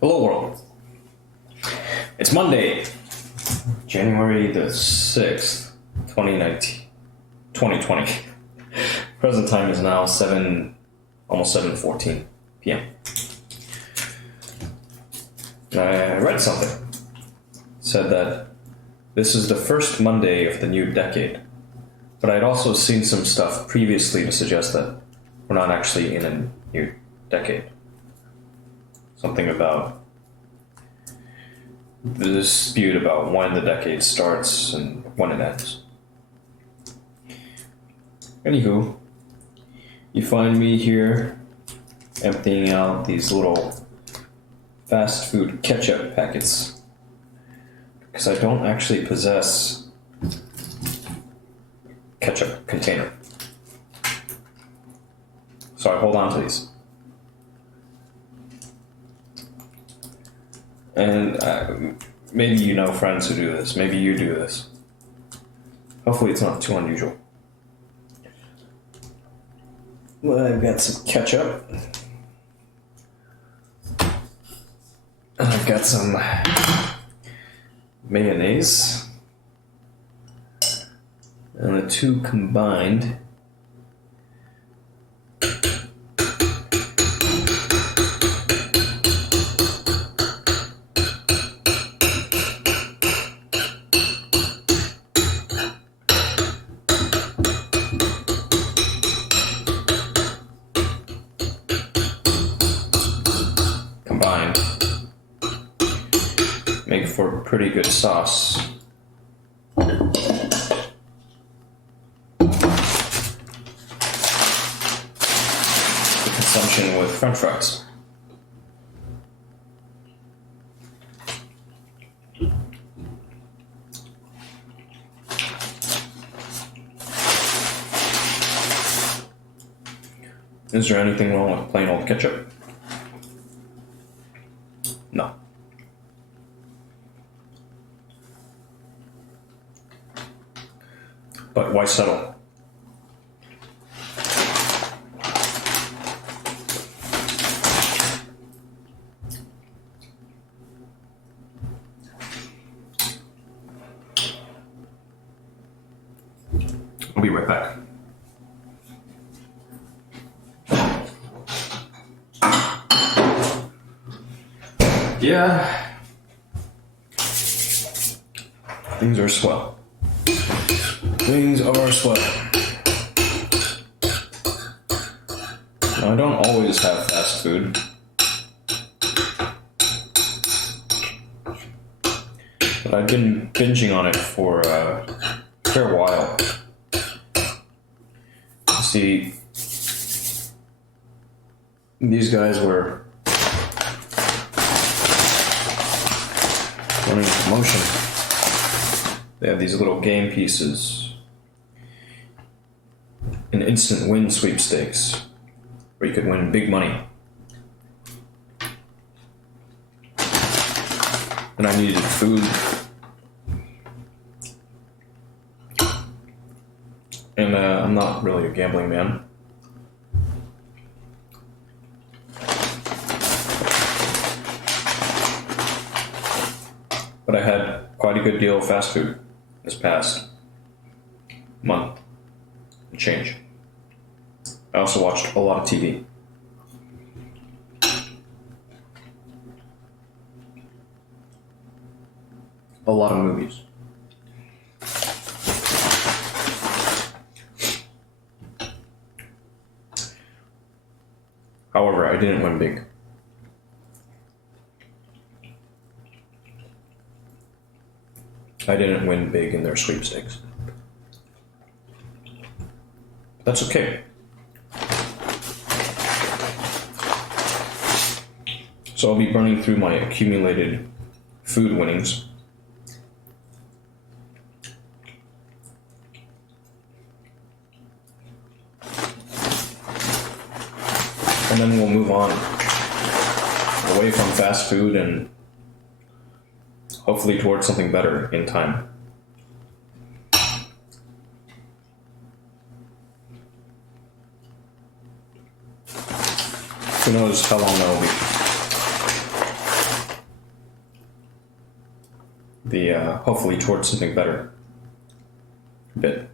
Hello world. It's Monday, January the 6th, 2019, 2020. Present time is now almost 7:14 p.m. I read something. It said that this is the first Monday of the new decade. But I'd also seen some stuff previously to suggest that we're not actually in a new decade. Something about the dispute about when the decade starts and when it ends. Anywho, you find me here emptying out these little fast food ketchup packets because I don't actually possess a ketchup container. So I hold on to these. And maybe you know friends who do this. Maybe you do this. Hopefully it's not too unusual. Well, I've got some ketchup. And I've got some mayonnaise. And the two combined make for a pretty good sauce. For consumption with French fries. Is there anything wrong with plain old ketchup? No. But why settle? I'll be right back. Yeah. Things are swell. Things are swell. Now, I don't always have fast food. But I've been binging on it for a fair while. You see, these guys were running a promotion. They have these little game pieces, an instant win sweepstakes, where you could win big money. And I needed food. And I'm not really a gambling man. But I had quite a good deal of fast food this past month and change. I also watched a lot of TV. A lot of movies. However, I didn't win big. I didn't win big in their sweepstakes. That's okay. So I'll be burning through my accumulated food winnings. And then we'll move on away from fast food and hopefully towards something better in time. Who knows how long that'll be. the hopefully towards something better bit.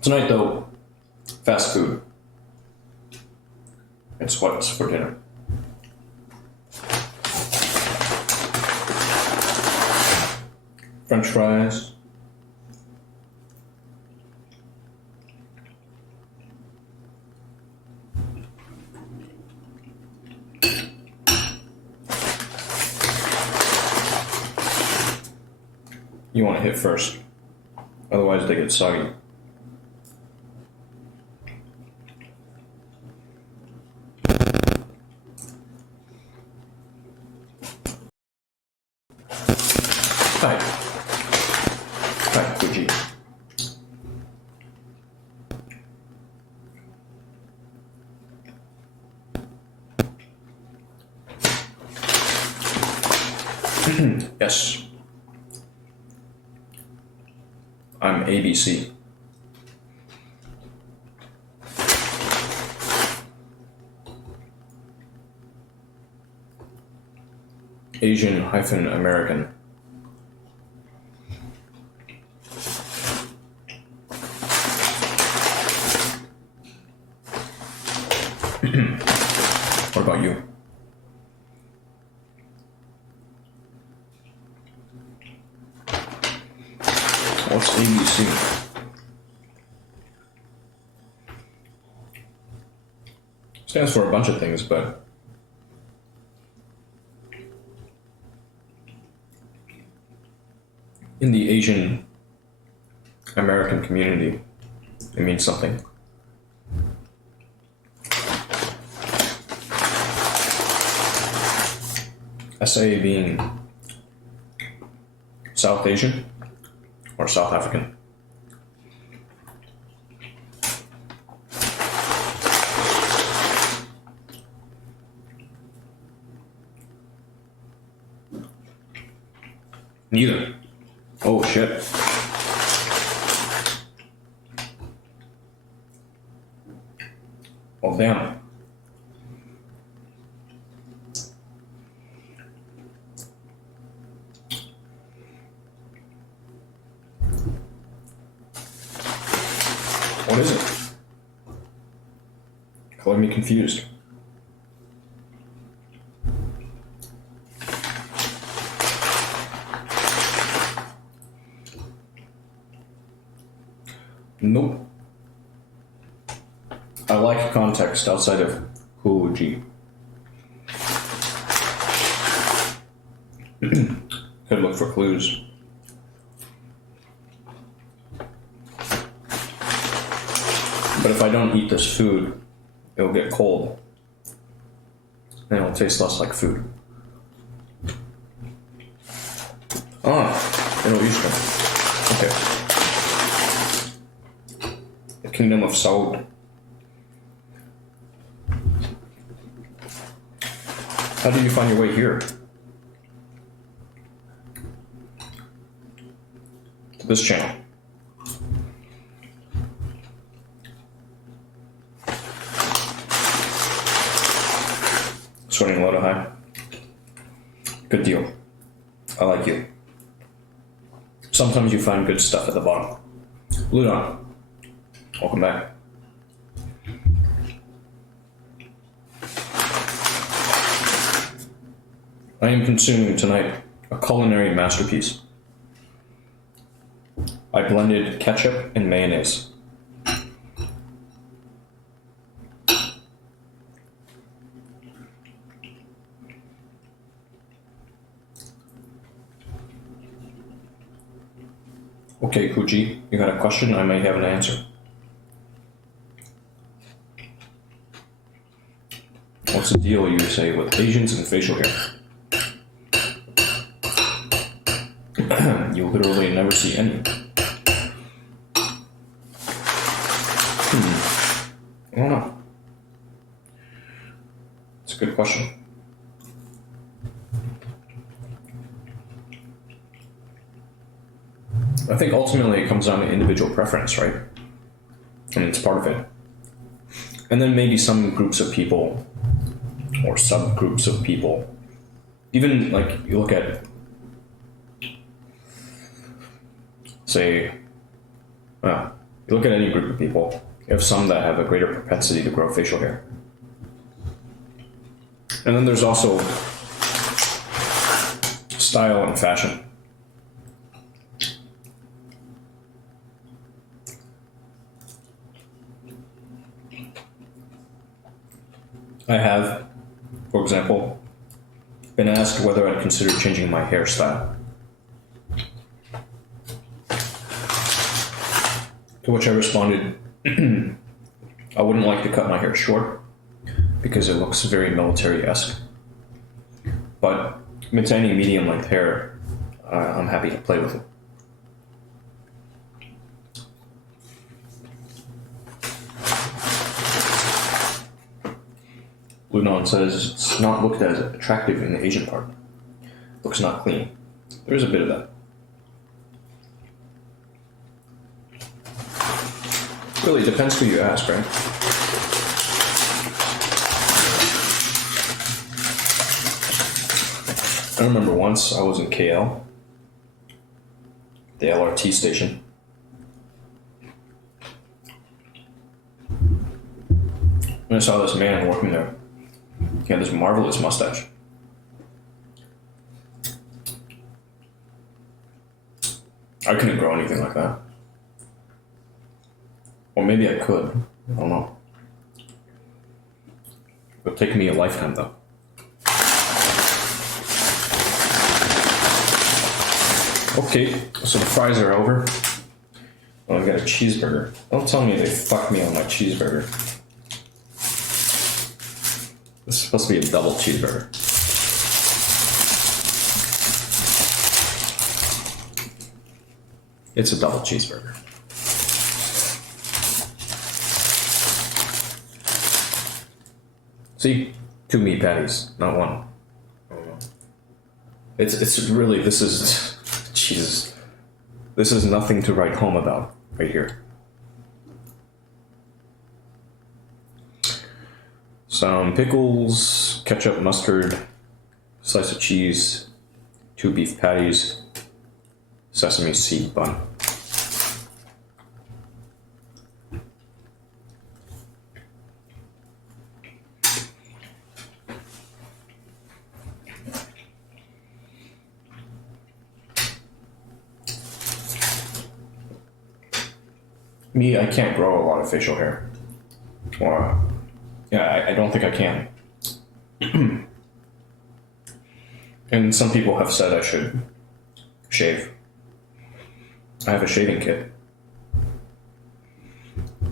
Tonight, though, fast food. It's what's for dinner. French fries. You want to hit first, otherwise they get soggy. Hi. Hi, Fuji. Yes. I'm ABC. Asian-American. What about you? What's ABC? Stands for a bunch of things, but in the Asian American community, it means something. SA being South Asian or South African. Neither. Oh shit. Well, damn. What is it? Color me confused. Nope. I like context outside of Huel. Could look for clues. But if I don't eat this food, it'll get cold. And it'll taste less like food. Ah, Middle Eastern. Okay. The Kingdom of Saud. How did you find your way here? To this channel. Sweating low to high. Good deal. I like you. Sometimes you find good stuff at the bottom. Ludon, welcome back. I am consuming tonight a culinary masterpiece. I blended ketchup and mayonnaise. Okay, Kuji, you got a question? I may have an answer. What's the deal, you say, with Asians and facial hair? You literally never see any. I don't know. It's a good question. I think ultimately it comes down to individual preference, right? I mean, it's part of it. And then maybe some groups of people or subgroups of people, even like you look at, say, you look at any group of people, you have some that have a greater propensity to grow facial hair. And then there's also style and fashion. I have, for example, been asked whether I'd consider changing my hairstyle. To which I responded, I wouldn't like to cut my hair short because it looks very military-esque. But maintaining medium-length hair, I'm happy to play with it. Lunon says it's not looked as attractive in the Asian part. Looks not clean. There's a bit of that. Really depends who you ask, right? I remember once I was in KL, the LRT station. And I saw this man working there. He had this marvelous mustache. I couldn't grow anything like that. Or maybe I could. I don't know. It'll take me a lifetime, though. Okay, so the fries are over. Oh, I've got a cheeseburger. Don't tell me they fucked me on my cheeseburger. This is supposed to be a double cheeseburger. It's a double cheeseburger. See? 2 meat patties, not 1. It's really, this is, Jesus. This is nothing to write home about right here. Some pickles, ketchup, mustard, slice of cheese, 2 beef patties, sesame seed bun. Me, I can't grow a lot of facial hair. Or, yeah, I don't think I can. And some people have said I should shave. I have a shaving kit.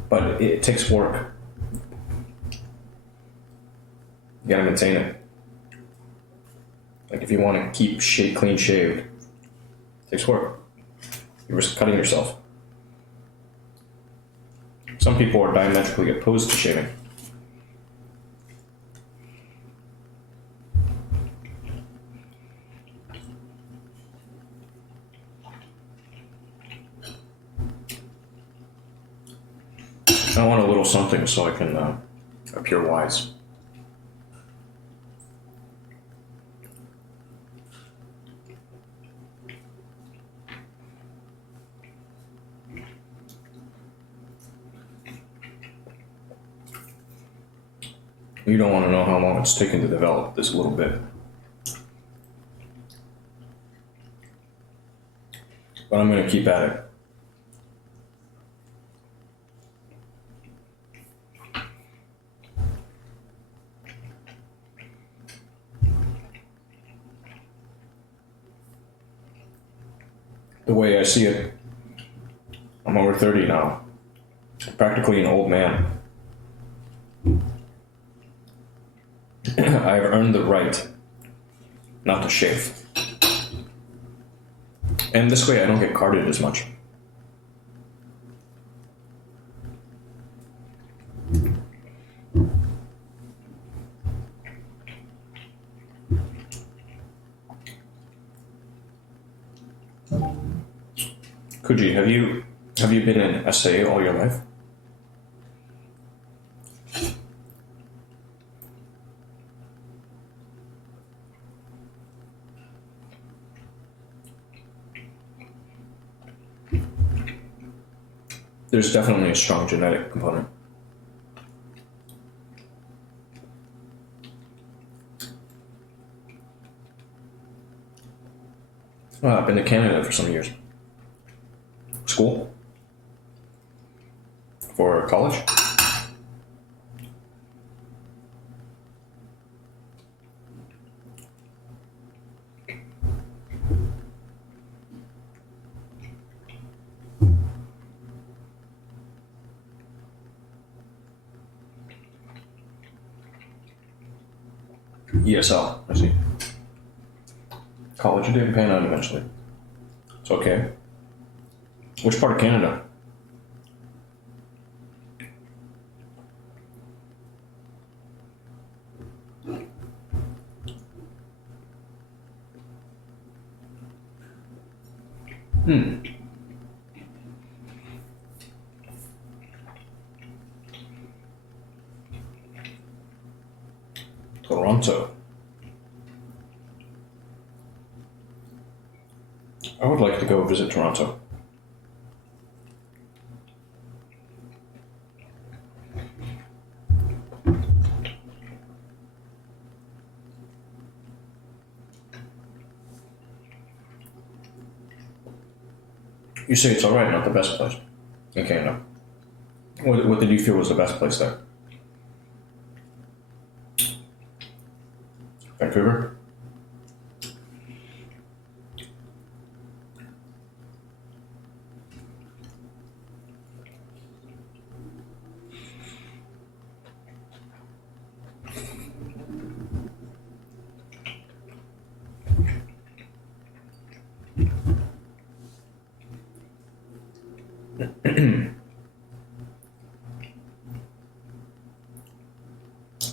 But it takes work. You gotta maintain it. Like if you want to keep clean shaved, it takes work. You risk cutting yourself. Some people are diametrically opposed to shaving. I want a little something so I can appear wise. You don't want to know how long it's taken to develop this little bit. But I'm going to keep at it. The way I see it, I'm over 30 now. Practically an old man. I've earned the right not to shave. And this way I don't get carded as much. Kuji, have you been in SA all your life? there's definitely a strong genetic component. Well, I've been to Canada for some years. School? For college? ESL, I see. College, you didn't pan out eventually. It's okay. Which part of Canada? Toronto. I would like to go visit Toronto. You say it's alright, not the best place in Canada. What did you feel was the best place there? Vancouver?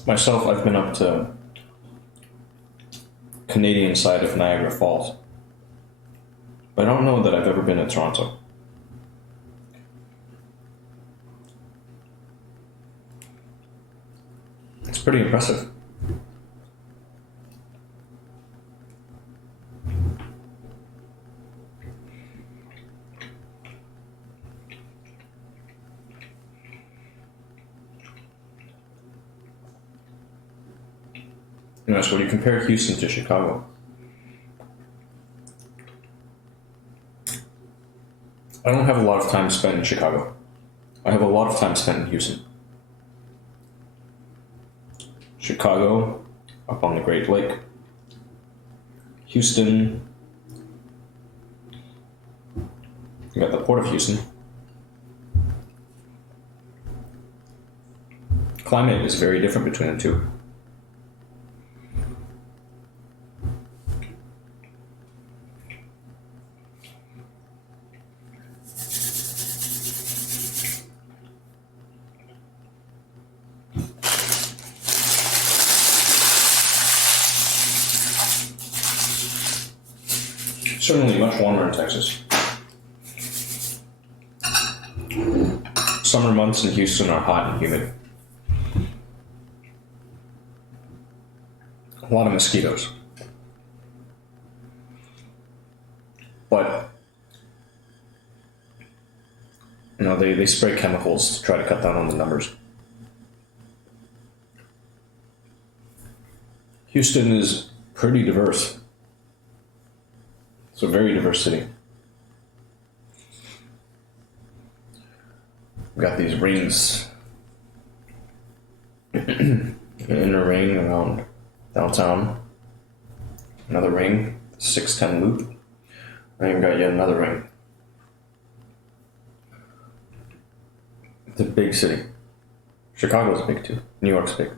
Myself, I've been up to Canadian side of Niagara Falls, but I don't know that I've ever been to Toronto. It's pretty impressive. You know, so when you compare Houston to Chicago, I don't have a lot of time spent in Chicago. I have a lot of time spent in Houston. Chicago, up on the Great Lake. Houston, you got the Port of Houston. Climate is very different between the two. Certainly much warmer in Texas. Summer months in Houston are hot and humid. A lot of mosquitoes. But, you know, they spray chemicals to try to cut down on the numbers. Houston is pretty diverse. It's a very diverse city. We've got these rings, an inner ring around downtown, another ring, 610 loop, and you've got yet another ring. It's a big city. Chicago's big too. New York's big.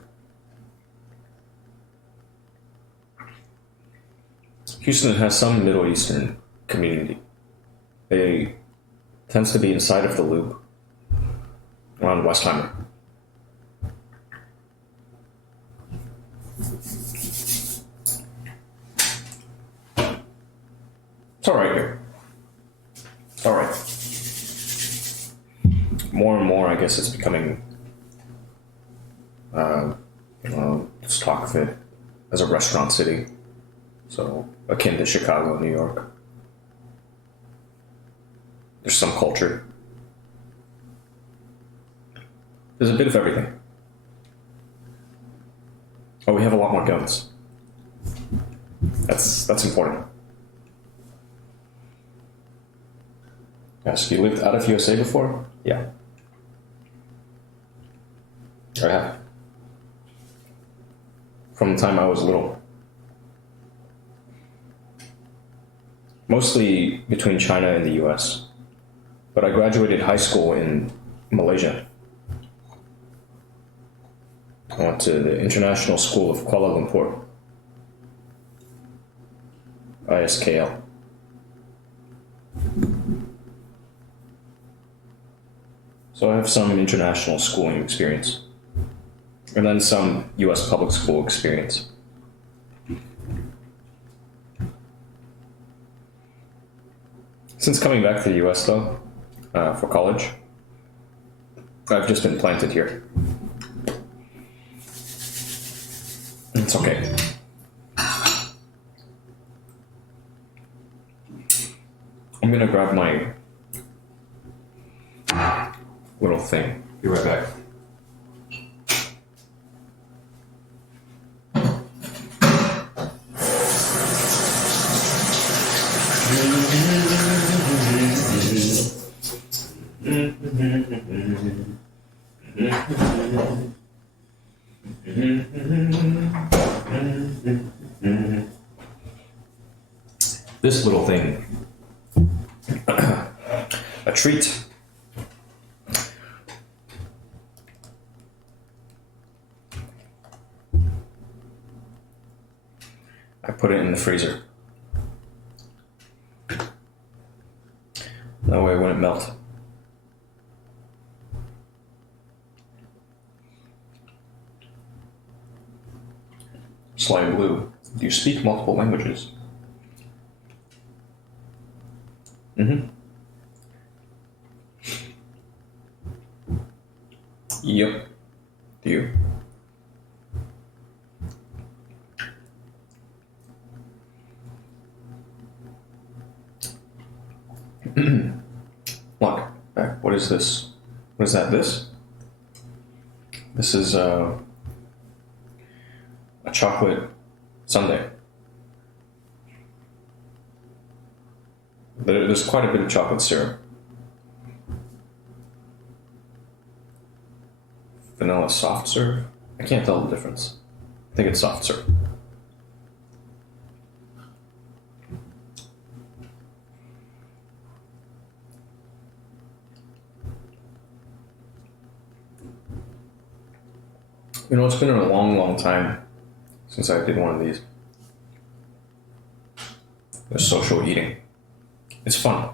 Houston has some Middle Eastern community. They tends to be inside of the loop around Westheimer. It's alright here. It's alright. More and more, I guess it's becoming, let's talk of it as a restaurant city. So, akin to Chicago, New York. There's some culture. There's a bit of everything. Oh, we have a lot more guns. That's important. Yes, you lived out of USA before? Yeah. I have. From the time I was little. Mostly between China and the US. But I graduated high school in Malaysia. I went to the International School of Kuala Lumpur. ISKL. So I have some international schooling experience. And then some US public school experience. Since coming back to the US though, for college, I've just been planted here. It's okay. I'm gonna grab my little thing. Be right back. This little thing, a treat. I put it in the freezer. That way it wouldn't melt. Sly Blue, do you speak multiple languages? Mm-hmm. Yep. Do you? Look, what is this? What is that? This is a chocolate sundae. There's quite a bit of chocolate syrup. Vanilla soft serve? I can't tell the difference. I think it's soft serve. You know, it's been a long, long time since I did one of these. The social eating. It's fun.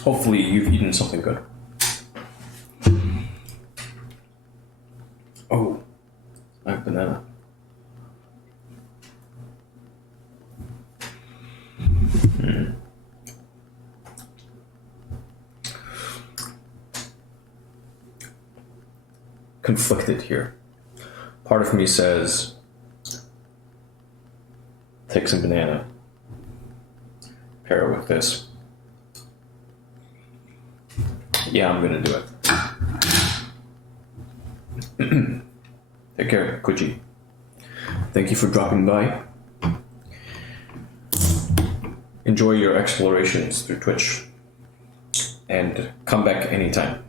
Hopefully you've eaten something good. Oh, I have banana. Conflicted here. Part of me says, take some banana, pair it with this. Yeah, I'm gonna do it. Take care, Kuji. Thank you for dropping by. Enjoy your explorations through Twitch. And come back anytime.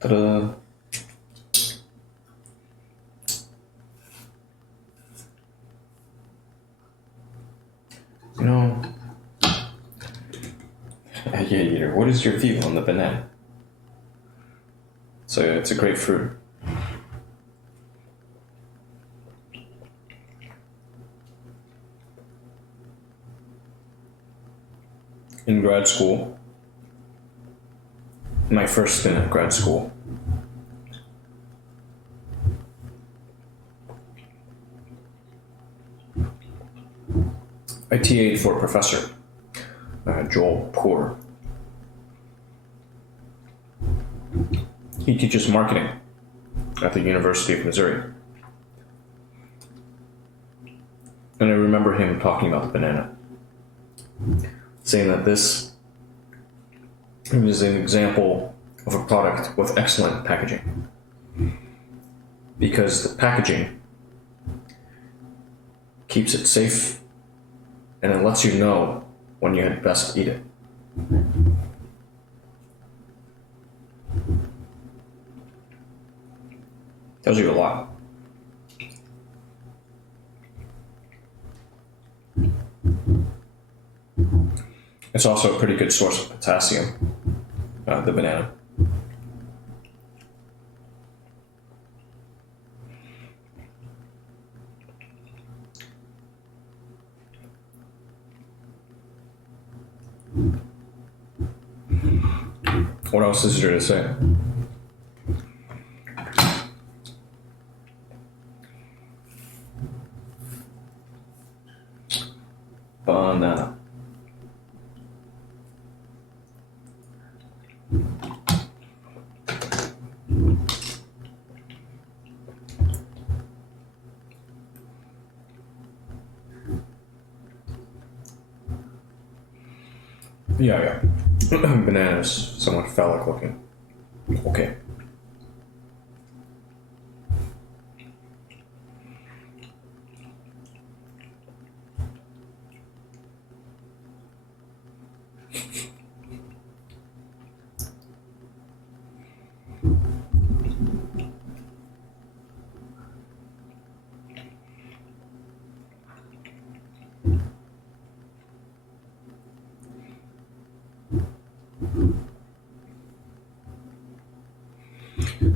Ta-da. You know, yeah, what is your view on the banana? So it's a great fruit. In grad school, my first stint at grad school, I TA'd for a professor, Joel Poor. He teaches marketing at the University of Missouri. And I remember him talking about the banana, saying that this is an example of a product with excellent packaging. Because the packaging keeps it safe and it lets you know when you had best eat it. Tells you a lot. It's also a pretty good source of potassium, the banana. What else is there to say? Banana. Yeah. Banana is somewhat phallic looking. Okay.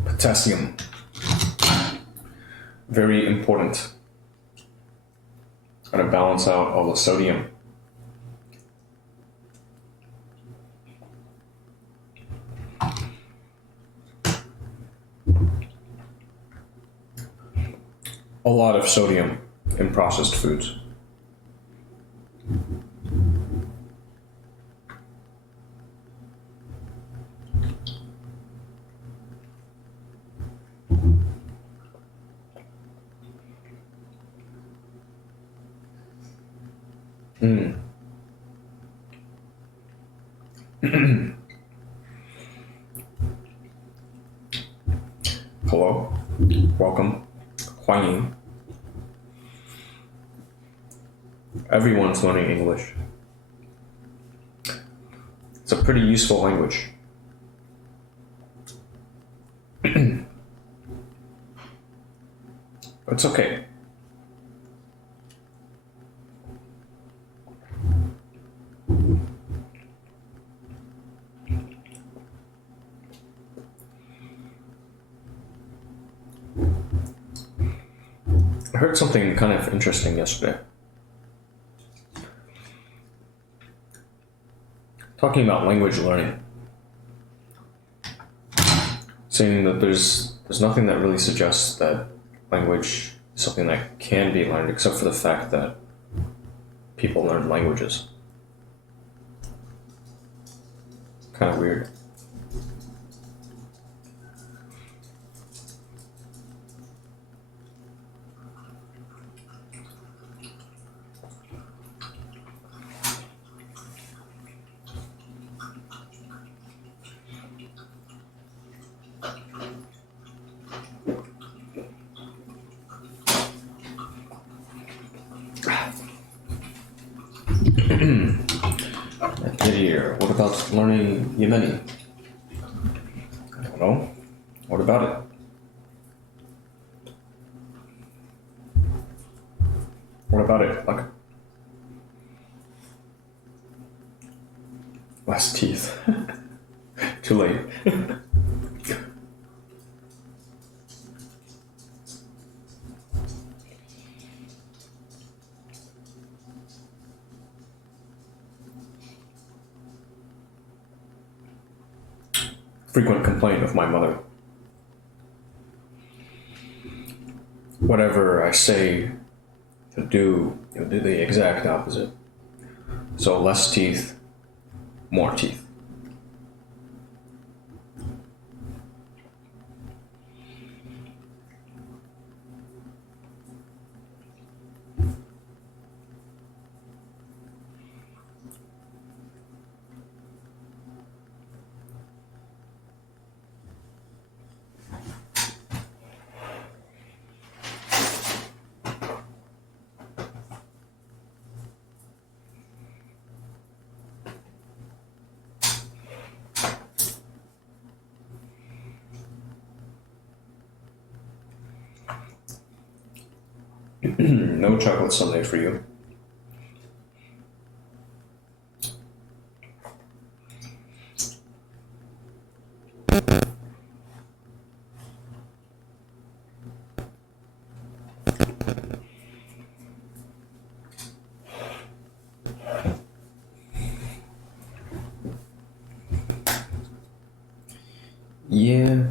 Potassium. Very important. Gotta balance out all the sodium. A lot of sodium in processed foods. Hello, welcome, 欢迎. Everyone's learning English. It's a pretty useful language. It's okay. I heard something kind of interesting yesterday. Talking about language learning. Saying that there's nothing that really suggests that language is something that can be learned except for the fact that people learn languages. Kind of weird. Here, what about learning Yemeni? I don't know. What about it? What about it? Like less teeth. Too late. Frequent complaint of my mother. Whatever I say to do, you'll do the exact opposite. So less teeth, more teeth. No chocolate sundae for you. Yeah.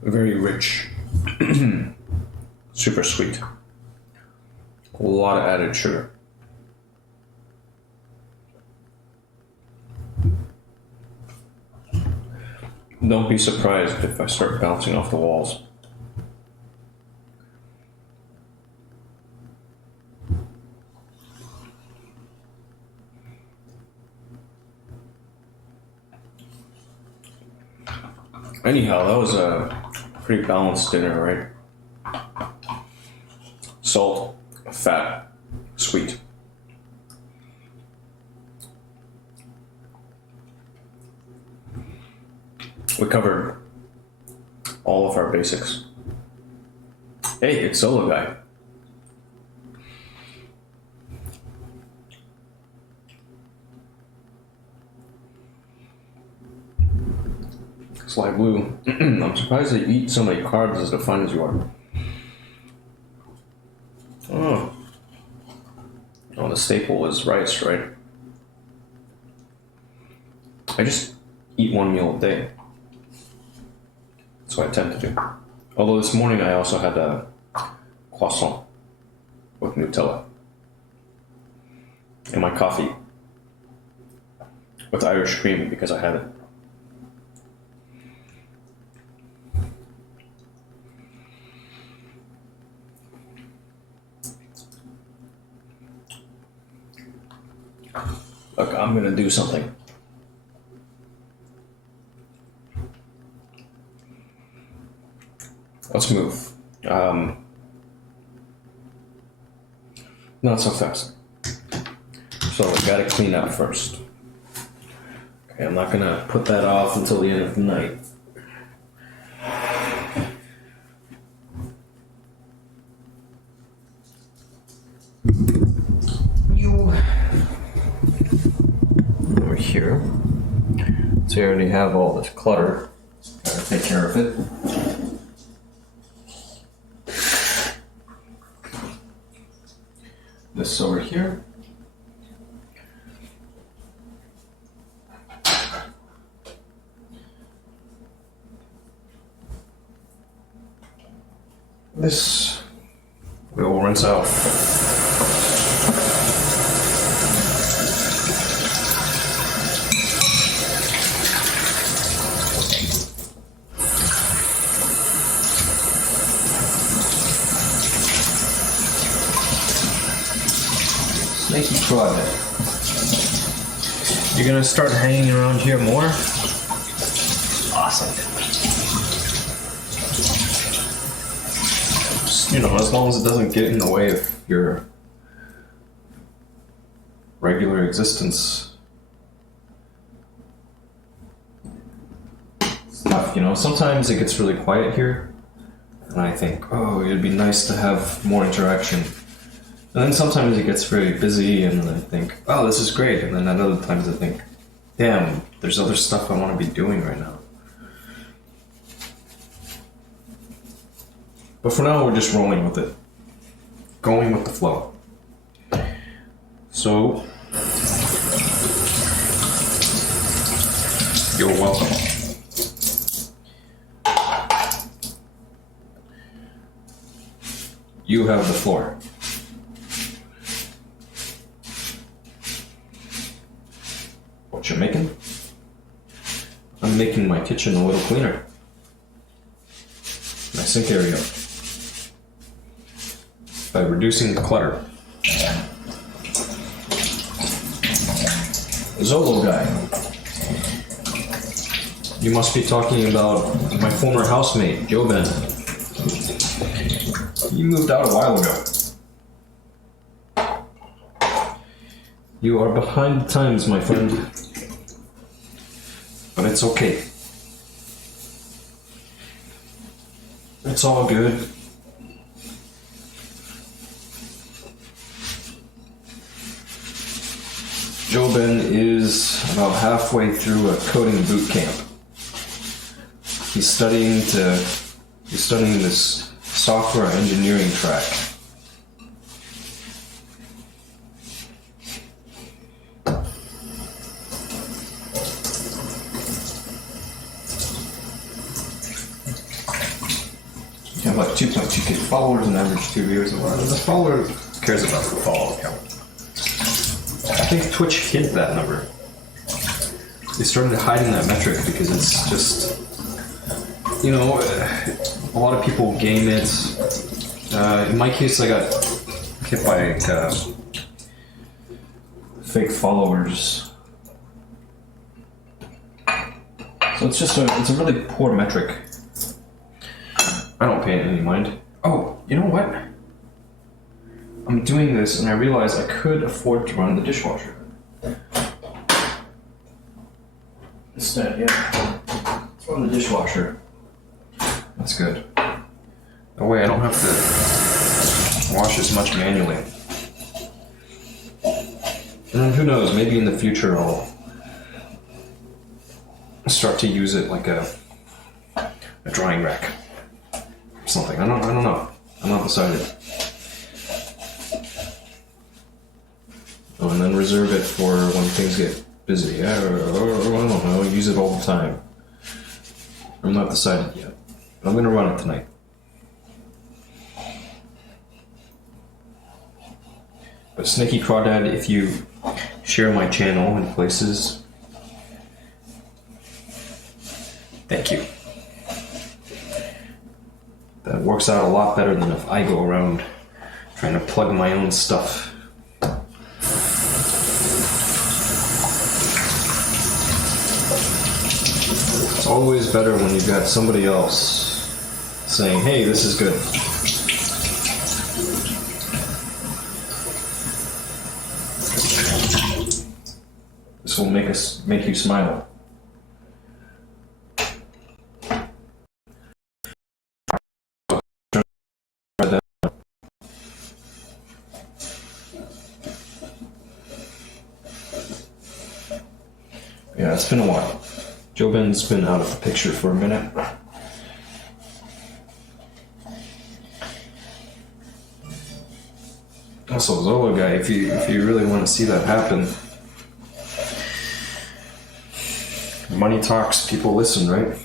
Very rich. Super sweet. A lot of added sugar. Don't be surprised if I start bouncing off the walls. Anyhow, that was a pretty balanced dinner, right? Salt, fat, sweet. We covered all of our basics. Hey, it's Solo Guy. Sly Blue. I'm surprised that you eat so many carbs as defined as you are. Oh, the staple is rice, right? I just eat one meal a day. That's what I tend to do. Although this morning I also had a croissant with Nutella. And my coffee with Irish cream because I had it. Look, I'm gonna do something. Let's move. Not so fast. So I gotta clean up first. Okay, I'm not gonna put that off until the end of the night. Over here. So you already have all this clutter. Gotta take care of it. This over here. This we will rinse out. Snaky project. You're gonna start hanging around here more? Awesome. Just, as long as it doesn't get in the way of your regular existence. It's tough, you know. Sometimes it gets really quiet here, and I think, oh, it'd be nice to have more interaction. And then sometimes it gets very busy, and I think, oh, this is great. And then at other times I think, damn, there's other stuff I want to be doing right now. But for now, we're just rolling with it. Going with the flow. So, you're welcome. You have the floor. What you making? I'm making my kitchen a little cleaner. My sink area. By reducing the clutter. Zolo guy. You must be talking about my former housemate, Joben. You moved out a while ago. You are behind the times, my friend. But it's okay. It's all good. Joben is about halfway through a coding boot camp. He's studying this software engineering track. You have like 2.2k followers and average 2 viewers a lot. The follower cares about the follow count. I think Twitch hid that number. They started hiding that metric because it's just, you know, a lot of people game it. In my case, I got hit by fake followers. So it's just it's a really poor metric. I don't pay any mind. Oh, you know what? I'm doing this and I realize I could afford to run the dishwasher. Instead, yeah. Let's run the dishwasher. That's good. That way I don't have to wash as much manually. And then who knows, maybe in the future I'll start to use it like a drying rack. Or something. I don't know. I'm not decided. Oh, and then reserve it for when things get busy. Yeah, or I don't know, use it all the time. I'm not decided yet. But I'm gonna run it tonight. But Snaky Crawdad, if you share my channel in places, thank you. That works out a lot better than if I go around trying to plug my own stuff. It's always better when you've got somebody else saying, hey, this is good. This will make you smile. Yeah, it's been a while. Joben's been out of the picture for a minute. Also, Zolo guy, if you really want to see that happen, money talks, people listen, right?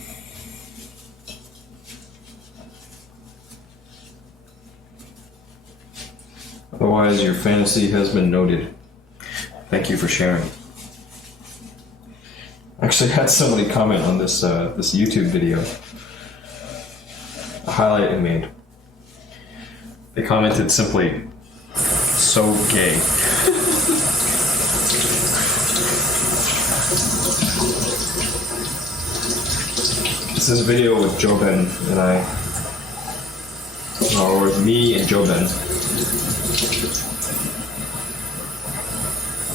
Otherwise, your fantasy has been noted. Thank you for sharing. Actually, I had somebody comment on this this YouTube video, a highlight I made. They commented simply, "So gay." This is a video with Joben and I, or with me and Joben.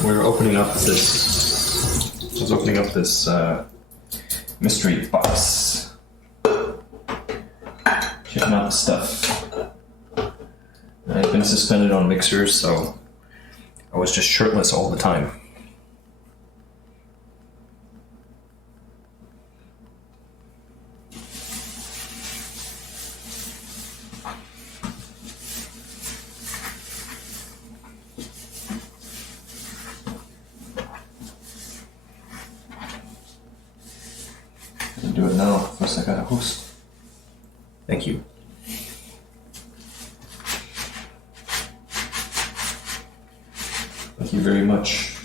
we're opening up this. I was opening up this mystery box, checking out the stuff. I've been suspended on mixers, so I was just shirtless all the time. Do it now. First, I gotta host. Thank you. Thank you very much.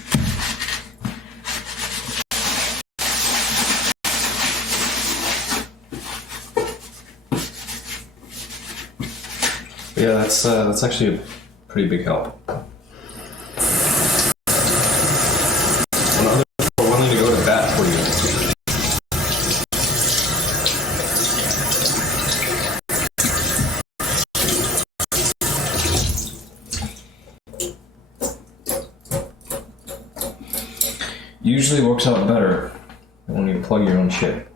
But yeah, that's actually a pretty big help. When other people are willing to go to bat for you. Usually works out better than when you plug your own shit.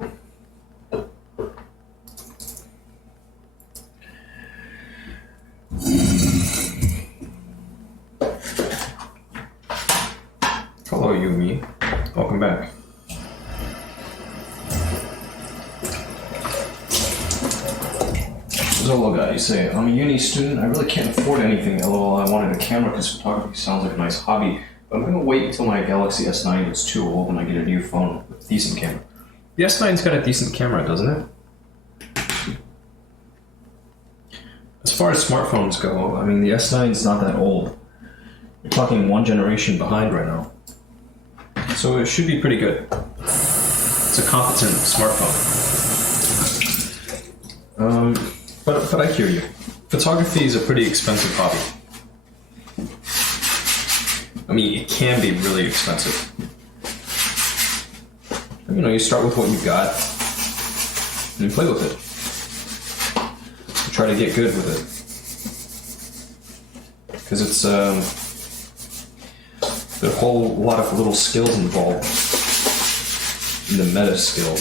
Hello, Yumi. Welcome back. Zolo guy, you say, I'm a uni student. I really can't afford anything. LOL, I wanted a camera because photography sounds like a nice hobby. I'm going to wait until my Galaxy S9 gets too old and I get a new phone with a decent camera. The S9's got a decent camera, doesn't it? As far as smartphones go, I mean, the S9's not that old. You're talking one generation behind right now. So it should be pretty good. It's a competent smartphone. But I hear you. Photography is a pretty expensive hobby. I mean, it can be really expensive. You know, you start with what you've got, and you play with it. You try to get good with it. Because it's, there's a whole lot of little skills involved in the meta skill.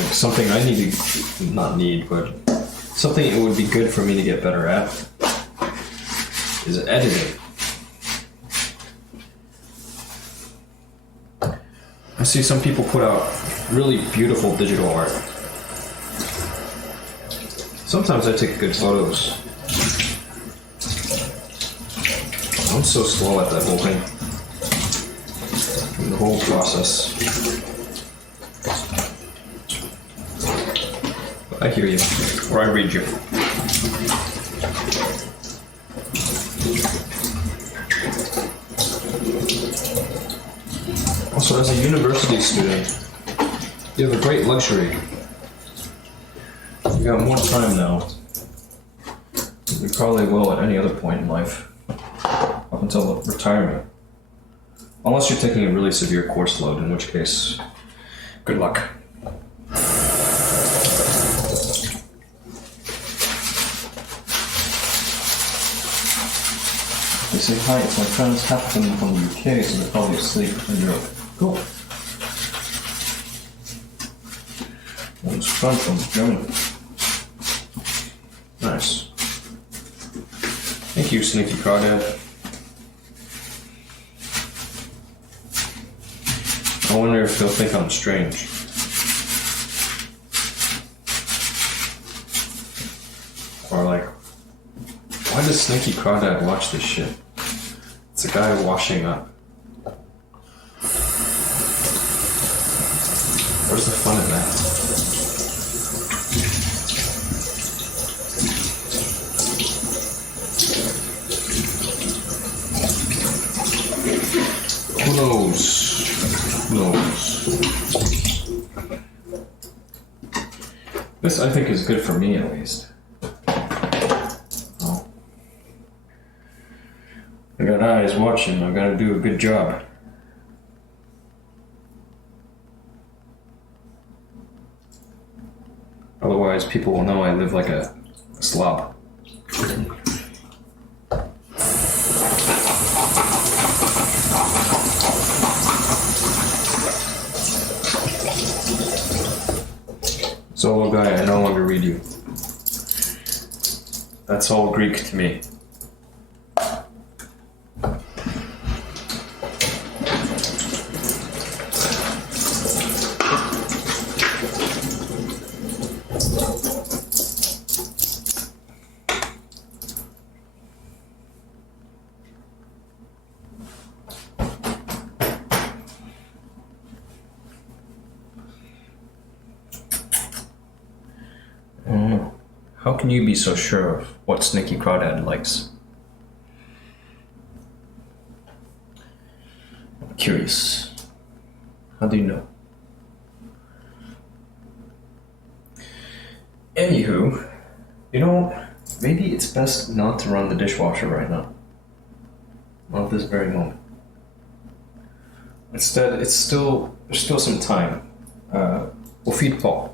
Like something I need to, not need, but something it would be good for me to get better at is editing. I see some people put out really beautiful digital art. Sometimes I take good photos. I'm so slow at that whole thing. The whole process. But I hear you, or I read you. Also, as a university student, you have a great luxury. You got more time now. You probably will at any other point in life, up until retirement. Unless you're taking a really severe course load, in which case, good luck. They say, hi, it's my friends, half of them from the UK, so they're probably asleep in Europe. Cool. One's fun from Germany. Nice. Thank you, Sneaky Crawdad. I wonder if they'll think I'm strange. Or like, why does Sneaky Crawdad watch this shit? It's a guy washing up. Where's the fun in that? Who knows? Who knows? This, I think, is good for me, at least. Oh. I got eyes watching. I gotta do a good job. Otherwise, people will know I live like a slob. That's all Greek to me. How can you be so sure of what Snicky Crawdad likes? I'm curious. How do you know? Anywho, maybe it's best not to run the dishwasher right now. Not this very moment. Instead, there's still some time. We'll feed Paul.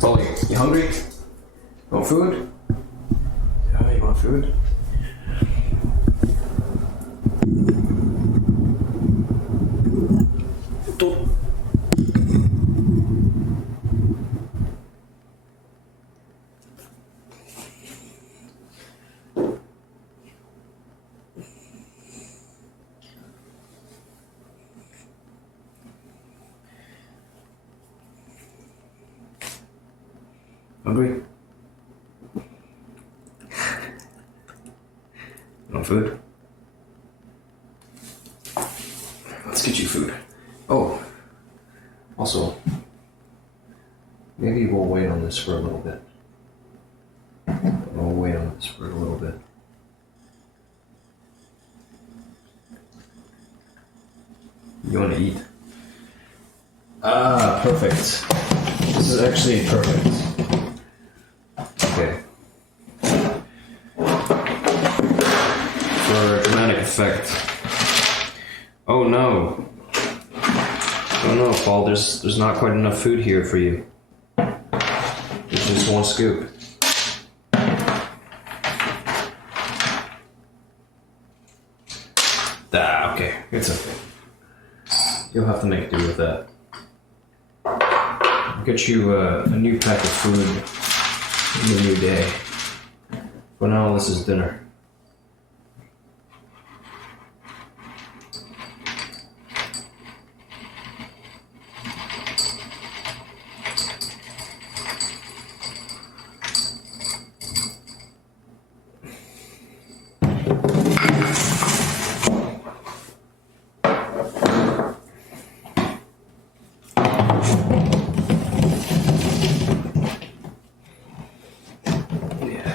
Polly, you hungry? Want food? Yeah, you want food? Hungry? Want food? Let's get you food. Oh, also, maybe we'll wait on this for a little bit. You want to eat? Ah, perfect. This is actually perfect. Okay. For dramatic effect. Oh no. Oh no, Paul, there's not quite enough food here for you. There's just one scoop. Okay. It's okay. You'll have to make do with that. I'll get you a new pack of food in the new day. For now, this is dinner.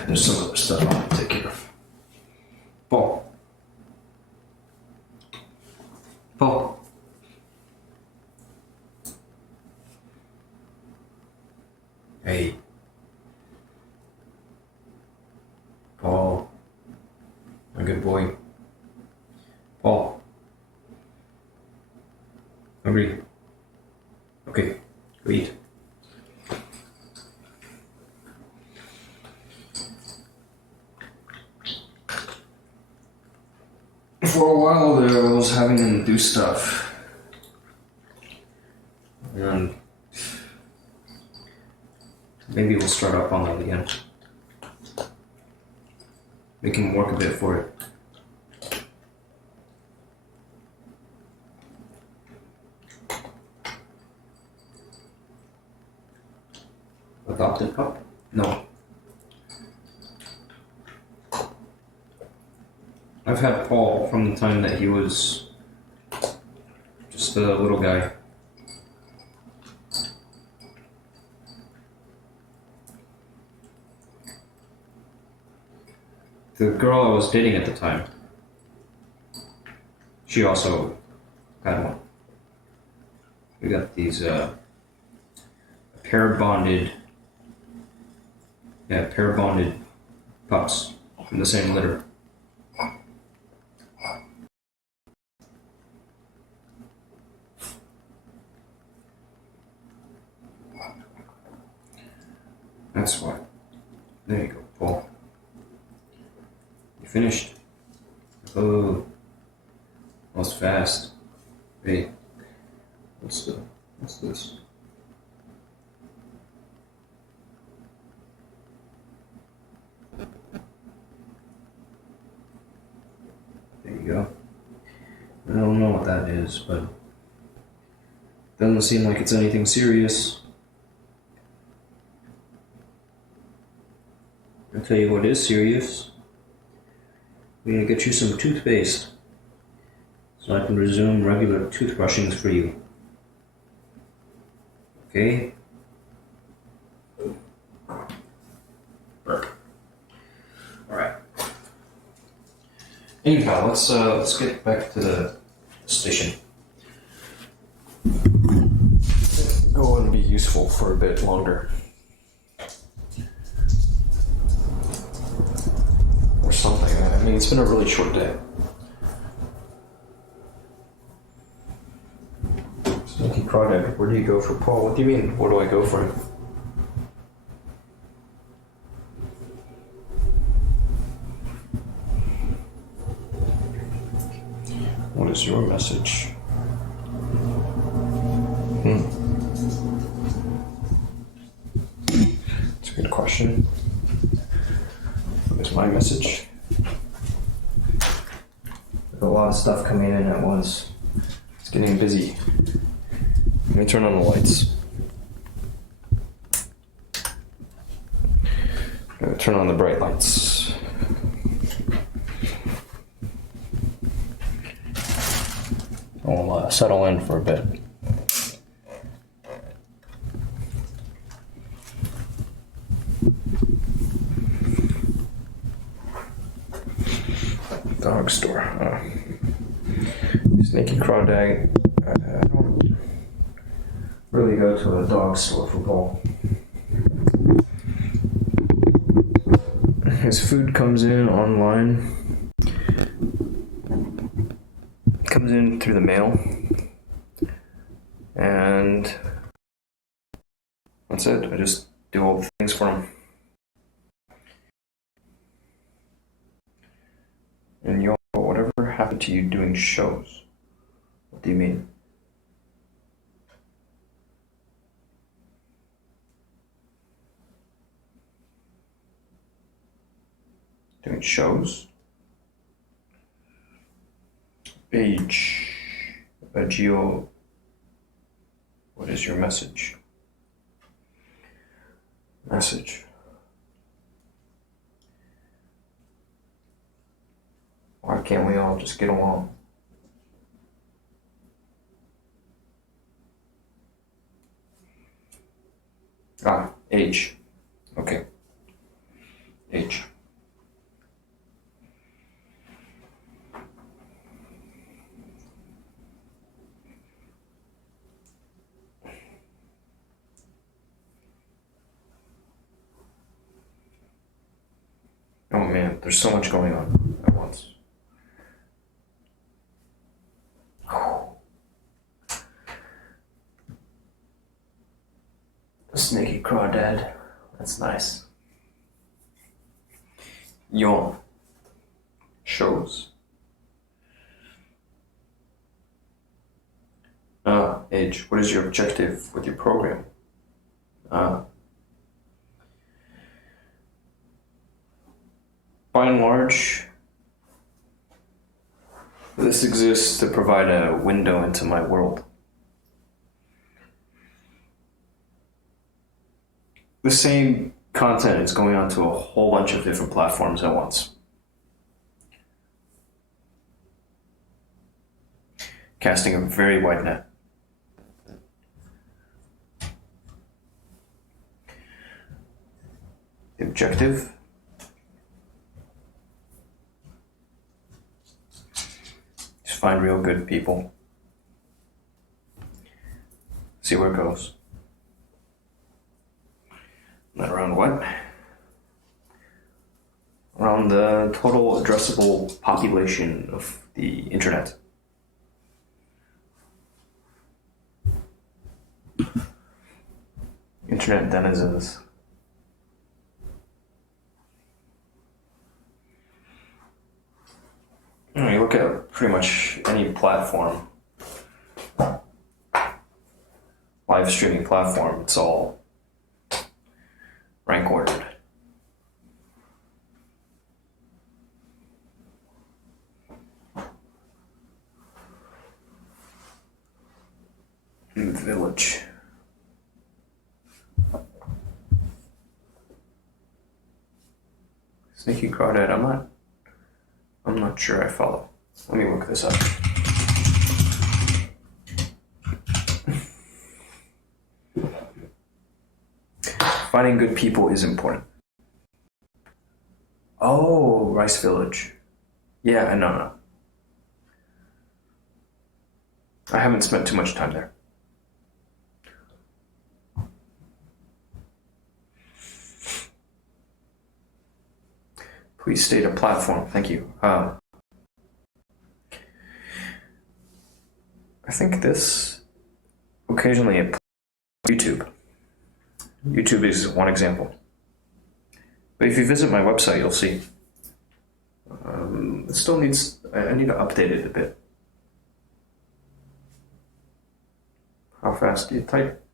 There's some other stuff I want to take care of. Paul. Paul. Hey. Paul. A good boy. Paul. Hungry? Okay, go eat. For a while there, I was having him do stuff. And maybe we'll start up on that again. Make him work a bit for it. Adopted pup? No. I've had Paul from the time that he was just a little guy. The girl I was dating at the time, she also had one. We got these pair bonded pups from the same litter. That's why. There you go, Paul. You finished? Oh. Well, fast. Hey, what's this? There you go. I don't know what that is, but doesn't seem like it's anything serious. I'll tell you what is serious. We're gonna get you some toothpaste so I can resume regular toothbrushings for you. Okay? Alright. Anyhow, let's get back to the station. Go and be useful for a bit longer. Or something. I mean, it's been a really short day. Sneaky crawdad, where do you go for Paul? What do you mean, where do I go for him? What is your message? That's a good question. What is my message? There's a lot of stuff coming in at once. It's getting busy. Let me turn on the lights. Turn on the bright lights. I'll settle in for a bit. Dog store. Sneaky crawdad. I don't really go to a dog store for Paul. His food comes in online. Comes in through the mail. And that's it. I just do all the things for him. And y'all, whatever happened to you doing shows? What do you mean? Doing shows? Age. Geo. What is your message? Message. Why can't we all just get along? Age. Okay. Age. Oh man, there's so much going on at once. Sneaky crawdad. That's nice. Yawn. Shows. Age. What is your objective with your program? By and large, this exists to provide a window into my world. The same content is going onto a whole bunch of different platforms at once. Casting a very wide net. The objective? Just find real good people. See where it goes. Not around what? Around the total addressable population of the internet. Internet denizens. You look at pretty much any platform, live streaming platform, it's all rank ordered. In the village. Sneaky crawdad, I'm not sure I follow. Let me look this up. Finding good people is important. Oh, Rice Village. Yeah, no. I haven't spent too much time there. Please state a platform. Thank you. I think this occasionally YouTube. YouTube is one example. But if you visit my website, you'll see. It still needs, I need to update it a bit. How fast do you type?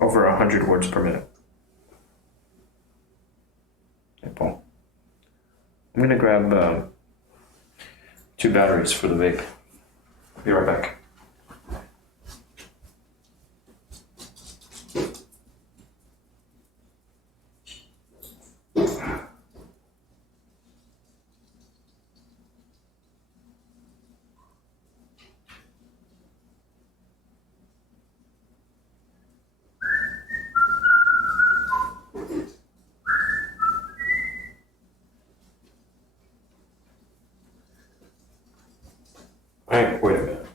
Over 100 words per minute. I'm gonna grab 2 batteries for the vape. Be right back. Alright, wait a minute.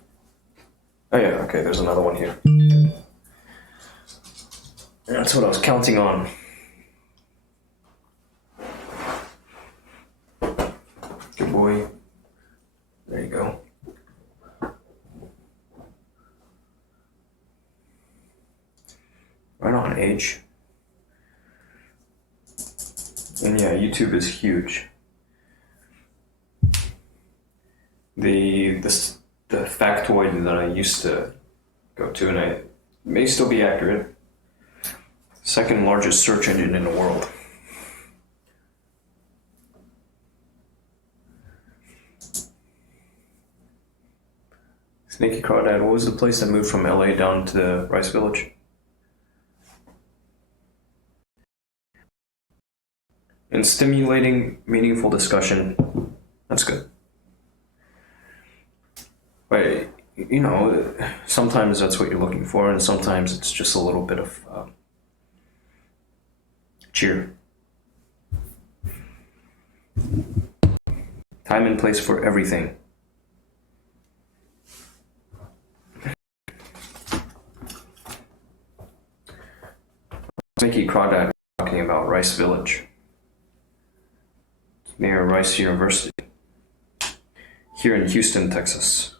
Oh yeah, okay, there's another one here. That's what I was counting on. Good boy. There you go. Right on, age. And yeah, YouTube is huge. The factoid that I used to go to, and it may still be accurate, second largest search engine in the world. Snaky Crawdad, what was the place that moved from LA down to the Rice Village? And stimulating, meaningful discussion, that's good. But, you know, sometimes that's what you're looking for, and sometimes it's just a little bit of cheer. Time and place for everything. Mickey Crawdad talking about Rice Village. It's near Rice University. Here in Houston, Texas.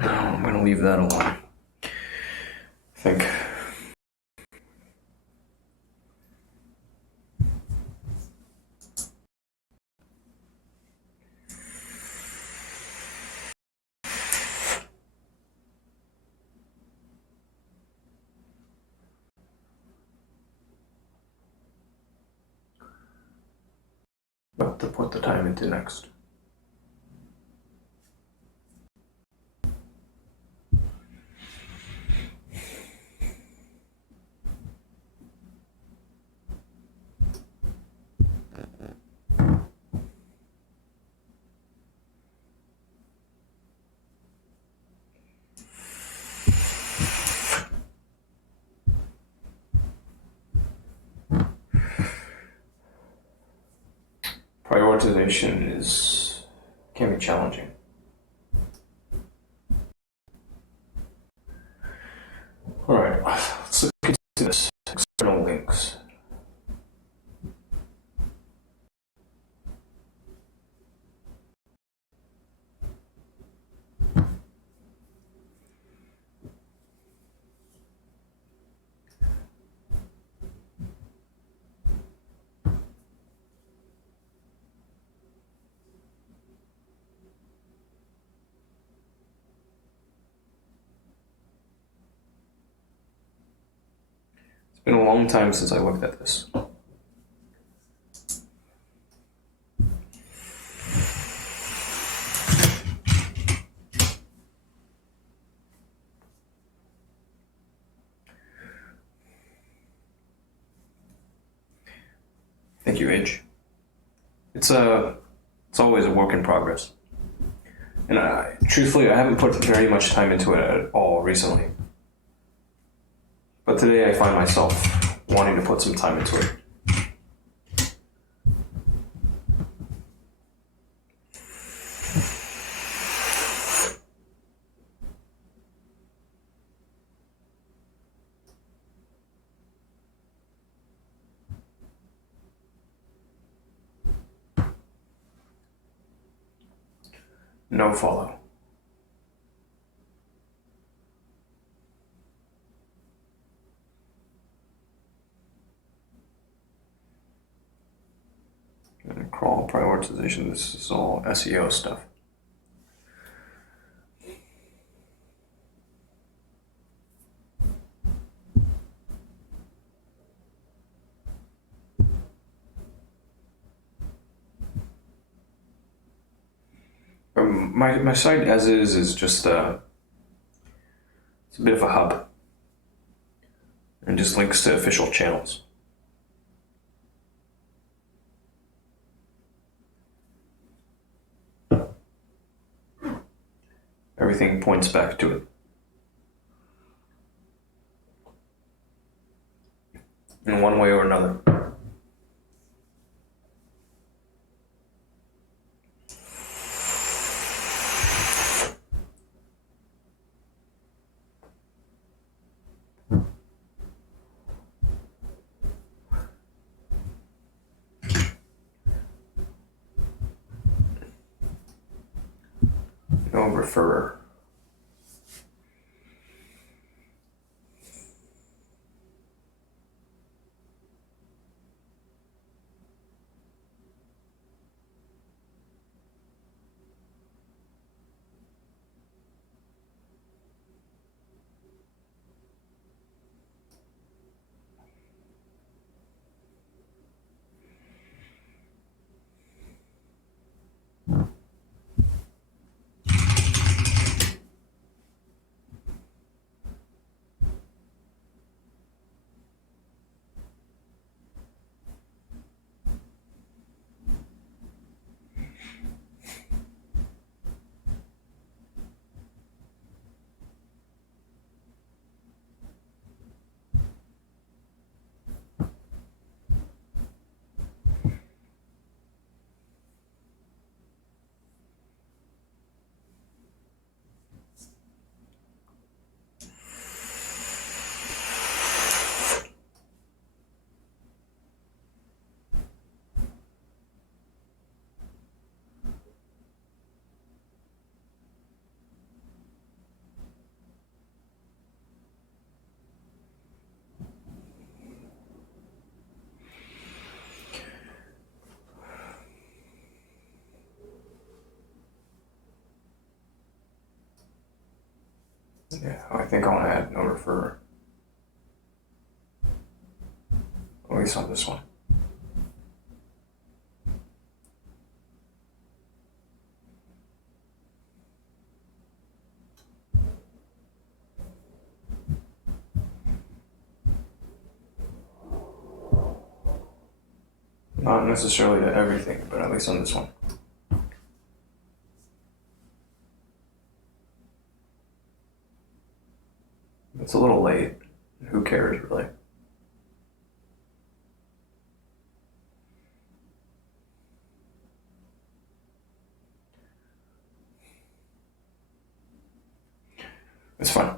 No, I'm gonna leave that alone. I think. What to put the time into next. Prioritization can be challenging. All right, let's look into this. External links. been a long time since I looked at this. Thank you, H. It's always a work in progress. And truthfully, I haven't put very much time into it at all recently. But today I find myself wanting to put some time into it. No follow. And crawl prioritization. This is all SEO stuff. My site as is just it's a bit of a hub and just links to official channels. Everything points back to it. In one way or another. No referrer. Yeah, I think I want to add no referrer. At least on this one. Not necessarily to everything, but at least on this one. It's a little late. Who cares, really? It's fine.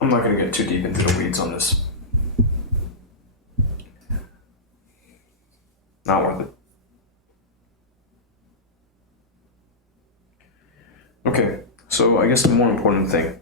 I'm not going to get too deep into the weeds on this. Not worth it. Okay, so I guess the more important thing.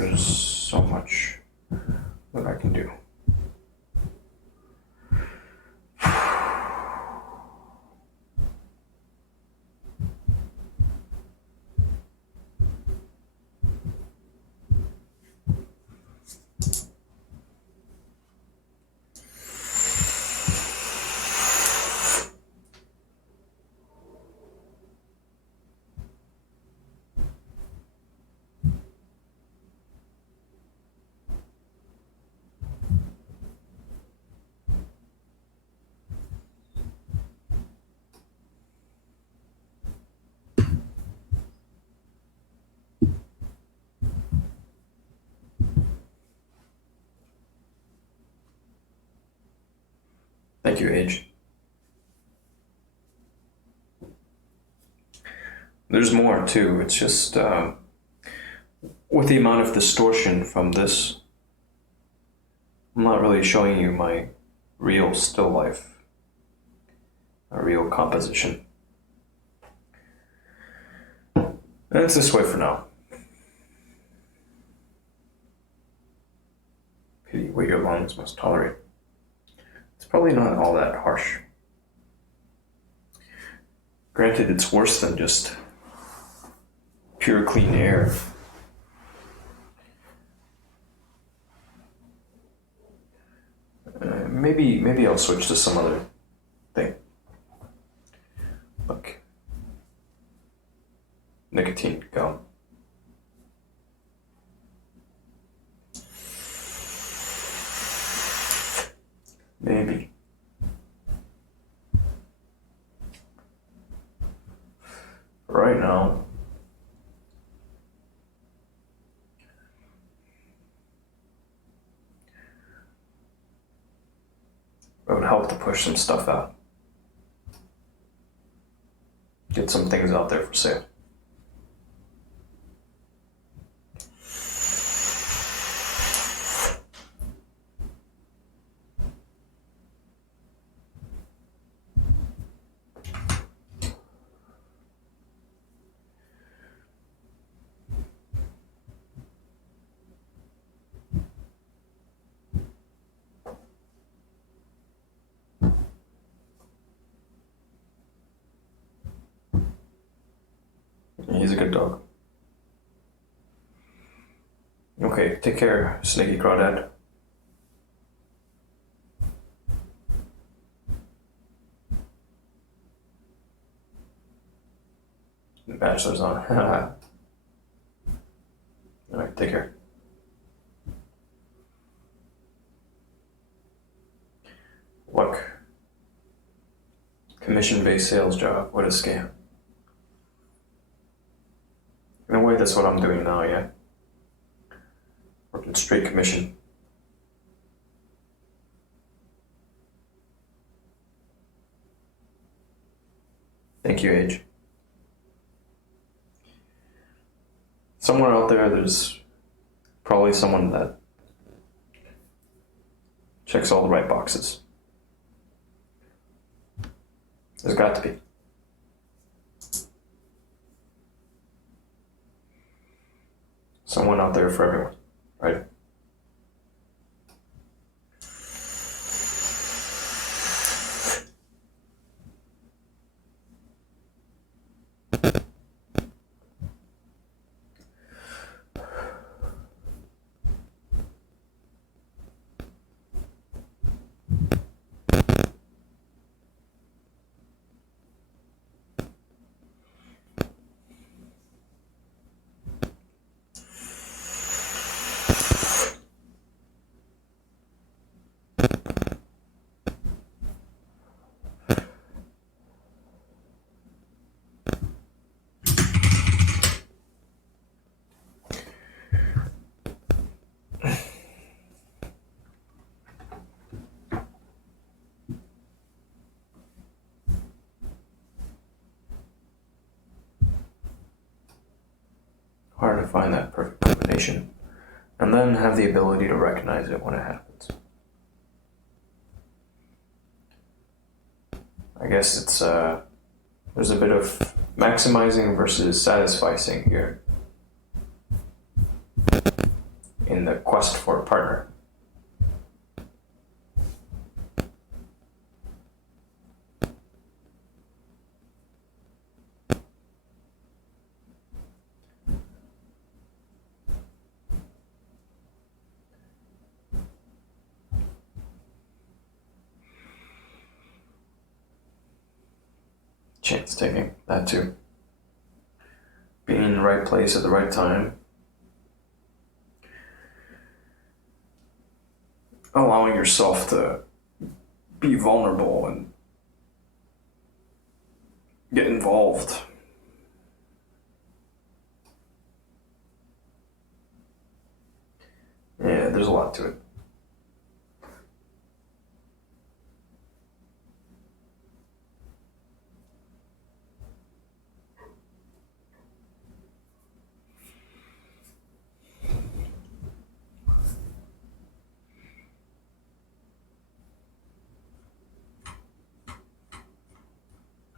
there's so much that I can do. Thank you, Age. There's more too. It's just with the amount of distortion from this, I'm not really showing you my real still life, a real composition. And it's this way for now. Pity what your lungs must tolerate. It's probably not all that harsh. Granted, it's worse than just pure clean air. Maybe I'll switch to some other thing. Like nicotine gum. Maybe. Right now, it would help to push some stuff out. Get some things out there for sale. He's a good dog. Okay, take care, Snaky Crawdad. The bachelor's on. Alright, take care. Look. Commission-based sales job. What a scam. In a way, that's what I'm doing now, yeah. Working straight commission. Thank you, Age. Somewhere out there, there's probably someone that checks all the right boxes. There's got to be. Someone out there for everyone, right? Hard to find that perfect combination, and then have the ability to recognize it when it happens. I guess it's there's a bit of maximizing versus satisficing here. in the quest for a partner. Chance taking, that too. Being in the right place at the right time. Allowing yourself to be vulnerable and get involved. Yeah, there's a lot to it.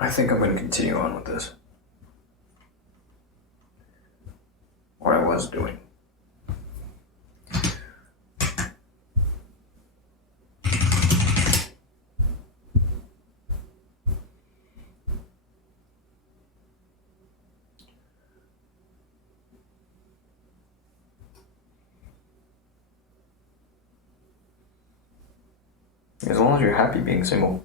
I think I'm going to continue on with this. What I was doing. As long as you're happy being single.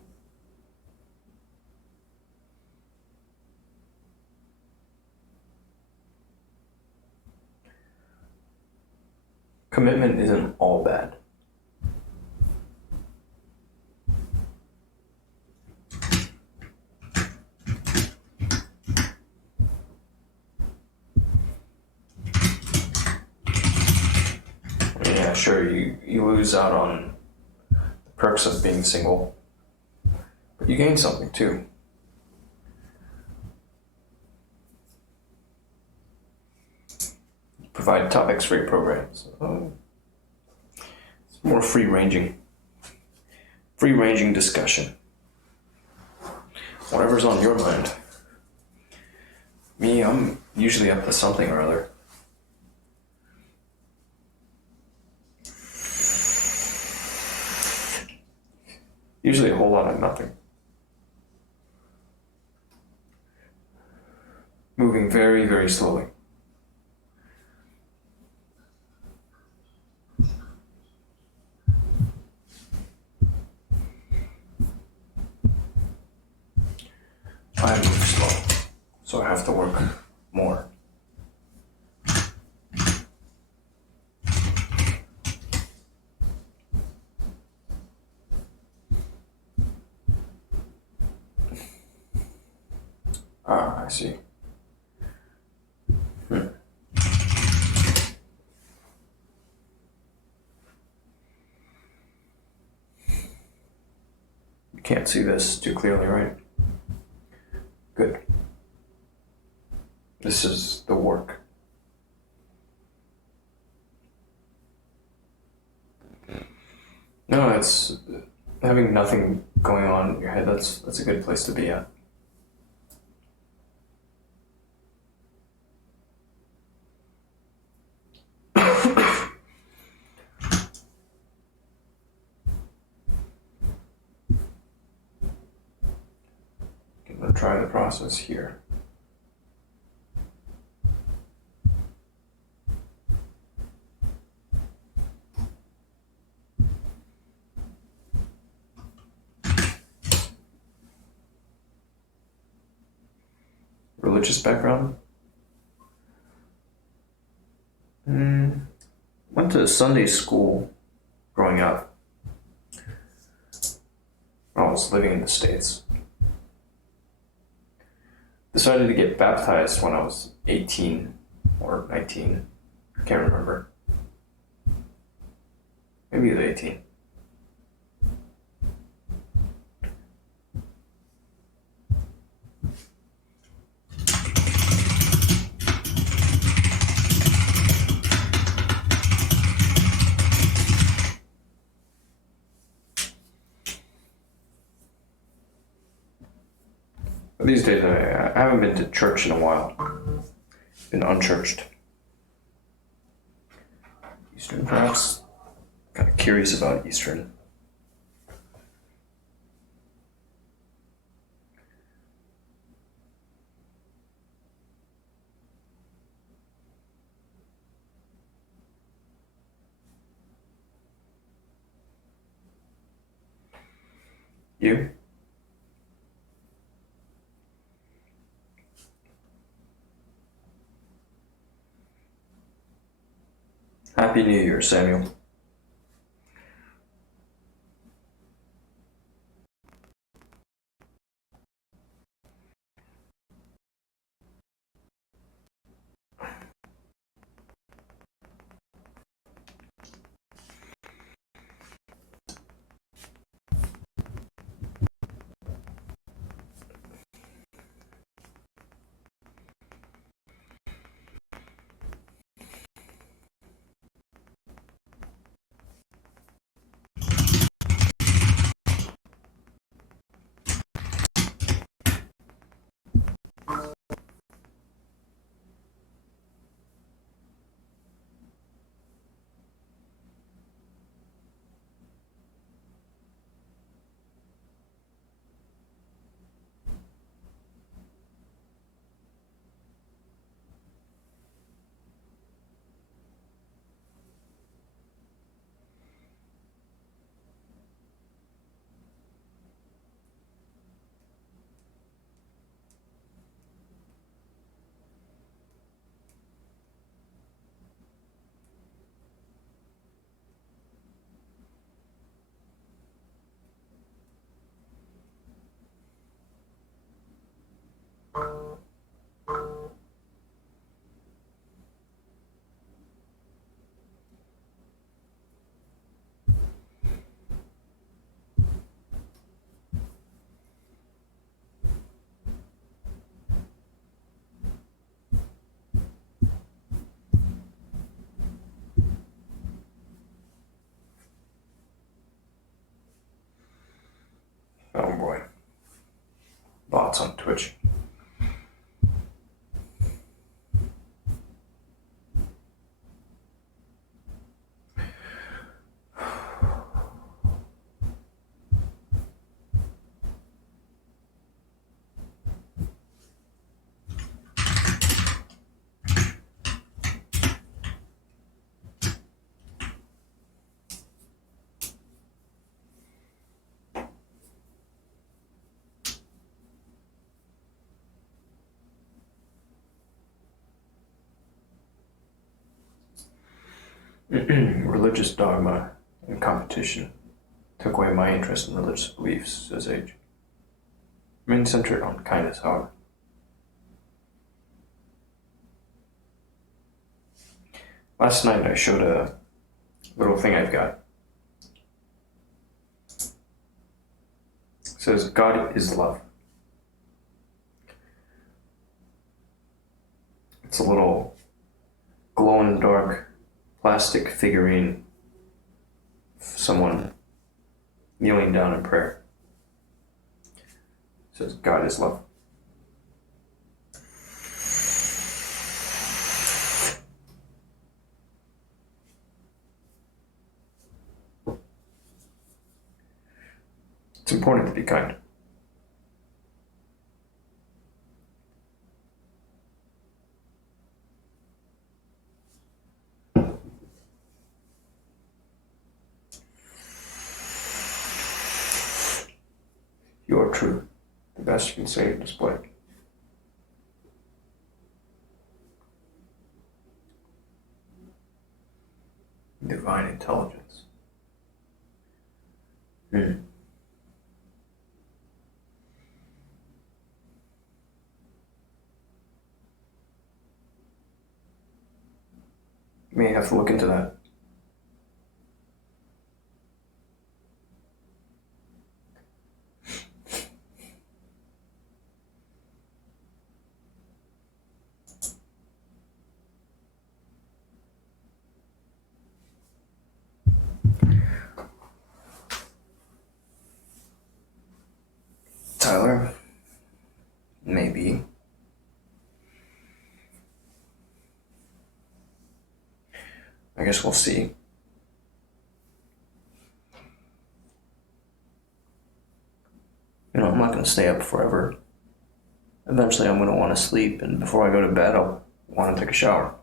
Commitment isn't all bad. Yeah, sure, you lose out on the perks of being single, but you gain something too. Provide topics for your programs. It's more free-ranging discussion. Whatever's on your mind. Me, I'm usually up to something or other. Usually a whole lot of nothing. Moving very, very slowly. I move slow, so I have to work more. Ah, I see. You can't see this too clearly, right? Good. This is the work. No, it's having nothing going on in your head. That's a good place to be at. I'm gonna try the process here. Religious background? Went to Sunday school growing up. I was living in the States. Decided to get baptized when I was 18 or 19. I can't remember. Maybe it was 18. These days, I haven't been to church in a while. Been unchurched. Eastern, perhaps. Kind of curious about Eastern. You? Happy New Year, Samuel. Oh boy. Bots on Twitch. Religious dogma and competition took away my interest in religious beliefs as age. Remain centered on kindness, however. Last night I showed a little thing I've got. It says, God is love. It's a little glow-in-the-dark plastic figurine of someone kneeling down in prayer. It says, God is love. It's important to be kind. You are true. The best you can say and display. Divine intelligence. May have to look into that. Tyler, maybe. I guess we'll see. I'm not going to stay up forever. Eventually I'm going to want to sleep, and before I go to bed, I'll want to take a shower.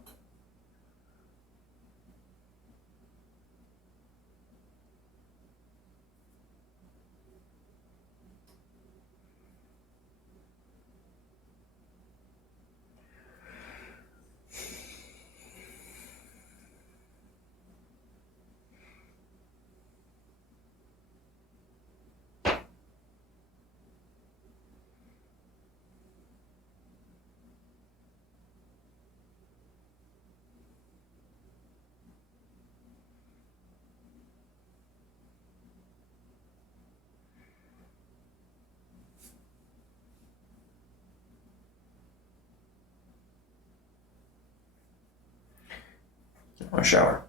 A shower.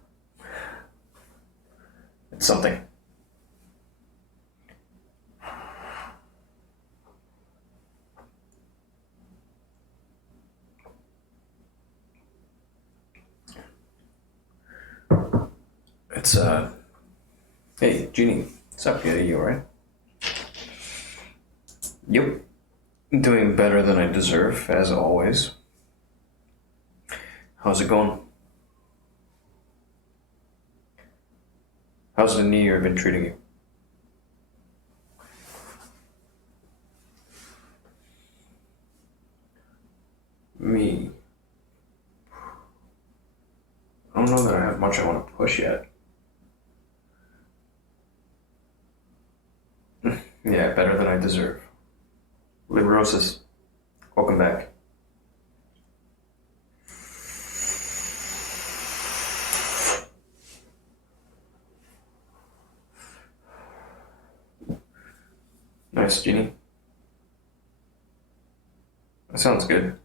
It's something. It's, hey, Jeannie. What's up, kid? You alright? Yep. Doing better than I deserve, as always. How's it going? How's the new year been treating you? Me? I don't know that I have much I want to push yet. Yeah, better than I deserve. Liberosis, welcome back. Nice, Jeannie. That sounds good.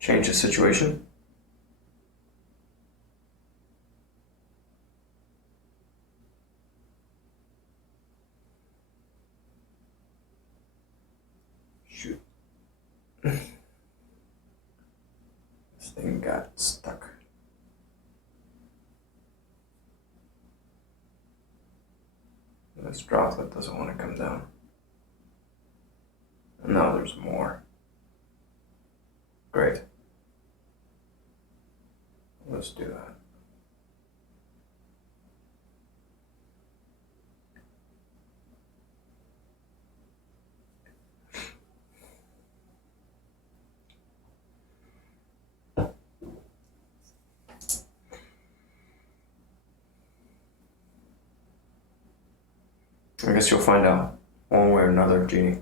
Change the situation? Shoot. This thing got stuck. This droplet doesn't want to come down. And now there's more. Great. Let's do that. I guess you'll find out one way or another, Jeannie.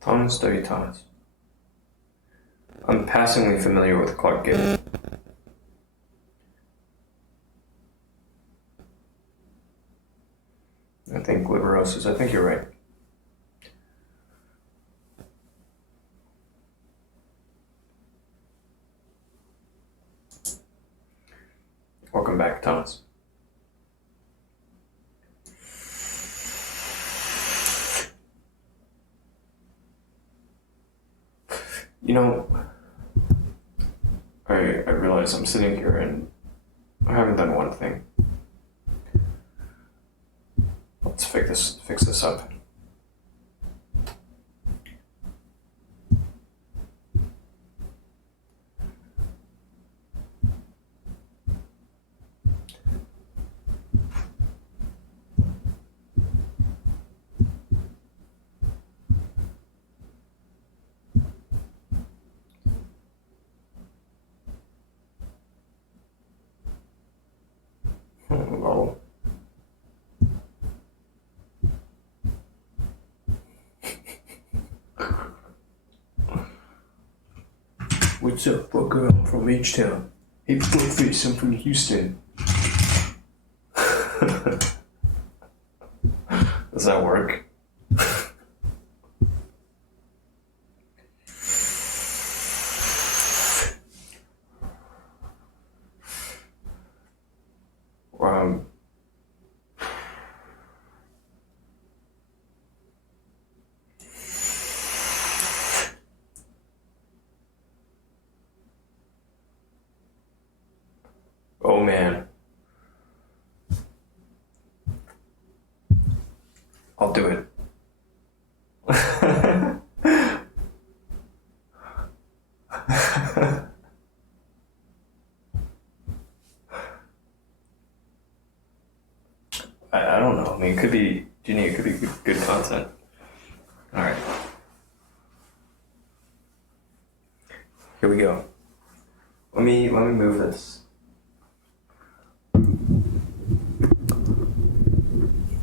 Thomas W. Thomas. I'm passingly familiar with Clark Gable. I think liberosis. I think you're right. Welcome back, Thomas. I realize I'm sitting here and I haven't done one thing. Let's fix this up. Well, what's up, fucker? I'm from H-Town. Hey, Footface, I'm from Houston. Does that work? Oh man. I'll do it. I don't know. I mean, it could be, Ginny, it could be good content. Alright. Here we go. Let me move this.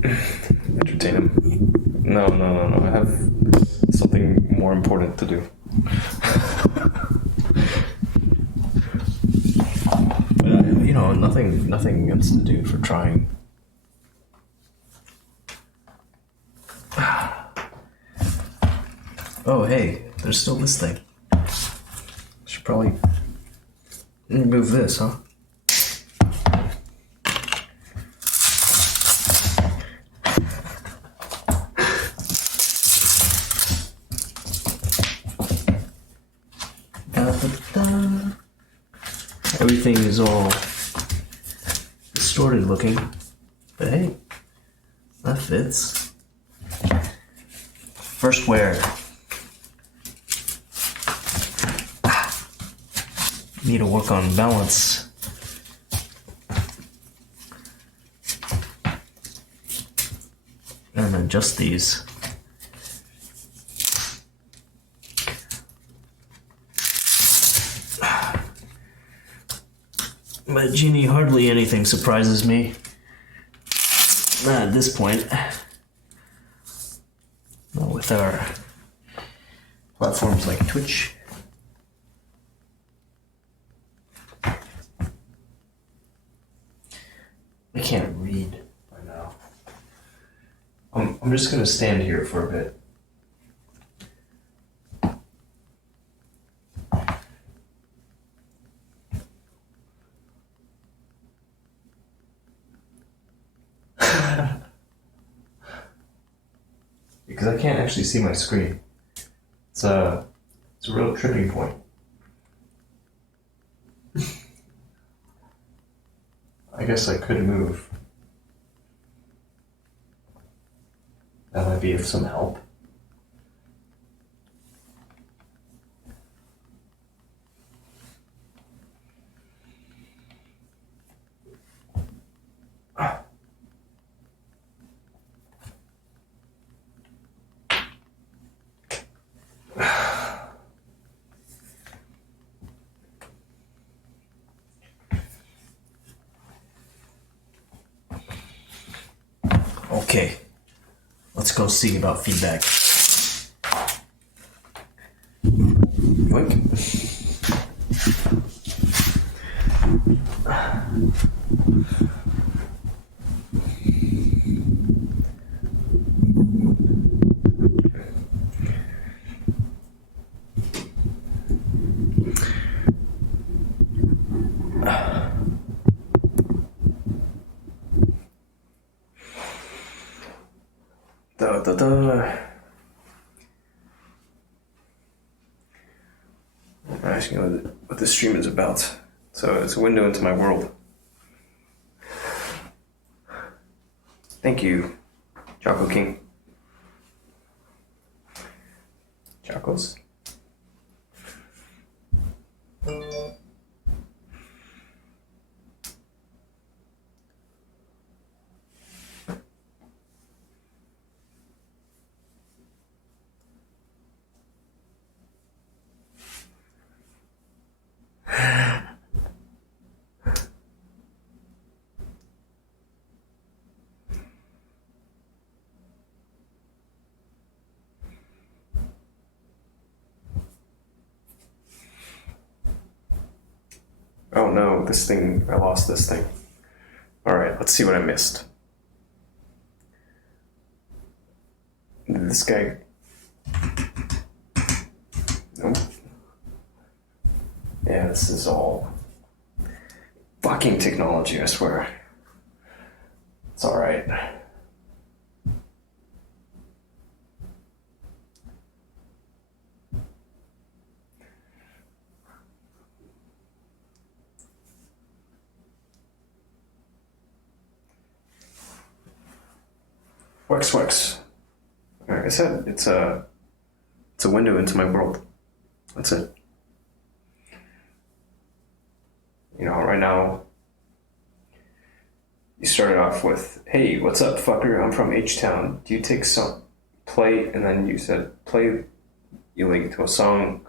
Entertain him. No. I have something more important to do. But, nothing else to do for trying. Oh, hey, there's still this thing. Should probably remove this, huh? Da-da-da. Everything is all distorted looking, but hey, that fits. First wear. Need to work on balance. And adjust these. But Genie, hardly anything surprises me. Not at this point. Not with our platforms like Twitch. I can't read by now. I'm just gonna stand here for a bit. Because I can't actually see my screen. It's a real tripping point. I guess I could move. That might be of some help. Okay, let's go see about feedback. Yoink. I'm asking what this stream is about. So it's a window into my world. Thank you, Choco King. Chocos? Oh no, this thing, I lost this thing. Alright, let's see what I missed. This guy... Nope. Yeah, this is all fucking technology, I swear. It's alright. Wex. Like I said, it's a window into my world. That's it. You know, right now, you started off with, "Hey, what's up, fucker? I'm from H-Town. Do you take some play?" And then you said, "Play." You link to a song.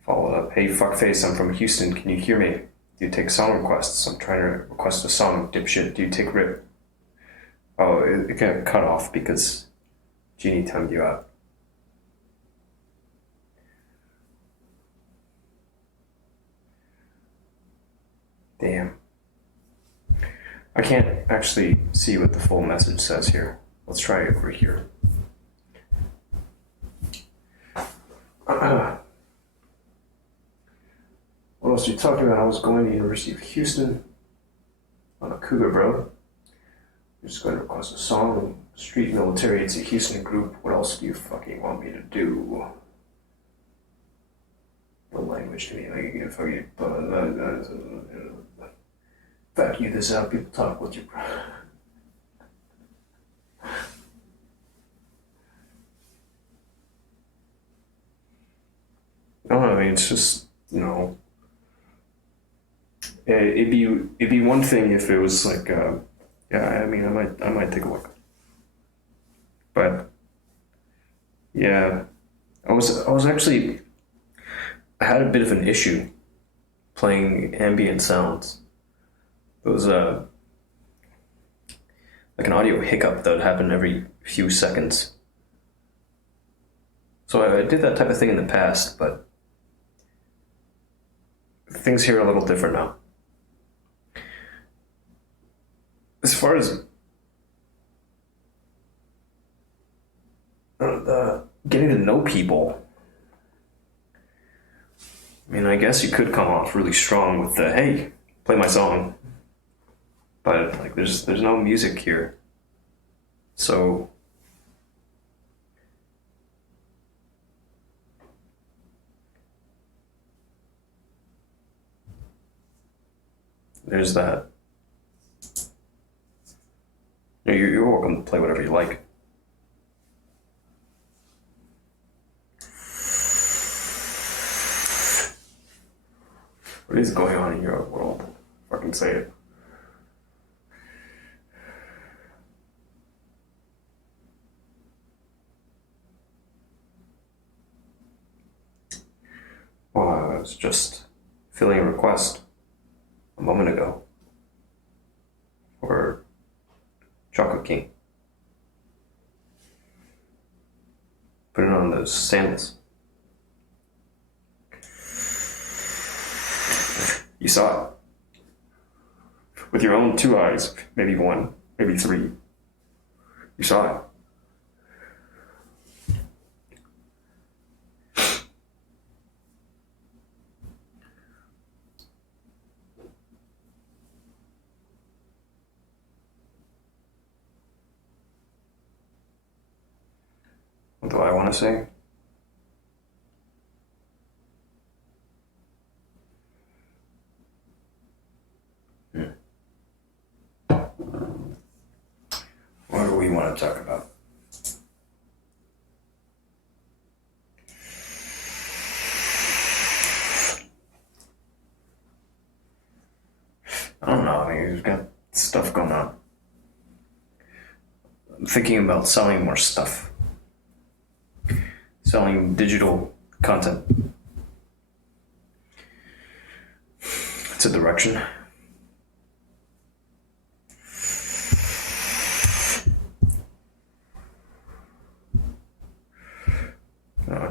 Followed up, "Hey, fuckface, I'm from Houston. Can you hear me? Do you take song requests? I'm trying to request a song, dipshit. Do you take rip?" Oh, it got cut off because Jeannie timed you out. Damn. I can't actually see what the full message says here. Let's try it over here. What else are you talking about? I was going to the University of Houston on a cougar, bro. You're just going to request a song. Street Military, it's a Houston group. What else do you fucking want me to do? The language to me, like, you fucking... Fuck you, this is how people talk with you, bro. No, I mean, it's just, you know... It'd be one thing if it was like, yeah, I mean, I might take a look. But yeah, I was actually, I had a bit of an issue playing ambient sounds. It was like an audio hiccup that would happen every few seconds. So I did that type of thing in the past, but things here are a little different now. As far as getting to know people, I mean, I guess you could come off really strong with the, "Hey, play my song," but like, there's no music here, so there's that. You're welcome to play whatever you like. What is going on in your world? Fucking say it. Well, I was just filling a request a moment ago for Chocolate King. Put it on those sandals. You saw it. With your own 2 eyes, maybe 1, maybe 3. You saw it. What do I want to say? What do we want to talk about? I don't know. I mean, we've got stuff going on. I'm thinking about selling more stuff. Selling digital content. It's a direction.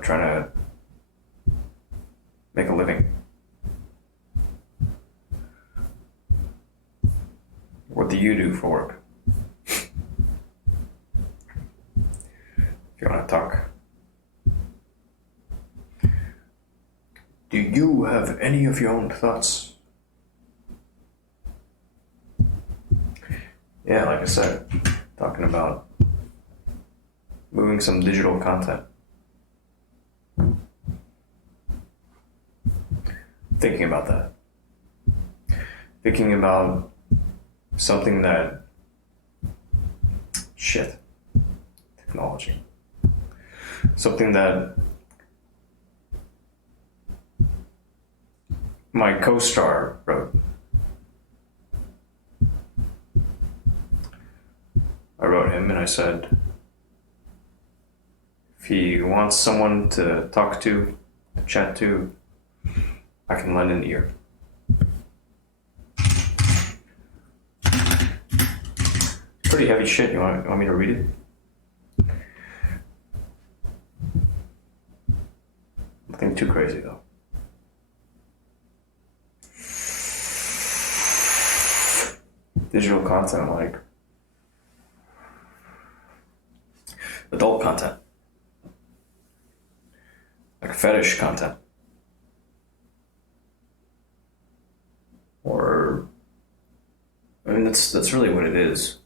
Trying to make a living. What do you do for work? If you want to talk. Do you have any of your own thoughts? Yeah, like I said, talking about moving some digital content. Thinking about that. Thinking about something that... Shit. technology. Something that my co-star wrote. I wrote him and I said, if he wants someone to talk to chat to, I can lend an ear. Pretty heavy shit. You want me to read it? Nothing too crazy though. Digital content like adult content, like fetish content, or I mean that's really what it is.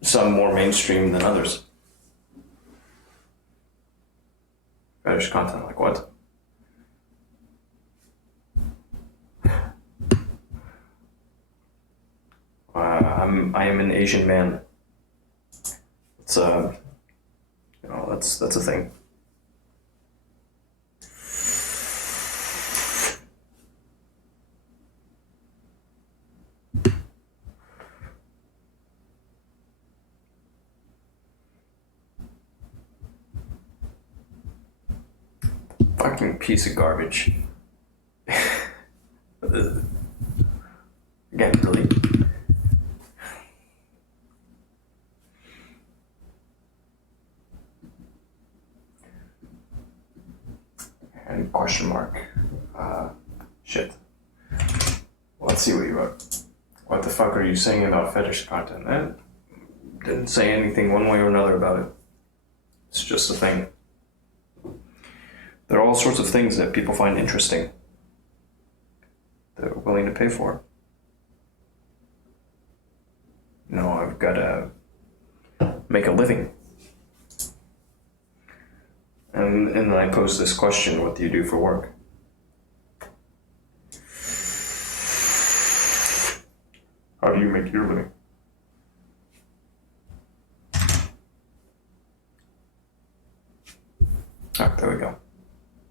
Some more mainstream than others. Fetish content like what? I am an Asian man. It's that's a thing. Fucking piece of garbage. Again, really. And question mark. Shit. Let's see what you wrote. What the fuck are you saying about fetish content? I didn't say anything one way or another about it. It's just a thing. There are all sorts of things that people find interesting. They're willing to pay for. You know, I've got to make a living. And then I pose this question, what do you do for work? How do you make your living? Ah, there we go.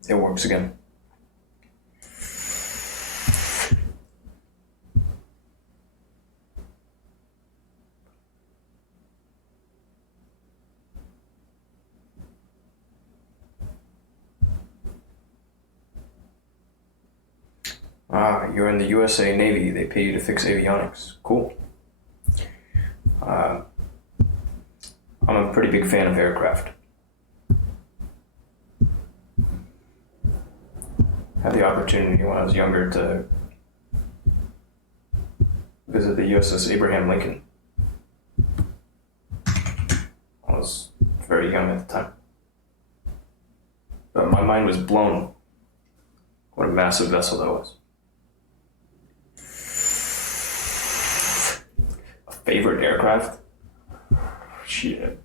It works again. You're in the USA Navy. They pay you to fix avionics. Cool. I'm a pretty big fan of aircraft. Had the opportunity when I was younger to visit the USS Abraham Lincoln. I was very young at the time. But my mind was blown. What a massive vessel that was. A favorite aircraft? Shit.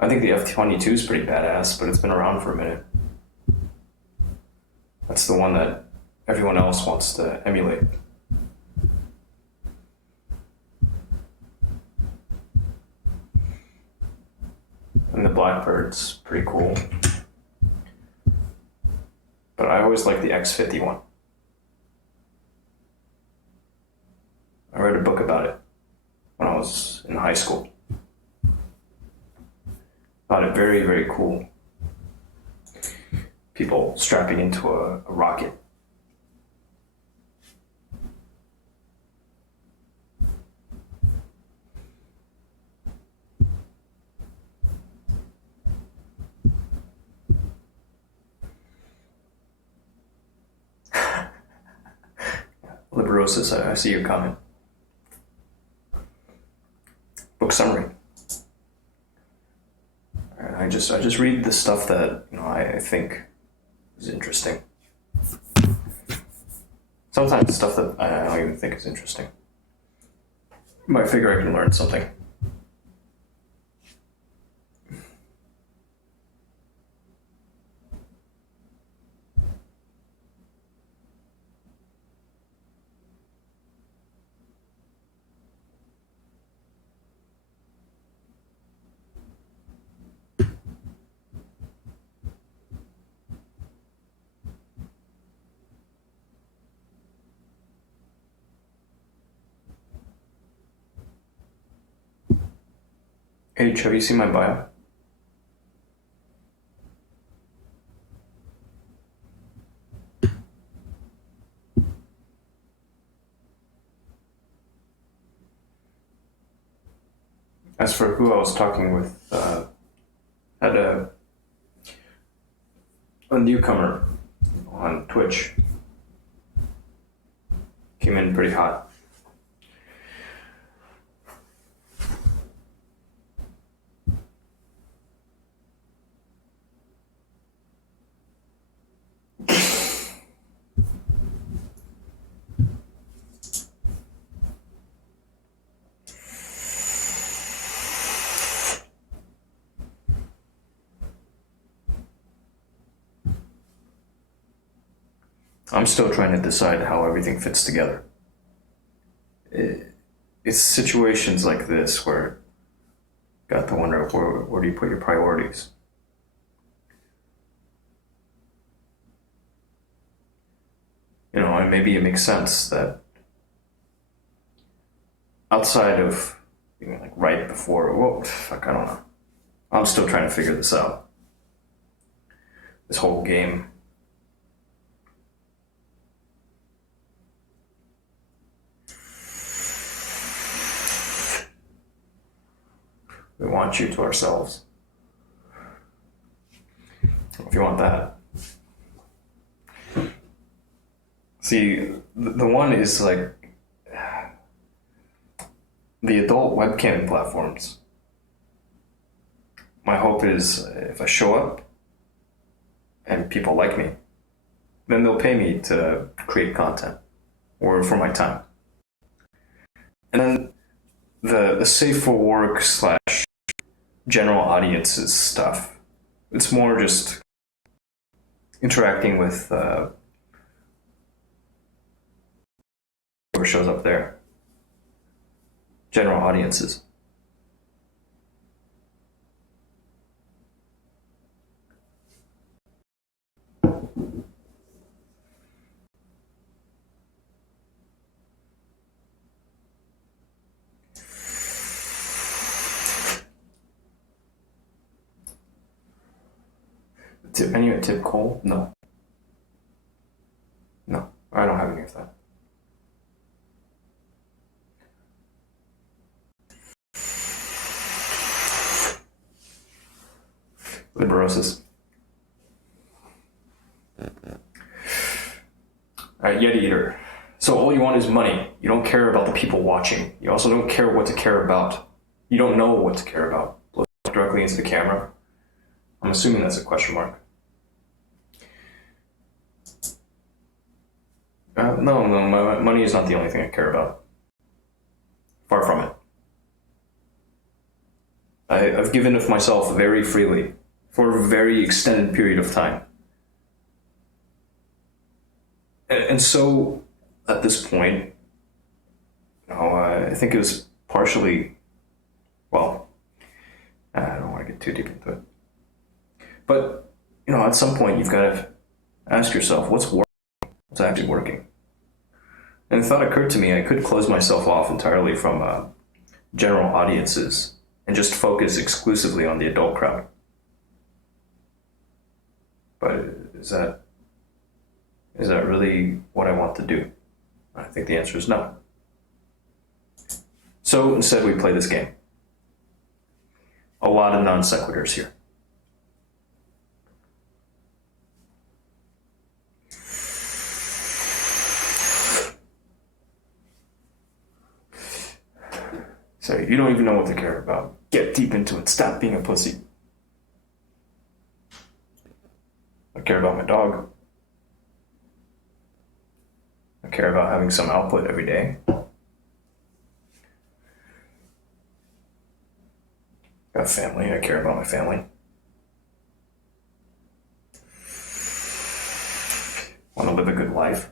I think the F-22 is pretty badass, but it's been around for a minute. That's the one that everyone else wants to emulate. And the Blackbird's pretty cool. But I always like the X-51. I read a book about it when I was in high school. Found it very, very cool. People strapping into a rocket. Liberosis, I see your comment. Book summary. I just read the stuff that I think is interesting. Sometimes stuff that I don't even think is interesting. I figure I can learn something. H, have you seen my bio? As for who I was talking with, had a newcomer on Twitch. Came in pretty hot. I'm still trying to decide how everything fits together. It's situations like this where you got to wonder where do you put your priorities? You know, and maybe it makes sense that outside of, you know, like right before, whoa, fuck, I don't know. I'm still trying to figure this out. This whole game. We want you to ourselves. If you want that. See, the one is like the adult webcam platforms. My hope is if I show up and people like me, then they'll pay me to create content or for my time. And then the safe for work slash general audiences stuff, it's more just interacting with whoever shows up there. General audiences. Any of tip coal? No. No, I don't have any of that. Liberosis. Alright, Yeti Eater. So all you want is money. You don't care about the people watching. You also don't care what to care about. You don't know what to care about. Look directly into the camera. I'm assuming that's a question mark. No, money is not the only thing I care about. Far from it. I've given of myself very freely for a very extended period of time. And so, at this point, you know, I think it was partially, well, I don't want to get too deep into it. But, you know, at some point you've got to ask yourself, what's working? What's actually working? And the thought occurred to me, I could close myself off entirely from general audiences and just focus exclusively on the adult crowd. But is that really what I want to do? I think the answer is no. So instead we play this game. A lot of non sequiturs here. So you don't even know what to care about. Get deep into it. Stop being a pussy. I care about my dog. I care about having some output every day. Got a family. I care about my family. Want to live a good life.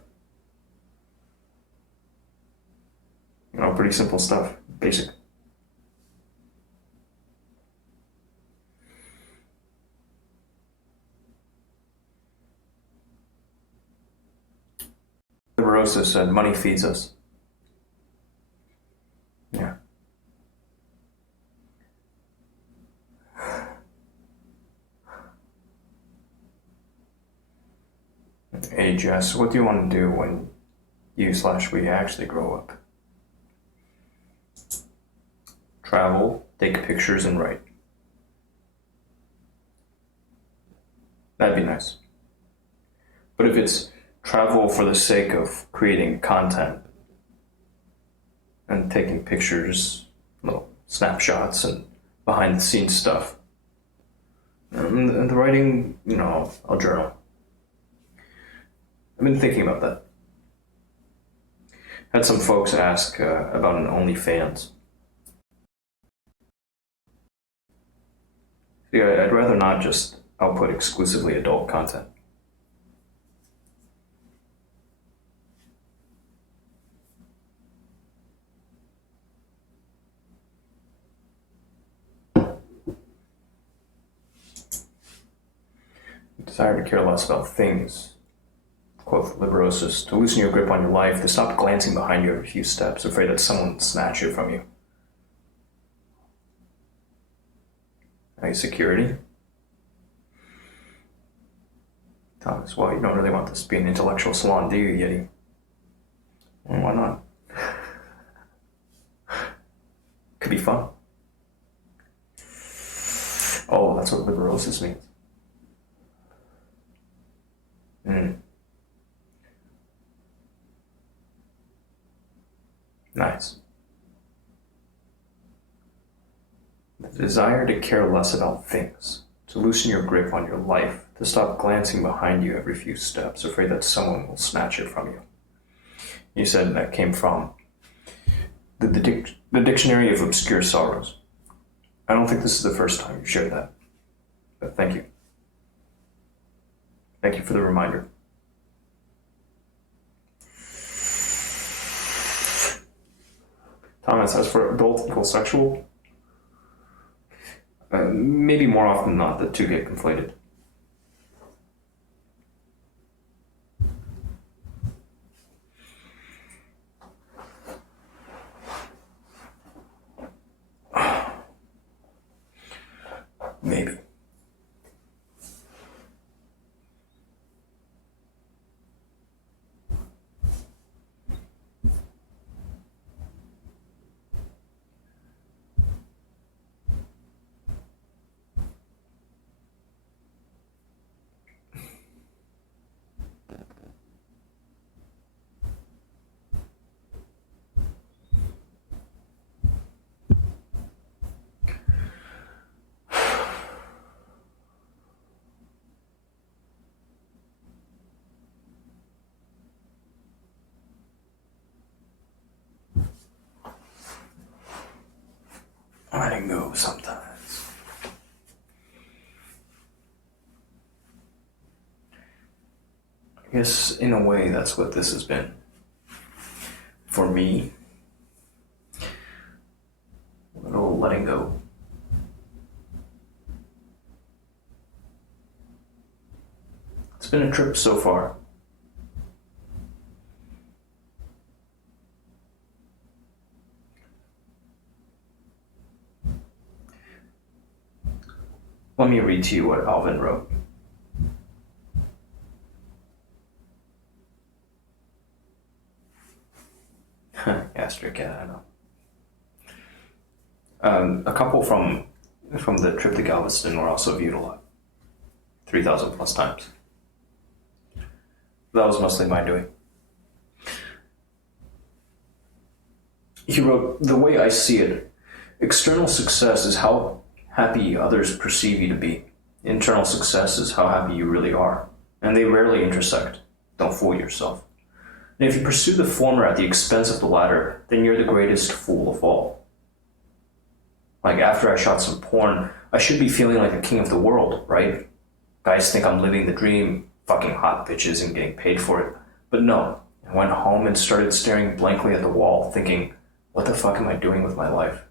You know, pretty simple stuff. Basic. Liberosa said, money feeds us. Yeah. Hey Jess, what do you want to do when you/we actually grow up? Travel, take pictures, and write. That'd be nice. But if it's travel for the sake of creating content and taking pictures, little snapshots, and behind the scenes stuff, and the writing, I'll journal. I've been thinking about that. Had some folks ask about an OnlyFans. See, I'd rather not just output exclusively adult content. Desire to care less about things. Quote Liberosis, to loosen your grip on your life, to stop glancing behind you every few steps, afraid that someone will snatch it from you. Security? Thomas, well, you don't really want this to be an intellectual salon, do you, Yeti? Well, why not? Could be fun. Oh, that's what liberosis means. Nice. The desire to care less about things, to loosen your grip on your life, to stop glancing behind you every few steps, afraid that someone will snatch it from you. You said that came from the Dictionary of Obscure Sorrows. I don't think this is the first time you shared that, but thank you. Thank you for the reminder. Thomas, as for adult equals sexual, maybe more often than not, the two get conflated. Maybe. Letting go sometimes. I guess in a way that's what this has been. For me, a little letting go. It's been a trip so far. Let me read to you what Alvin wrote. Astrid cat, I know. A couple from the trip to Galveston were also viewed a lot. 3,000 plus times. That was mostly my doing. He wrote, the way I see it, external success is how happy others perceive you to be. Internal success is how happy you really are. And they rarely intersect. Don't fool yourself. And if you pursue the former at the expense of the latter, then you're the greatest fool of all. Like after I shot some porn, I should be feeling like the king of the world, right? Guys think I'm living the dream, fucking hot bitches and getting paid for it. But no, I went home and started staring blankly at the wall, thinking, what the fuck am I doing with my life?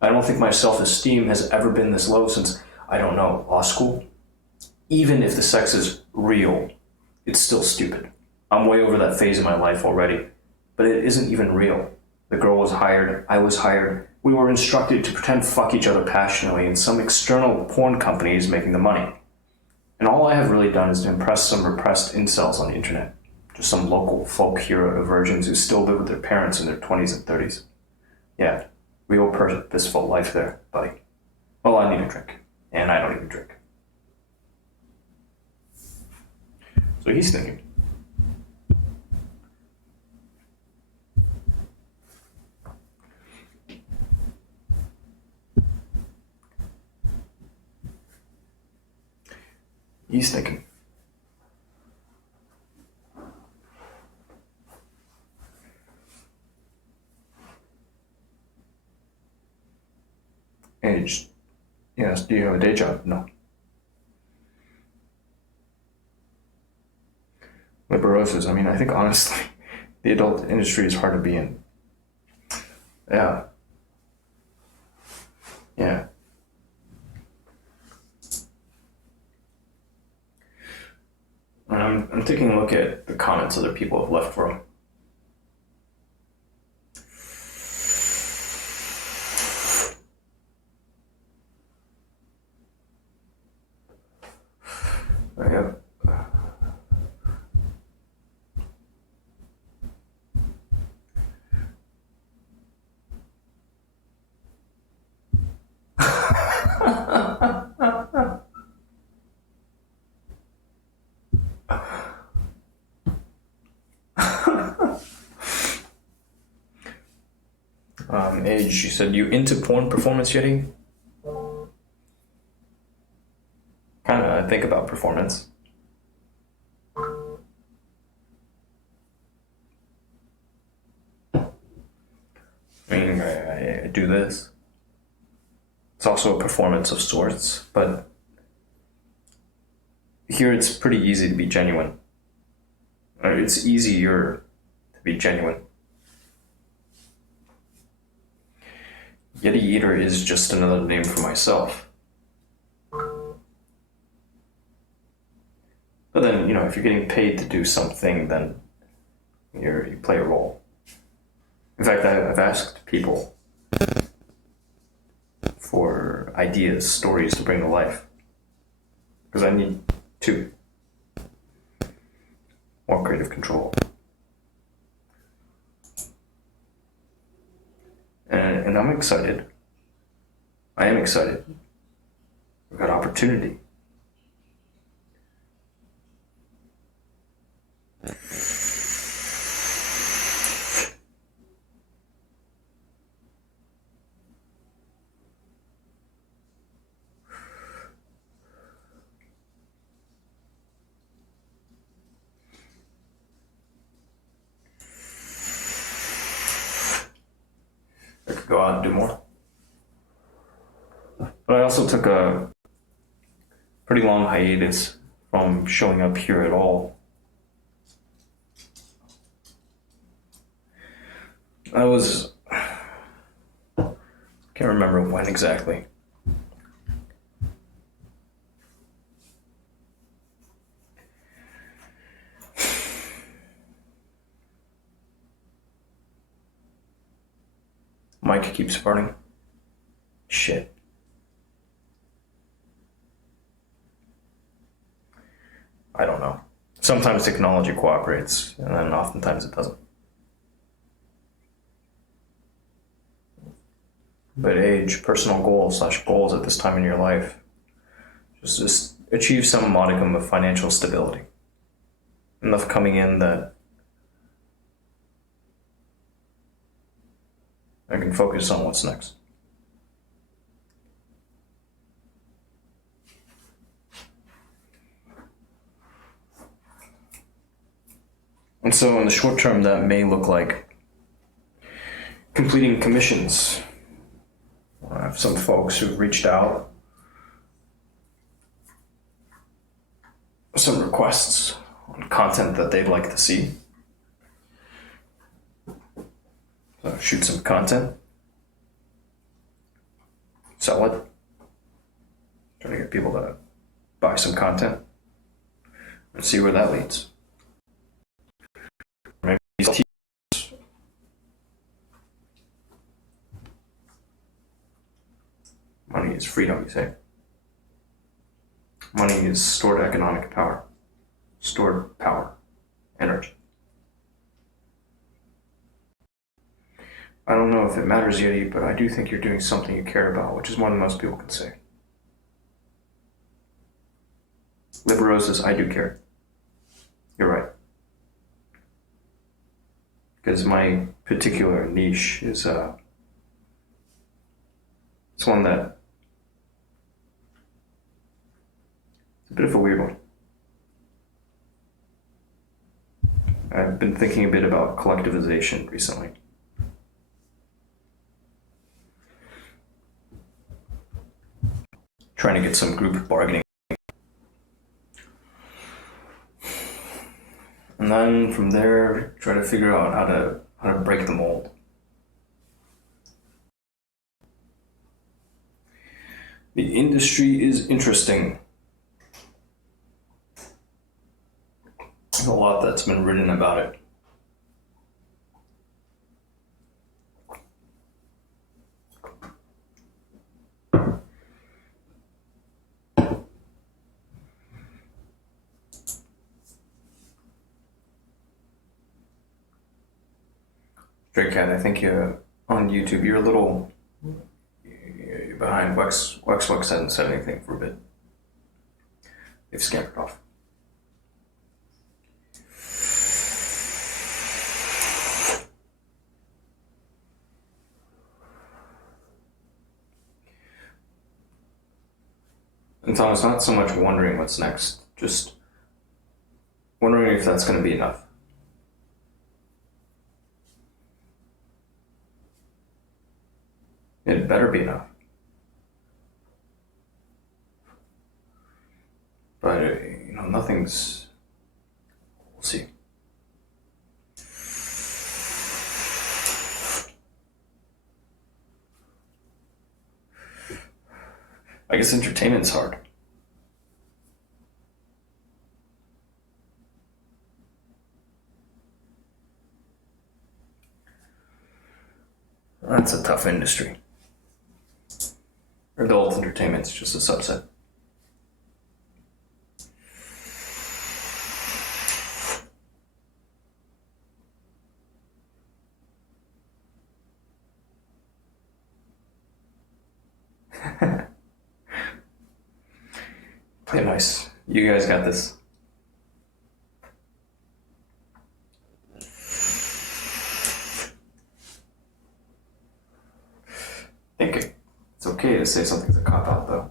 I don't think my self-esteem has ever been this low since, I don't know, law school. Even if the sex is real, it's still stupid. I'm way over that phase in my life already, but it isn't even real. The girl was hired, I was hired. We were instructed to pretend fuck each other passionately, and some external porn company is making the money. And all I have really done is to impress some repressed incels on the internet. Just some local folk hero virgins who still live with their parents in their 20s and 30s. Yeah, real purposeful life there, buddy. Well, I need a drink. And I don't even drink. So he's thinking. He's thinking. Age. Yes, do you have a day job? No. Liberosis, I mean, I think honestly, the adult industry is hard to be in. Yeah. Yeah. I'm taking a look at the comments other people have left for him. Age, she said, you into porn performance, Yeti? Kinda, I think about performance. I mean, I do this. It's also a performance of sorts, but here it's pretty easy to be genuine. It's easier to be genuine. Yeti Eater is just another name for myself. But then, if you're getting paid to do something, then you play a role. In fact, I've asked people for ideas, stories to bring to life. Because I need more creative control. And I'm excited. I am excited. We've got opportunity. Go out and do more. But I also took a pretty long hiatus from showing up here at all. Can't remember when exactly. Mic keeps farting. Shit. I don't know. Sometimes technology cooperates, and then oftentimes it doesn't. But age, personal goals at this time in your life. Just achieve some modicum of financial stability. Enough coming in that I can focus on what's next. And so in the short term, that may look like completing commissions. I have some folks who've reached out, some requests on content that they'd like to see. So shoot some content, sell it, try to get people to buy some content, and see where that leads. Maybe money is freedom, you say? Money is stored economic power. Stored power. Energy. I don't know if it matters, Yeti, but I do think you're doing something you care about, which is more than most people can say. Libero says, I do care. You're right. Because my particular niche is it's one that it's a bit of a weird one. I've been thinking a bit about collectivization recently. Trying to get some group bargaining. And then from there, try to figure out how to break the mold. The industry is interesting. There's a lot that's been written about it. Stray Cat, I think you're on YouTube. You're a little behind. Wex hasn't said anything for a bit. They've scampered off. And Thomas, not so much wondering what's next, just wondering if that's going to be enough. It better be enough. But, nothing's... We'll see. I guess entertainment's hard. That's a tough industry. Adult entertainment's just a subset. Play nice. You guys got this. I think it's okay to say something's a cop-out, though.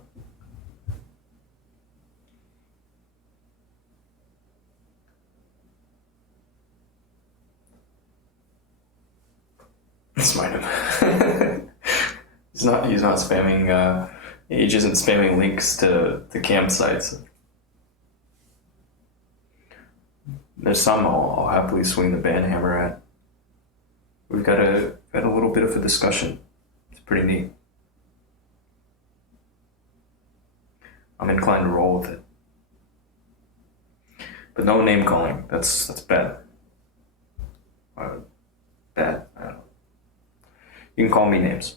Let's mind him. He's not spamming, Age isn't spamming links to the campsites. There's some I'll happily swing the banhammer at. We've got a little bit of a discussion. It's pretty neat. I'm inclined to roll with it. But no name calling. That's bad. Bad. I don't know. You can call me names.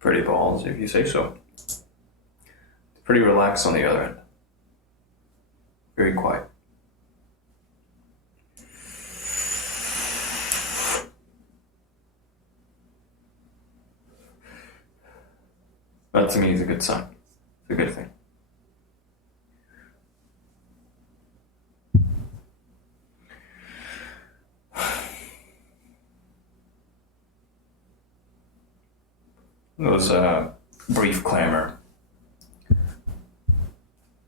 Pretty balls, if you say so. Pretty relaxed on the other end. Very quiet. That to me is a good sign. It's a good thing. It was a brief clamor,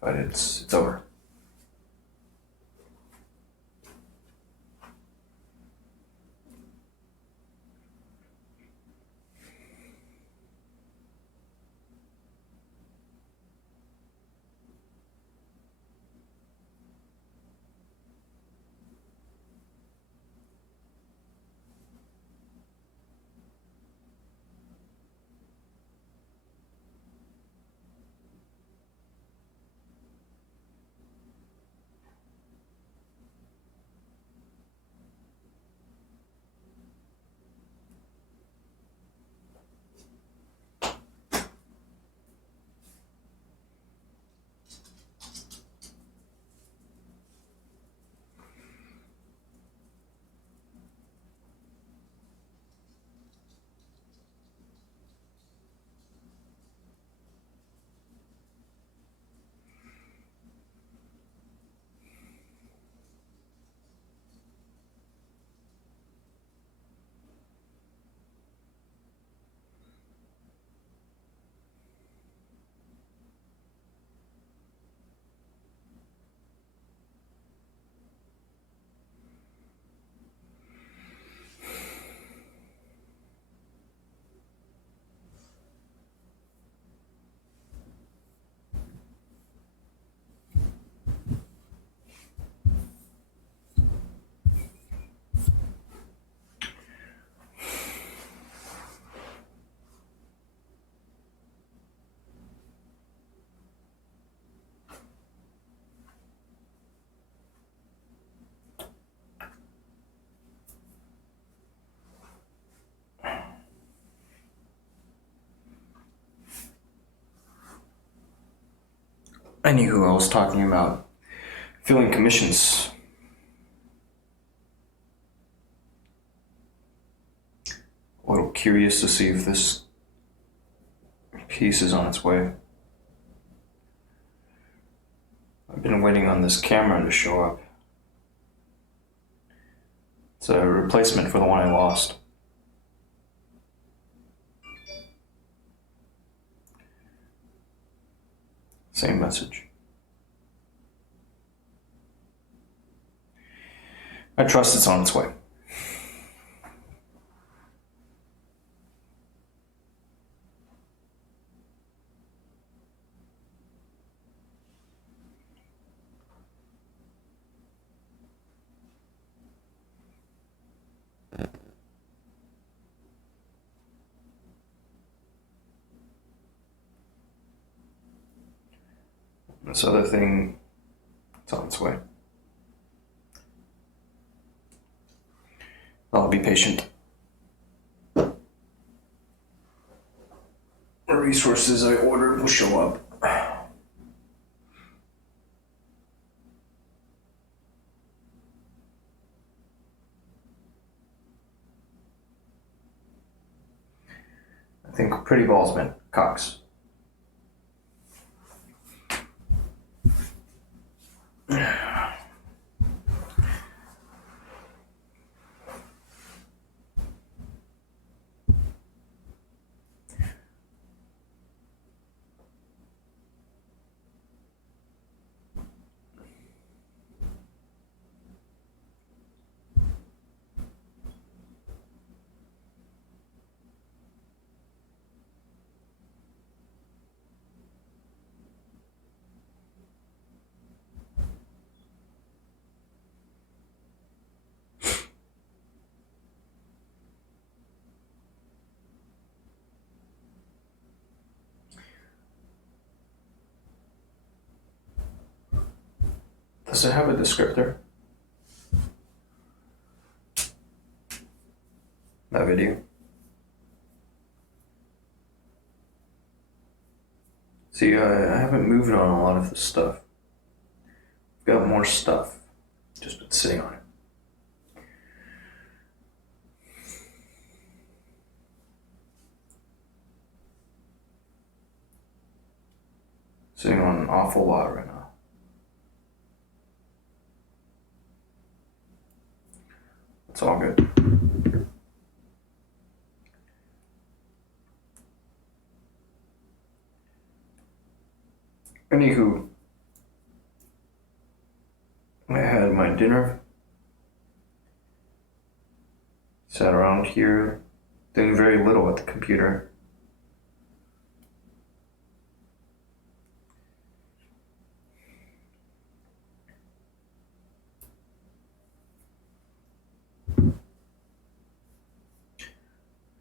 but it's over. Anywho, I was talking about filling commissions. A little curious to see if this piece is on its way. I've been waiting on this camera to show up. It's a replacement for the one I lost. Same message. I trust it's on its way. This other thing, it's on its way. I'll be patient. The resources I ordered will show up. I think pretty balls meant cocks. Does it have a descriptor? That video. See, I haven't moved on a lot of this stuff. I've got more stuff. Just been sitting on it. Sitting on an awful lot right now. It's all good. Anywho, I had my dinner, sat around here, doing very little at the computer.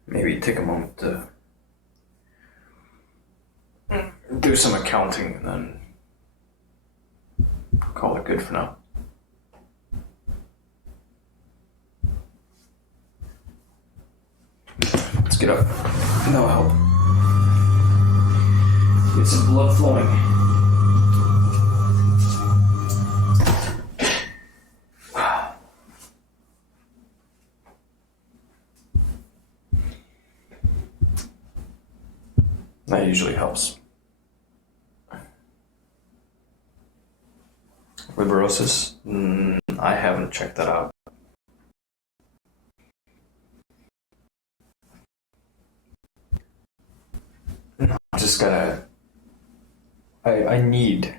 Maybe take a moment to do some accounting and then call it good for now. Let's get up. No help. Get some blood flowing. That usually helps. Liberosis? I haven't checked that out. I just gotta... I need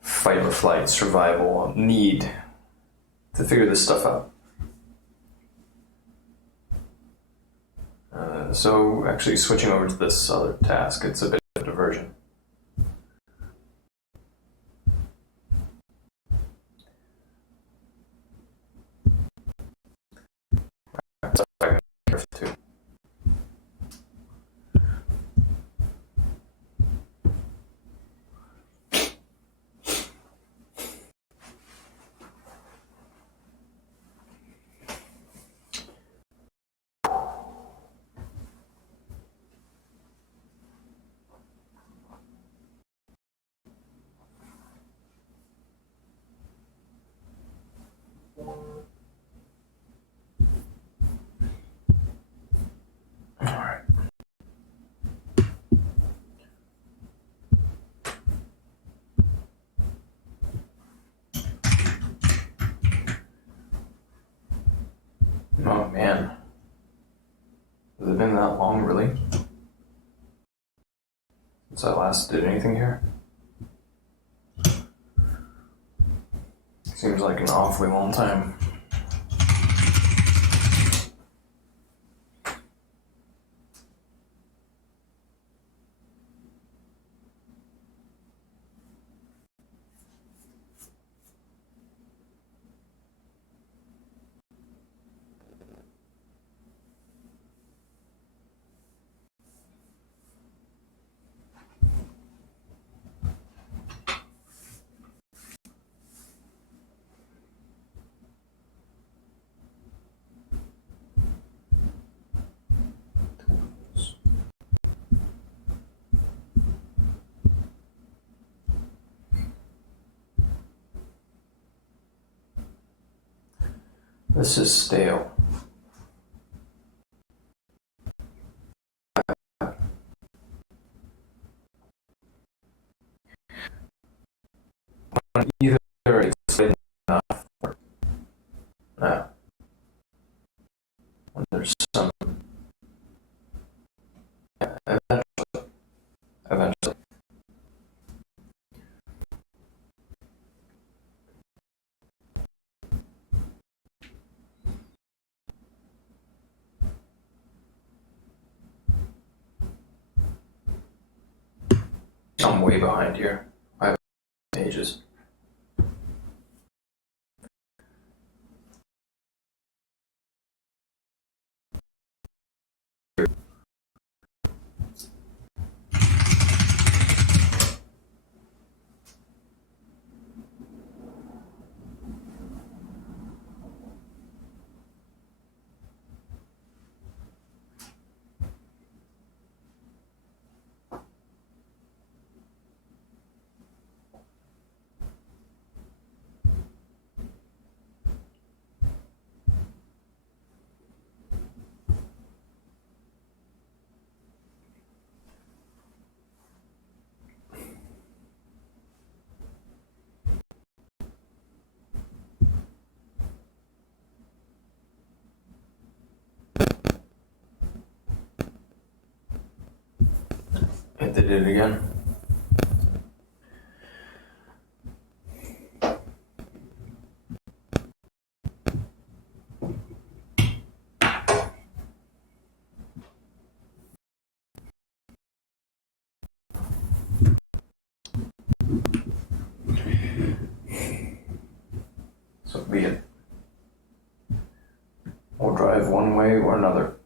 fight or flight, survival, need to figure this stuff out. So actually switching over to this other task, it's a bit of a diversion. Oh man. Has it been that long, really? Since I last did anything here? Seems like an awfully long time. This is stale. Either it's good enough or no. When there's some eventually. I'm way behind here. I have pages. They did it again. So be it. We'll drive one way or another.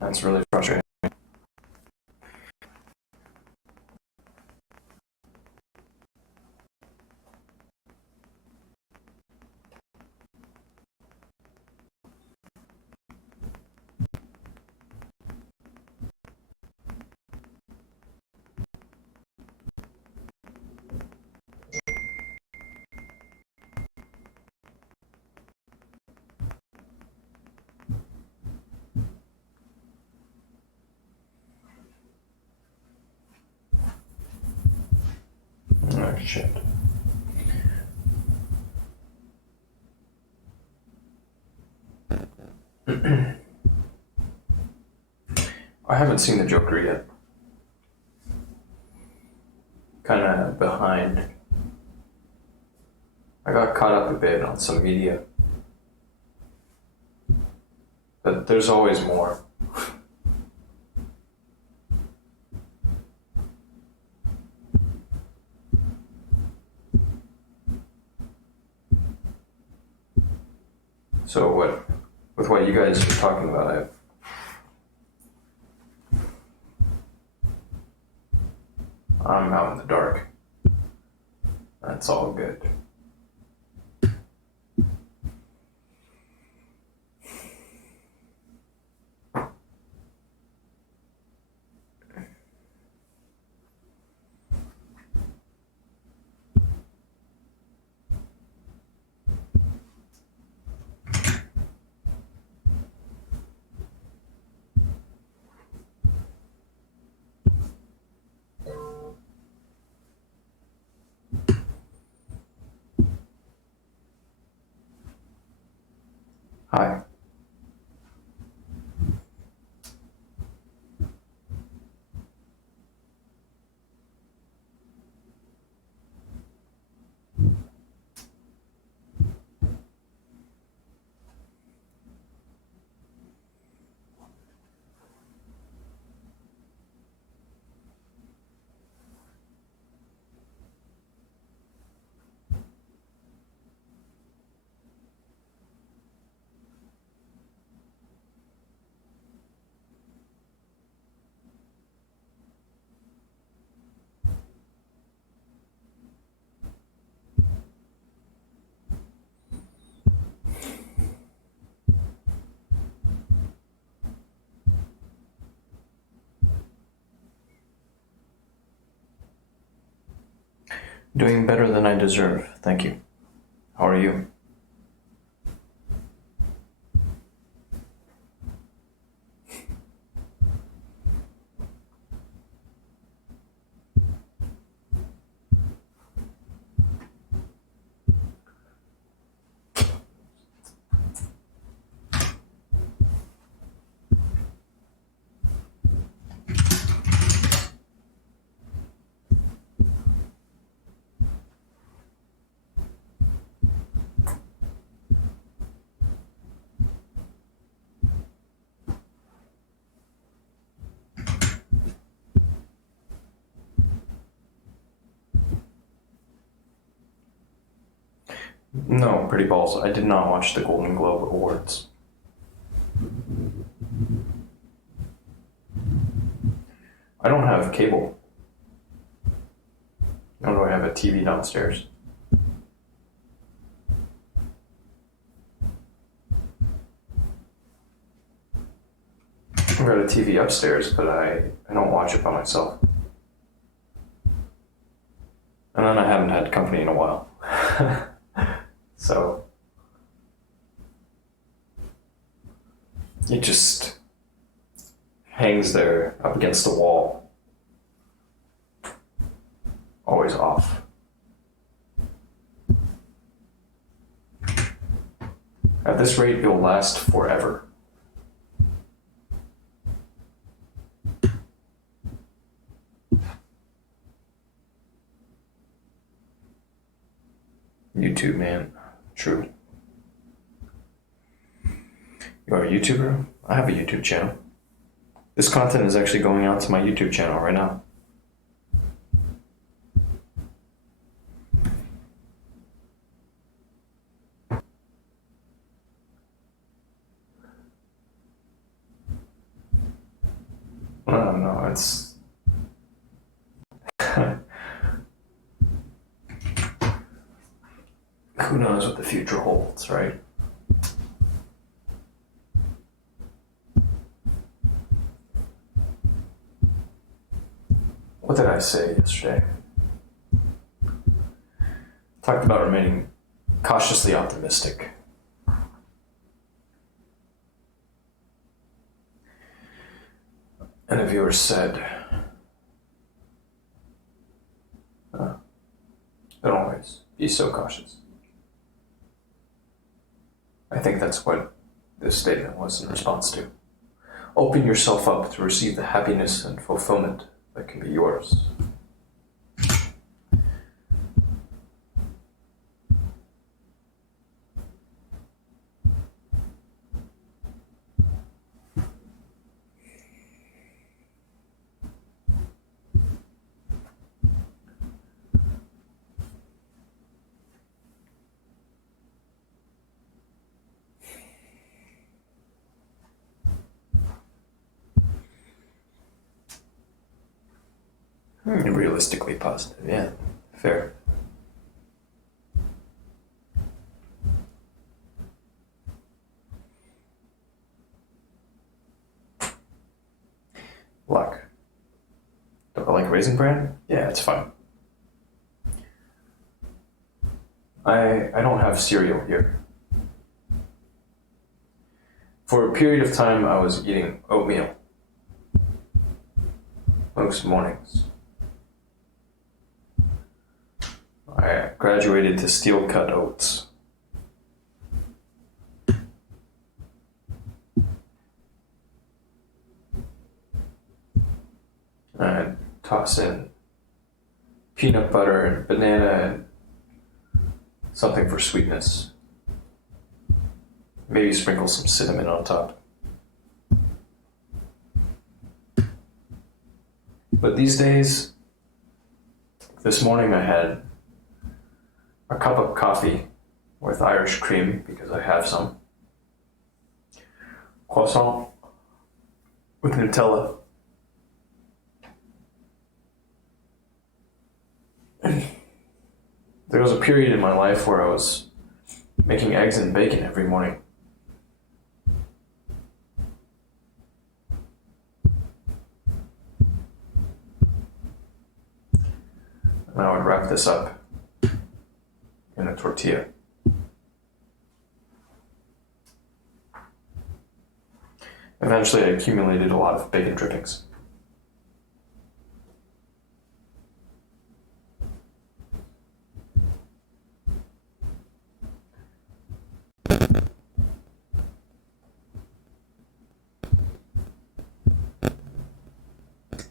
That's really frustrating. shit. I haven't seen the Joker yet. Kind of behind. I got caught up a bit on some media. But there's always more. So with what you guys are talking about, I'm out in the dark. That's all good. Hi. Doing better than I deserve, thank you. How are you? No, pretty balls. I did not watch the Golden Globe Awards. I don't have cable. Nor do I have a TV downstairs. I've got a TV upstairs, but I don't watch it by myself. And then I haven't had company in a while. So it just hangs there up against the wall. Always off. At this rate, it'll last forever. YouTube, man. True. You are a YouTuber? I have a YouTube channel. This content is actually going out to my YouTube channel right now. No, it's... Who knows what the future holds, right? What did I say yesterday? Talked about remaining cautiously optimistic. And a viewer said, Don't always be so cautious. I think that's what this statement was in response to. Open yourself up to receive the happiness and fulfillment that can be yours. Realistically positive, yeah. Fair. Luck. Do I like Raisin Bran? Yeah, it's fun. I don't have cereal here. For a period of time, I was eating oatmeal most mornings. I graduated to steel-cut oats. I'd toss in peanut butter and banana and something for sweetness. Maybe sprinkle some cinnamon on top. But these days, this morning I had a cup of coffee with Irish cream, because I have some. Croissant with Nutella. There was a period in my life where I was making eggs and bacon every morning. And I would wrap this up in a tortilla. Eventually I accumulated a lot of bacon drippings.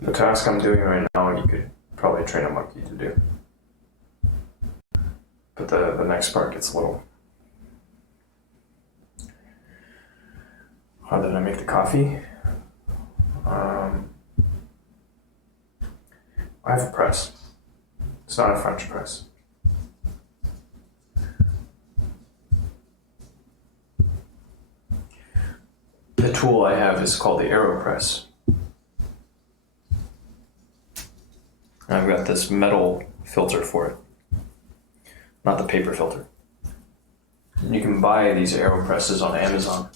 The task I'm doing right now, you could probably train a monkey to do. But the next part gets a little... How did I make the coffee? I have a press. It's not a French press. The tool I have is called the AeroPress. I've got this metal filter for it, not the paper filter. You can buy these AeroPresses on Amazon.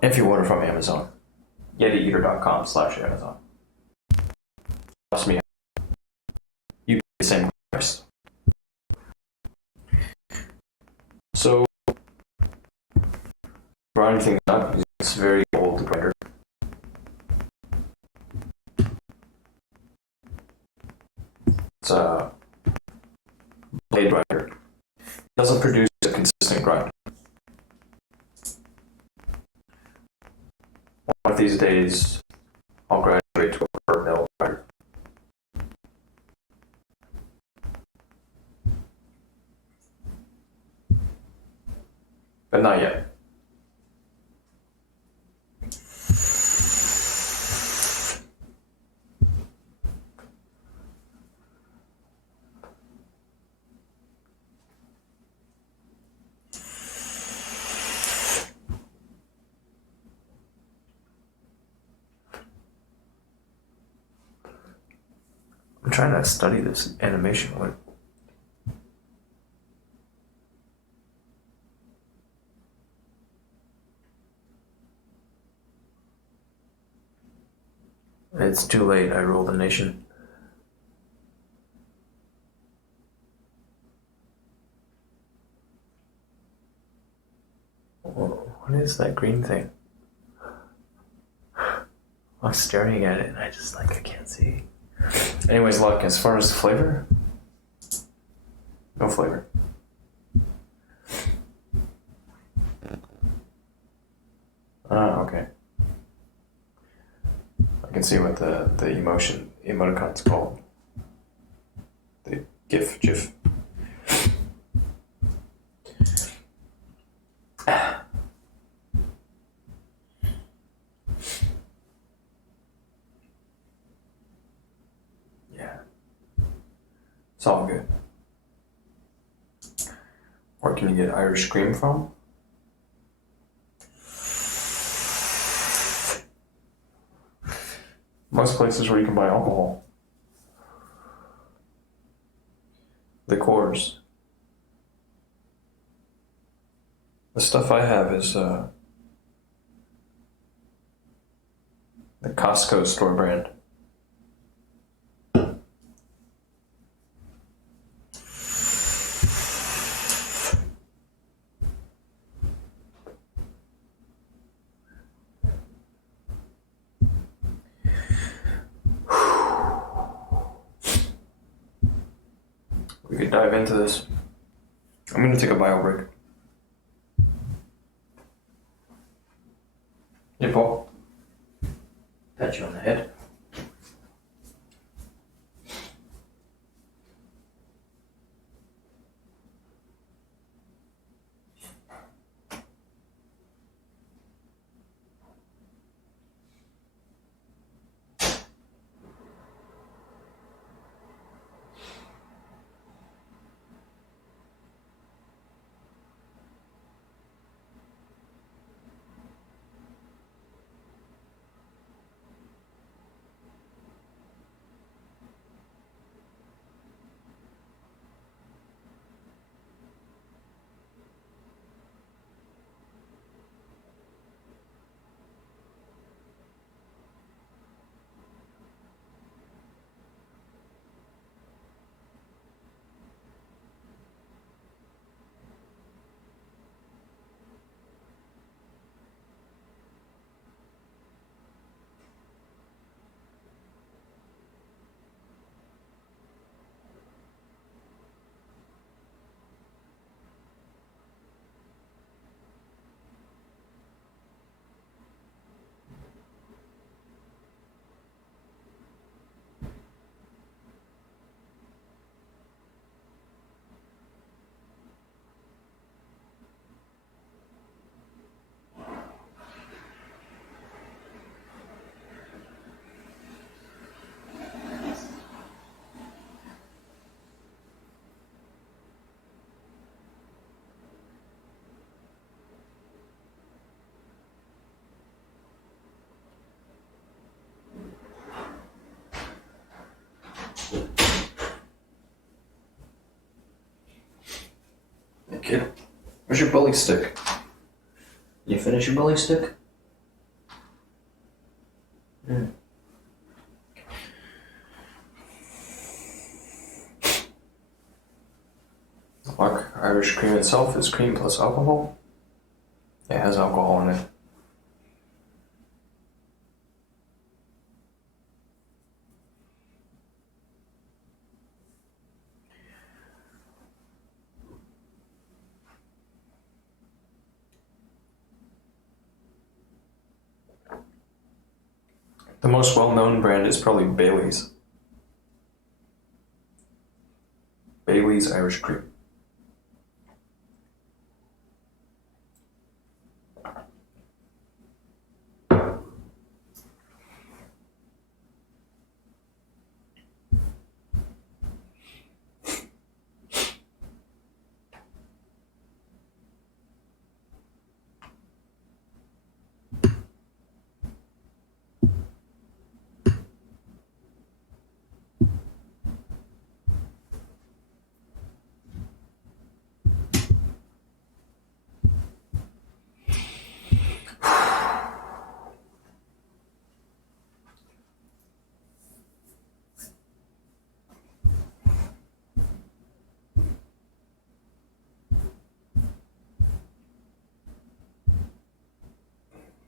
If you order from Amazon, YetiEater.com/Amazon. Cost me, you pay the same price. So, grind things up. It's a very old grinder. It's a blade grinder. It doesn't produce a consistent grind. One of these days, I'll graduate to a bird mill grinder. But not yet. I'm trying to study this animation. It's too late. I rule the nation. What is that green thing? I'm staring at it and I can't see. Anyways, look, as far as the flavor, no flavor. Okay. I can see what the emoticon's called. The GIF. Yeah. It's all good. Where can you get Irish cream from? Most places where you can buy alcohol. Liqueurs. The stuff I have is the Costco store brand. We could dive into this. I'm going to take a bio break. Hey, Paul. Pat you on the head. Hey, kid. Where's your bully stick? You finish your bully stick? Mm. Look, Irish cream itself is cream plus alcohol. It has alcohol in it. The most well-known brand is probably Bailey's. Bailey's Irish Cream.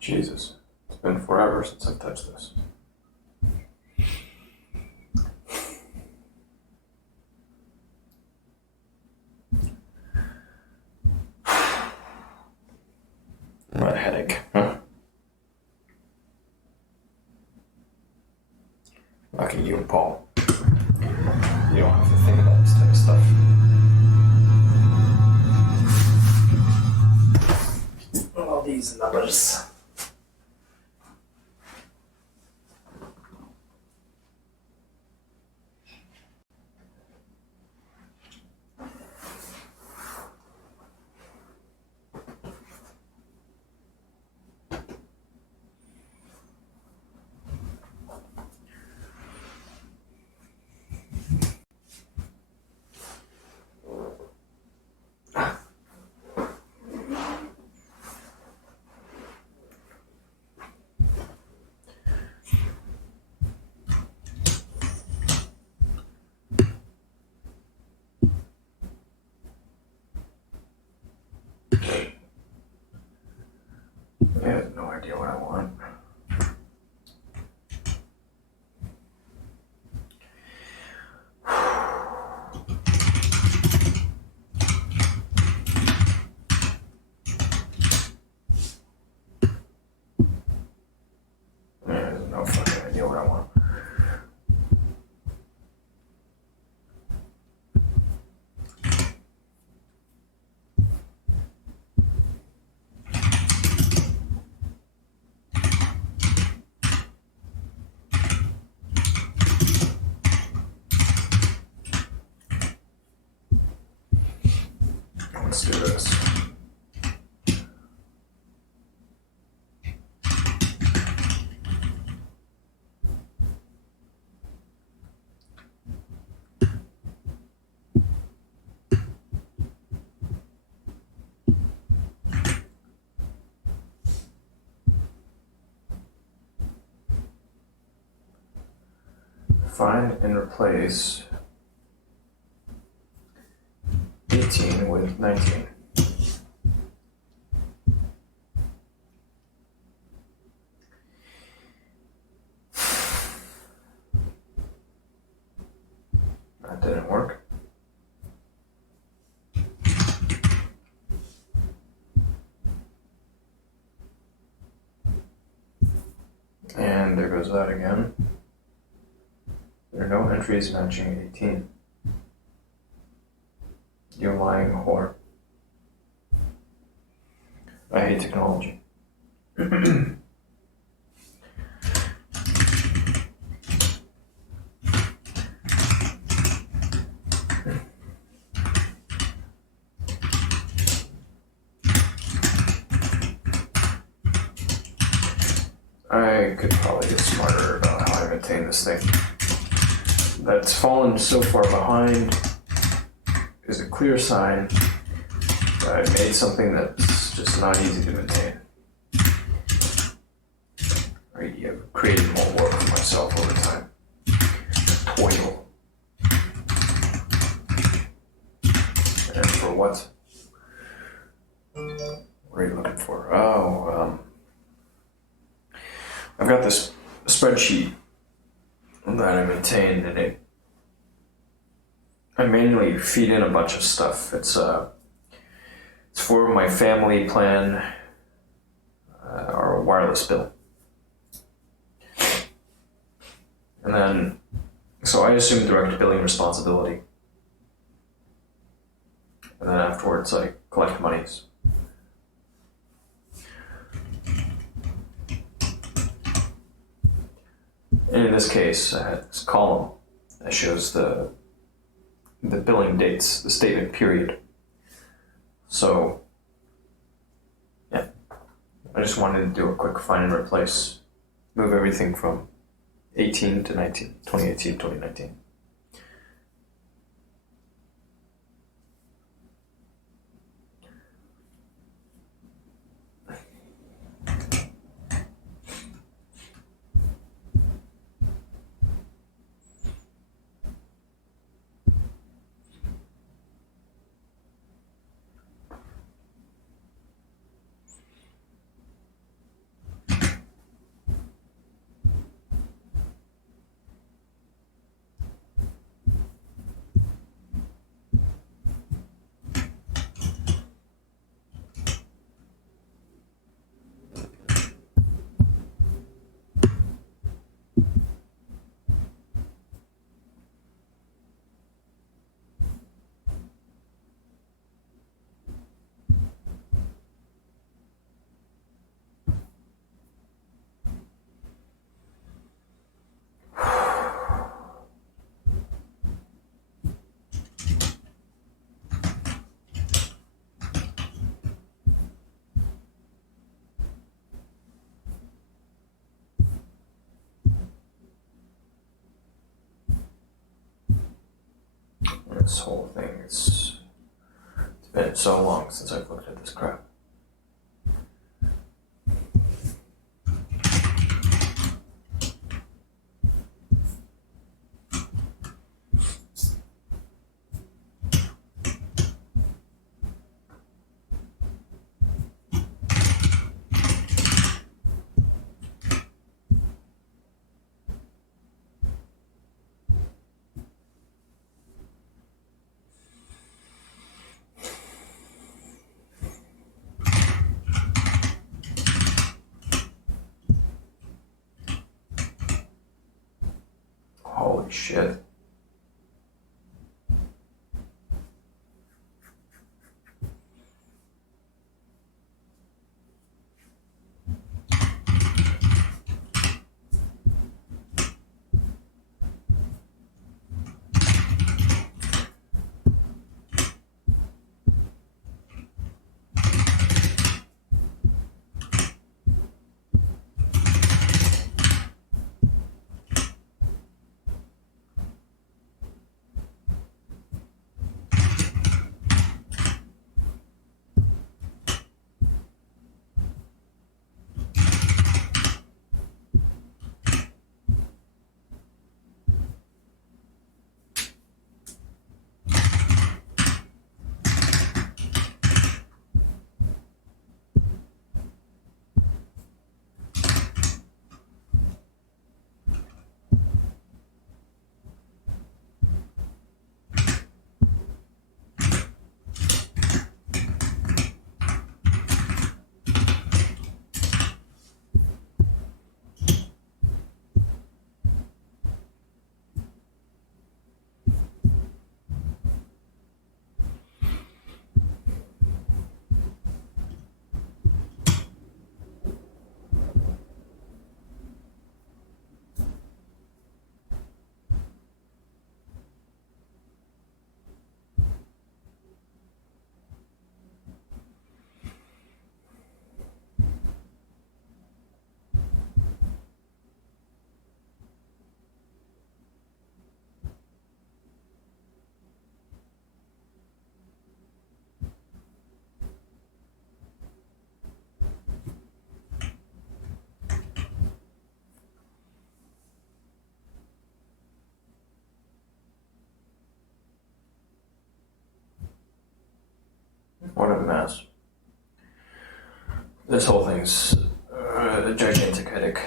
Jesus, it's been forever since I've touched this. A headache, huh? Lucky you and Paul. You don't have to think about this type of stuff. All these numbers. I have no idea what I want. I have no fucking idea what I want. Let's do this. Find and replace 18 with 19. That didn't work. And there goes that again. There are no entries matching 18. You lying whore. I hate technology. I could probably get smarter about how I maintain this thing. That's fallen so far behind is a clear sign that I made something that's just not easy to maintain. I've created more work for myself over time. Toil. And for what? What are you looking for? I've got this spreadsheet that I maintain, and I manually feed in a bunch of stuff. It's for my family plan, our wireless bill. And then, so I assume direct billing responsibility. And then afterwards I collect monies. And in this case, I had this column that shows the billing dates, the statement period. So, yeah, I just wanted to do a quick find and replace, move everything from 18 to 19, 2018, 2019. this whole thing. It's been so long since I've looked at this crap. Holy shit. What a mess. This whole thing's a gigantic headache.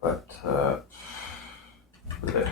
But, bleh.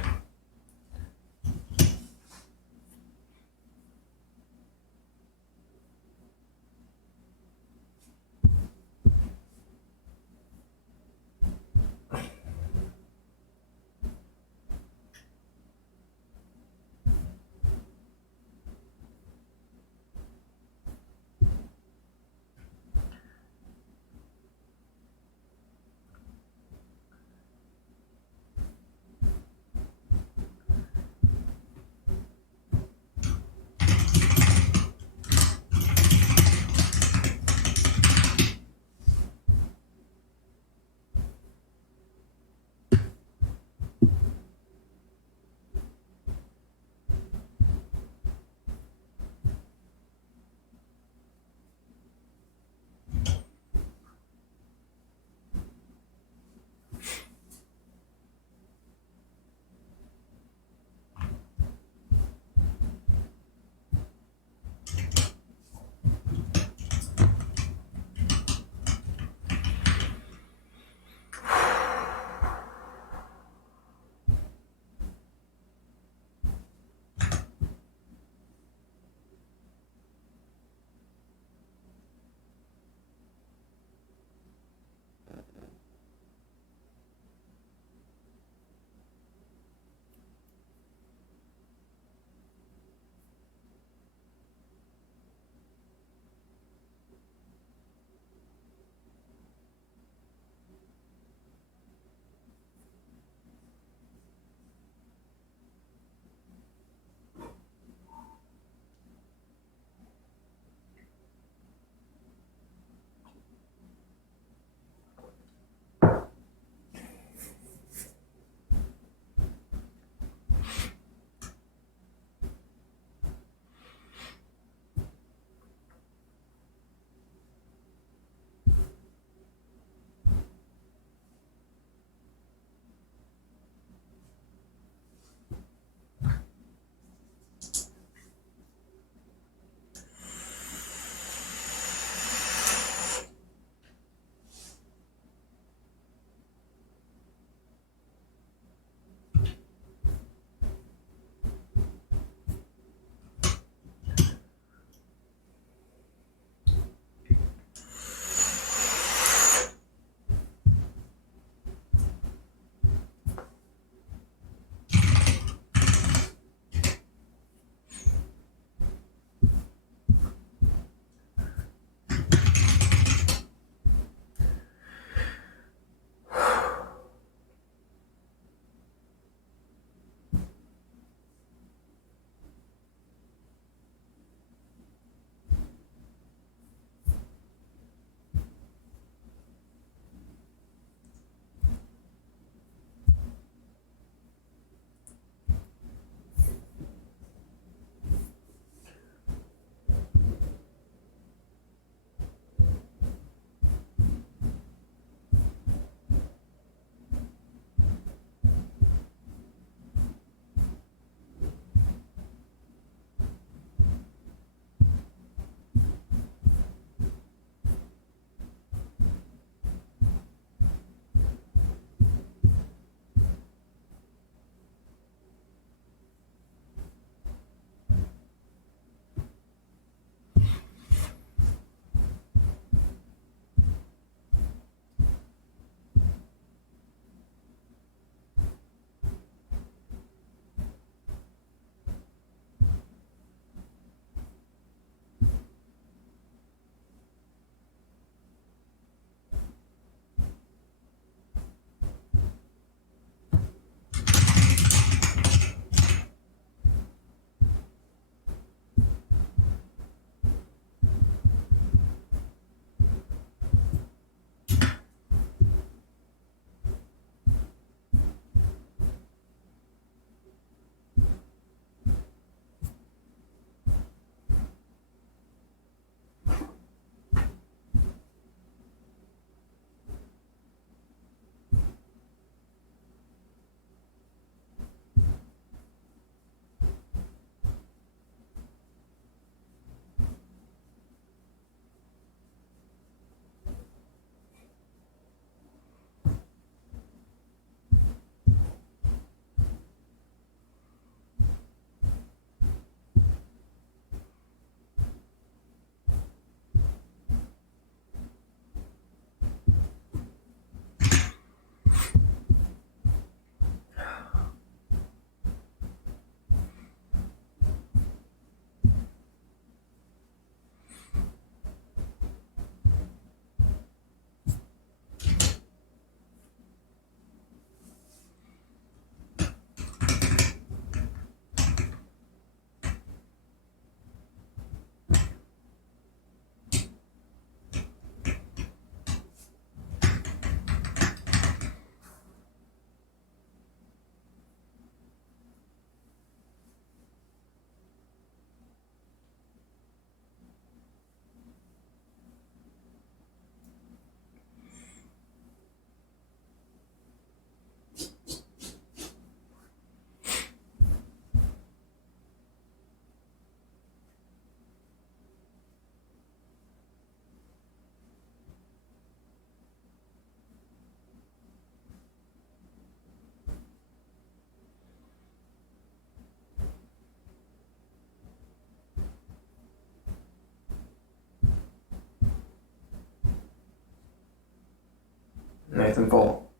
Nathan Bolt.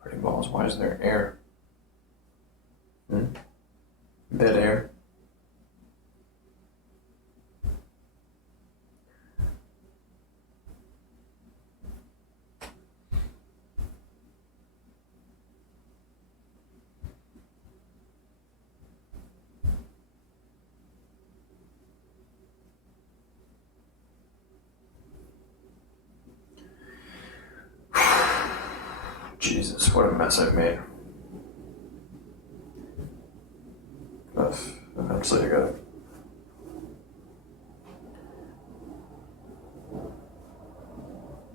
Pretty balls. Why is there air? Dead air. Jesus, what a mess I've made. Eventually I gotta...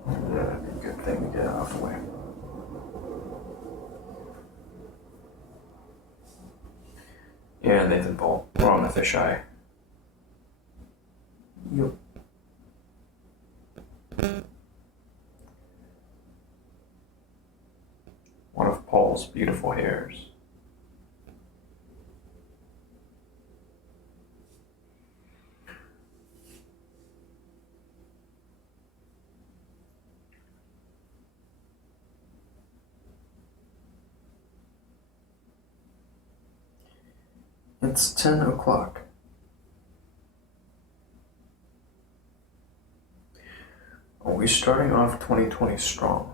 Yeah, that'd be a good thing to get out of the way. Yeah, Nathan Bolt. We're on the fisheye. Yep. One of Paul's beautiful hairs. It's 10 o'clock. Are we starting off 2020 strong?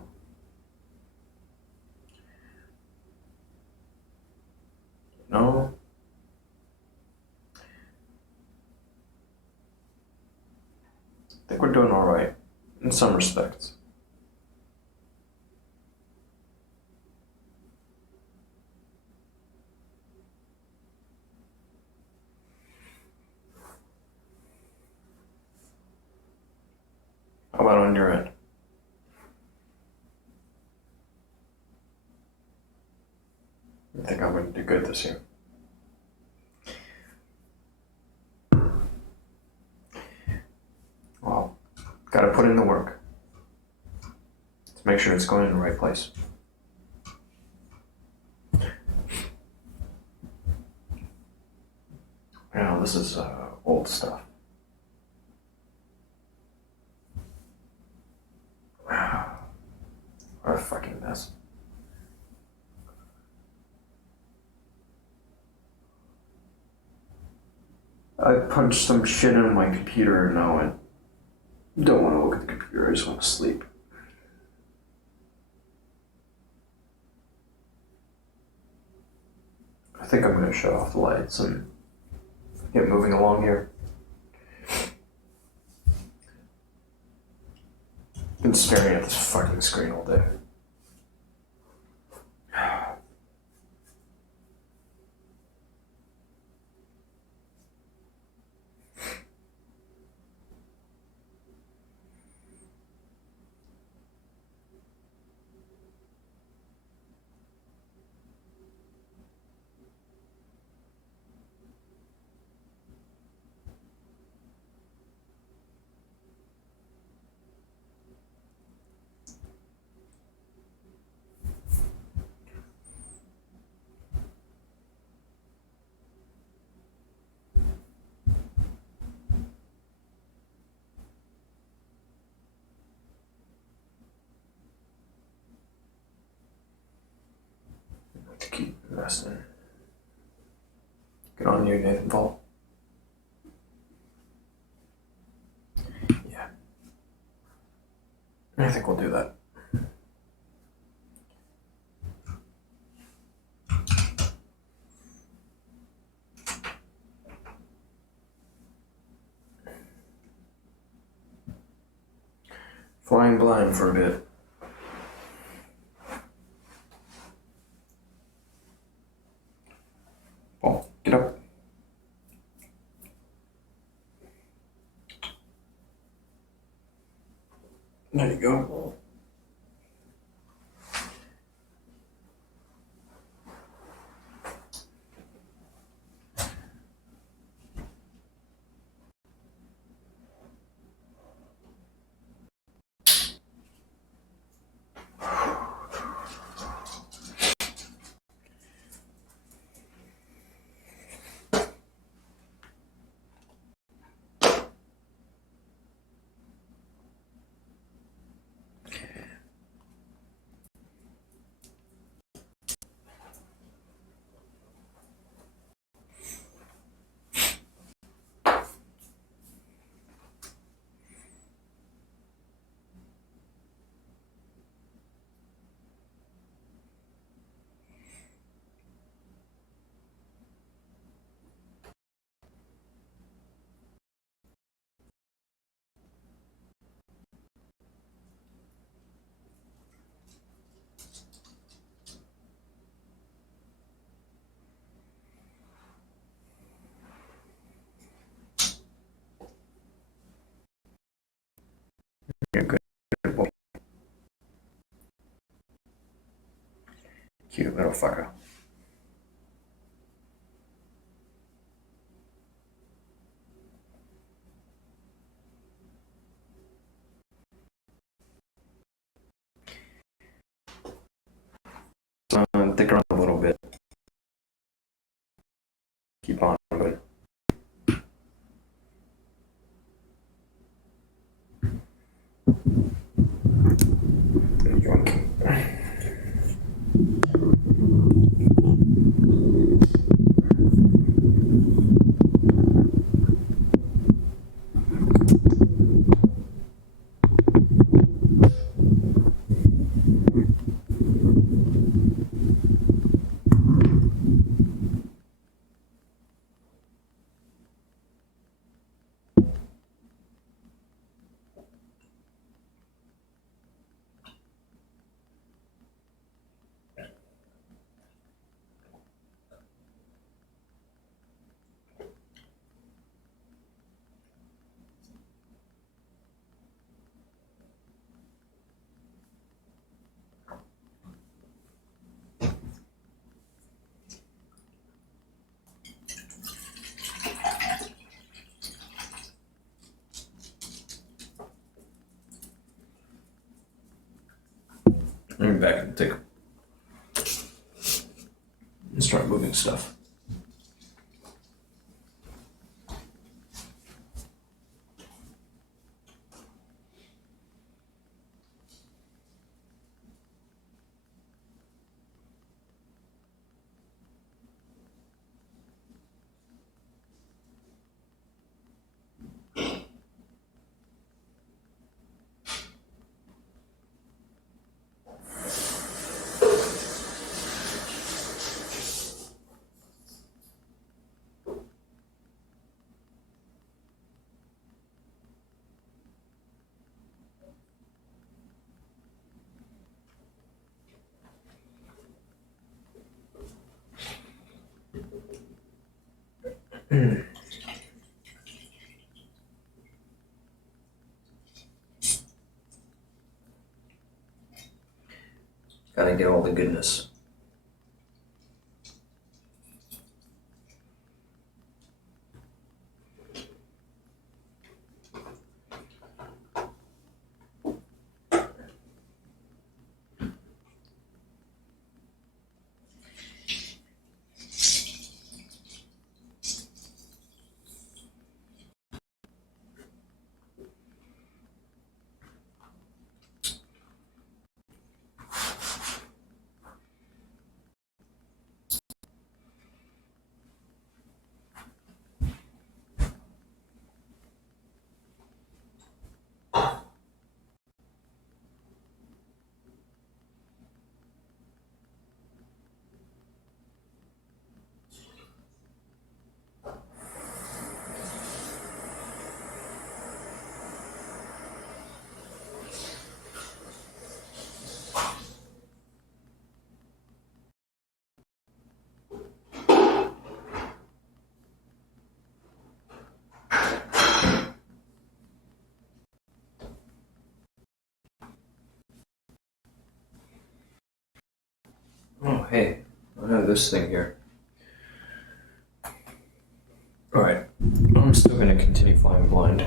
No. I think we're doing alright, in some respects. How about on your end? I think I'm going to do good this year. Well, gotta put in the work to make sure it's going in the right place. Yeah, this is old stuff. What a fucking mess. I punched some shit in my computer and now I don't want to look at the computer, I just want to sleep. I think I'm going to shut off the lights and get moving along here. Been staring at this fucking screen all day. To keep investing. Good on you, Nathan Bolt. Yeah. I think we'll do that. Flying blind for a bit. Paul, get up. There you go. Cute little fucker. Stick around a little bit. Keep on, but Yorkie. Bring me back and take and start moving stuff. Gotta get all the goodness. Oh, hey, I have this thing here. Alright, I'm still gonna continue flying blind.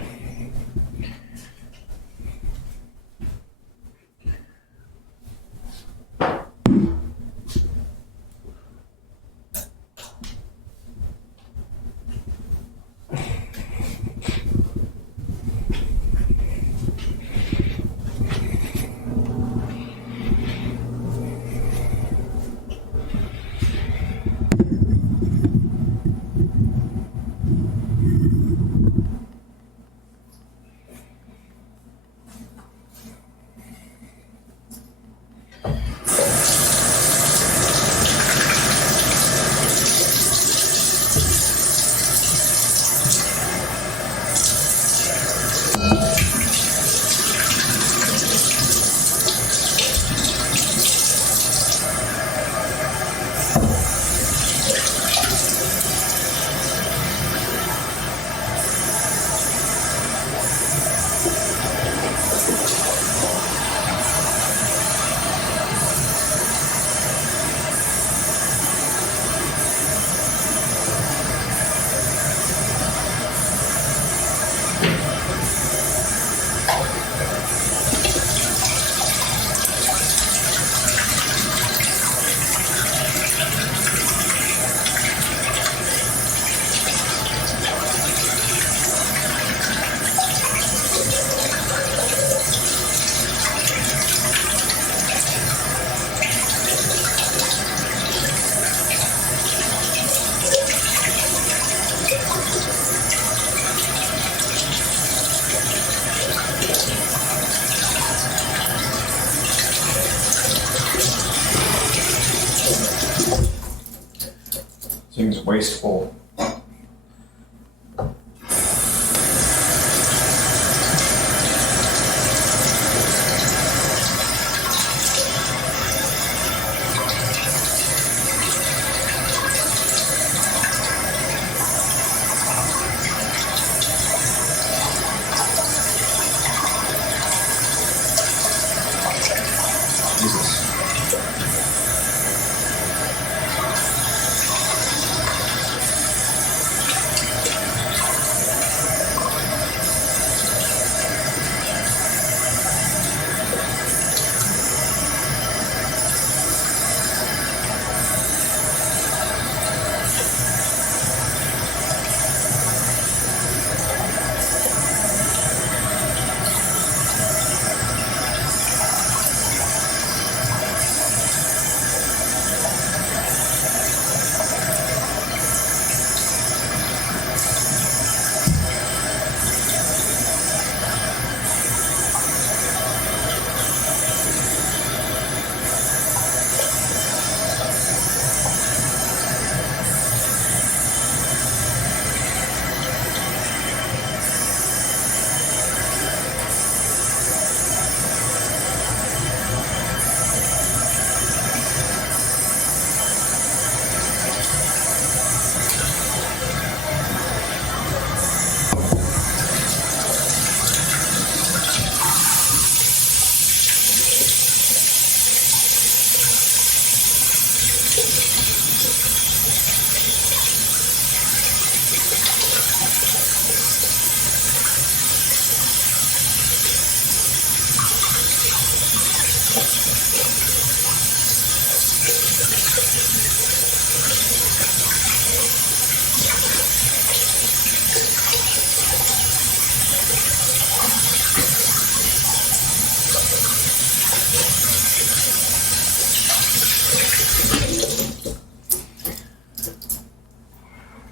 Seems wasteful.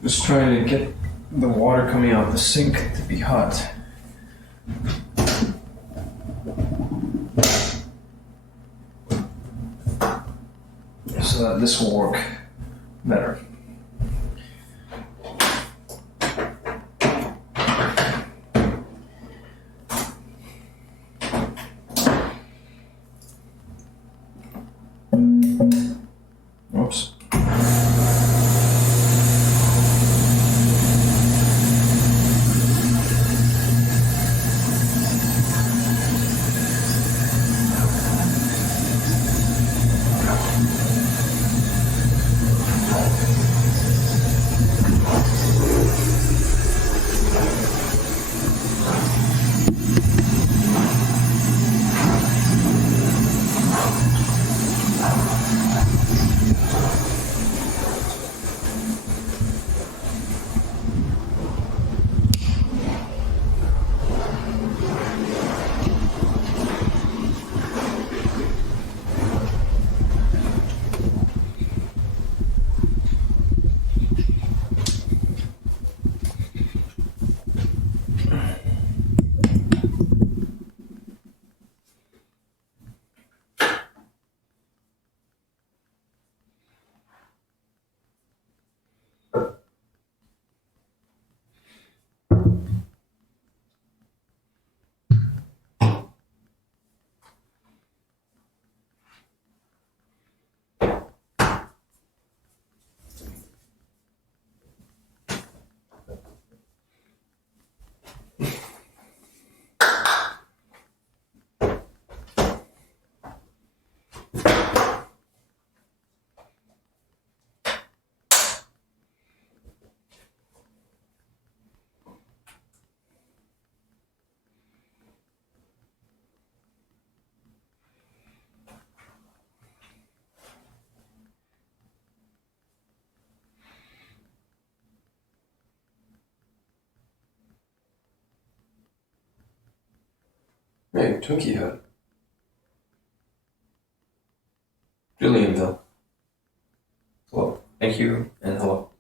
Just trying to get the water coming out of the sink to be hot. So that this will work better. Oops. Hey, Twinkie Hut. Julianville. Hello. Thank you, and hello.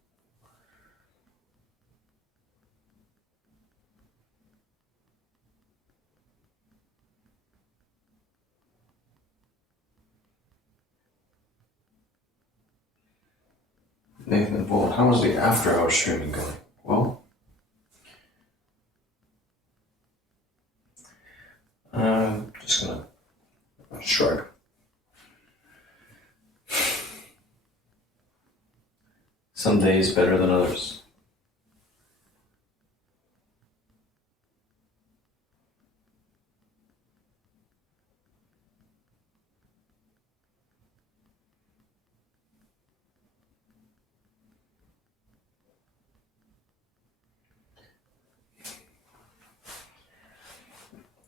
Nathan Bolt, how was the after-hour streaming going? Well, I'm just gonna shrug. Some days better than others.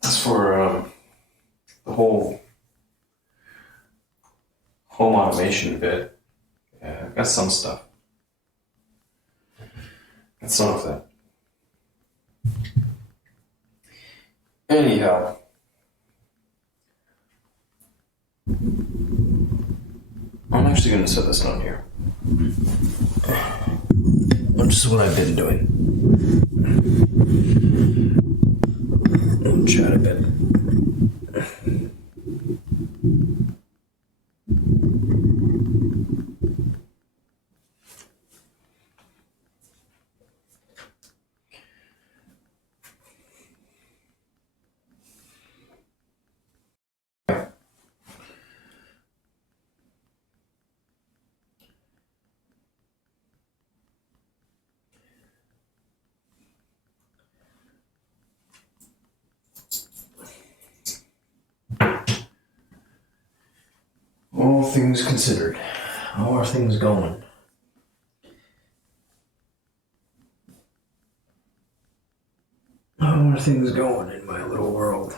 As for the whole home automation bit, yeah, I've got some stuff. Got some of that. Anyhow, I'm actually going to set this down here. Which is what I've been doing. I'll chat a bit. All things considered, how are things going? How are things going in my little world?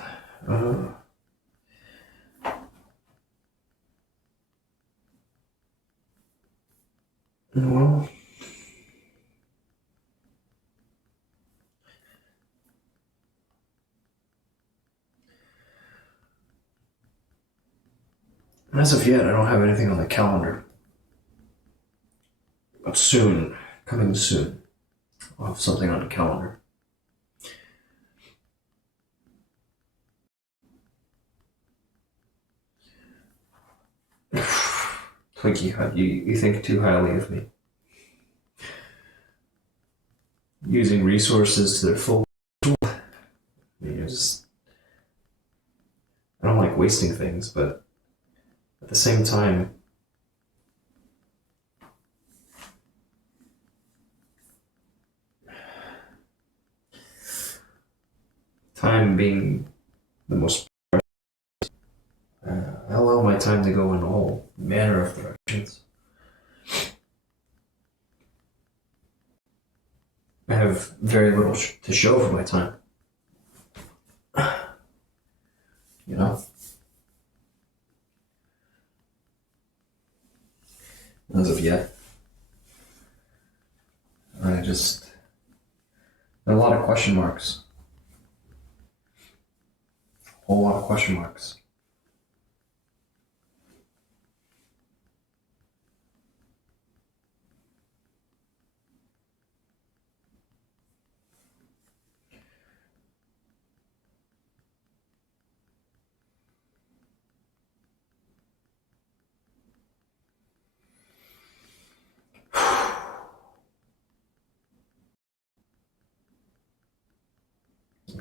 Well, as of yet, I don't have anything on the calendar. But soon, coming soon, I'll have something on the calendar. Twinkie, you think too highly of me. Using resources to their full. I don't like wasting things, but at the same time, time being the most. I allow my time to go in all manner of directions. I have very little to show for my time. You know? As of yet. I just... There are a lot of question marks. A whole lot of question marks.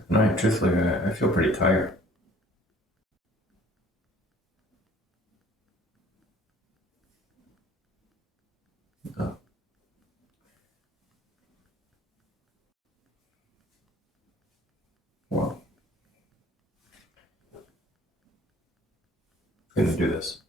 No, truthfully, I feel pretty tired. Oh. Well, I'm gonna do this.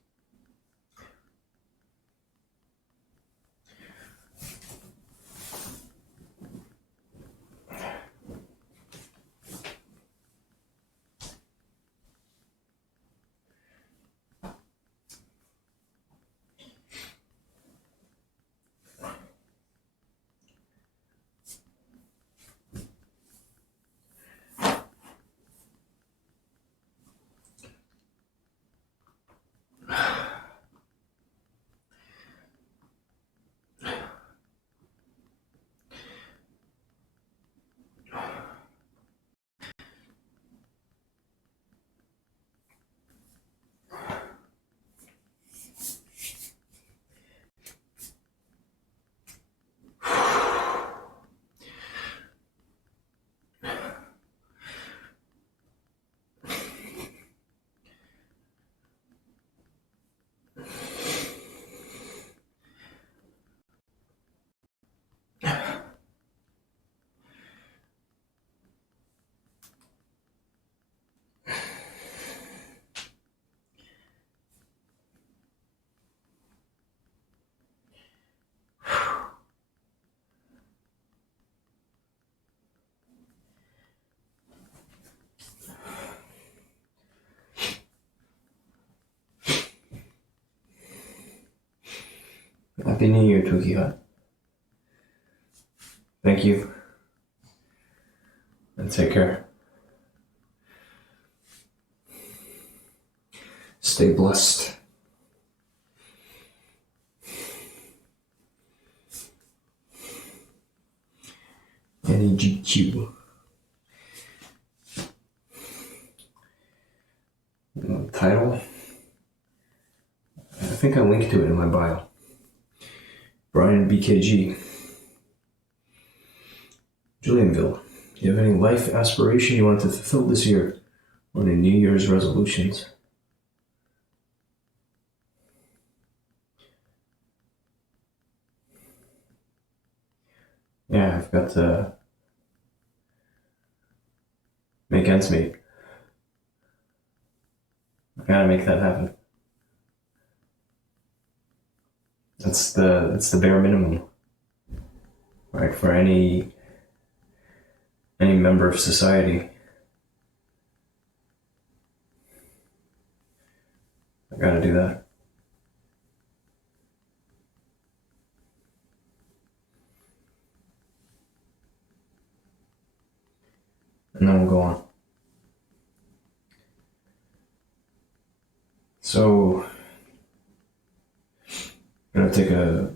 Happy New Year, Twookie Hut. Thank you. And take care. Stay blessed. NEGQ. Title? I think I linked to it in my bio. Brian BKG. Julianville. Do you have any life aspiration you want to fulfill this year? Or any New Year's resolutions? Yeah, I've got to make ends meet. I gotta make that happen. That's the bare minimum, right? For any member of society. I gotta do that. And then we'll go on. So, I'm gonna take a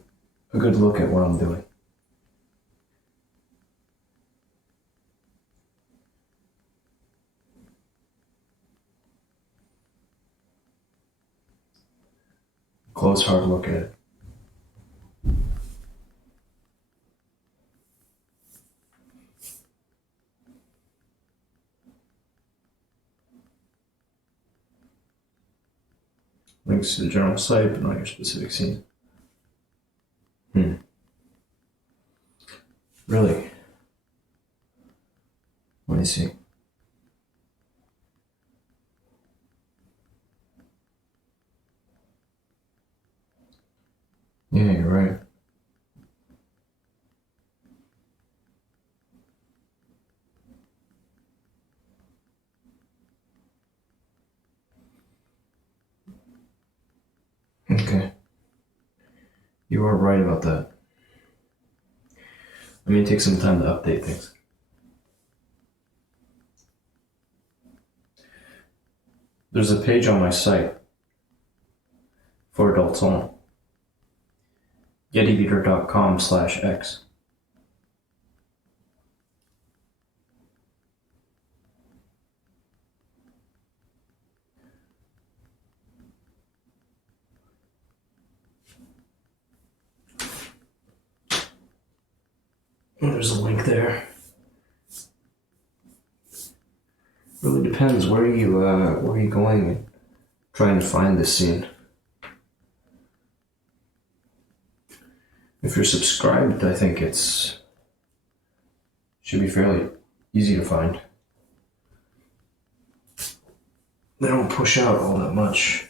good look at what I'm doing. Close, hard look at it. Links to the general site, but not your specific scene. Really? Let me see. Yeah, you're right. Okay. You are right about that. Let me take some time to update things. There's a page on my site for adults only. YetiBeater.com/X. There's a link there. Really depends. Where are you going and trying to find this scene? If you're subscribed, I think should be fairly easy to find. They don't push out all that much.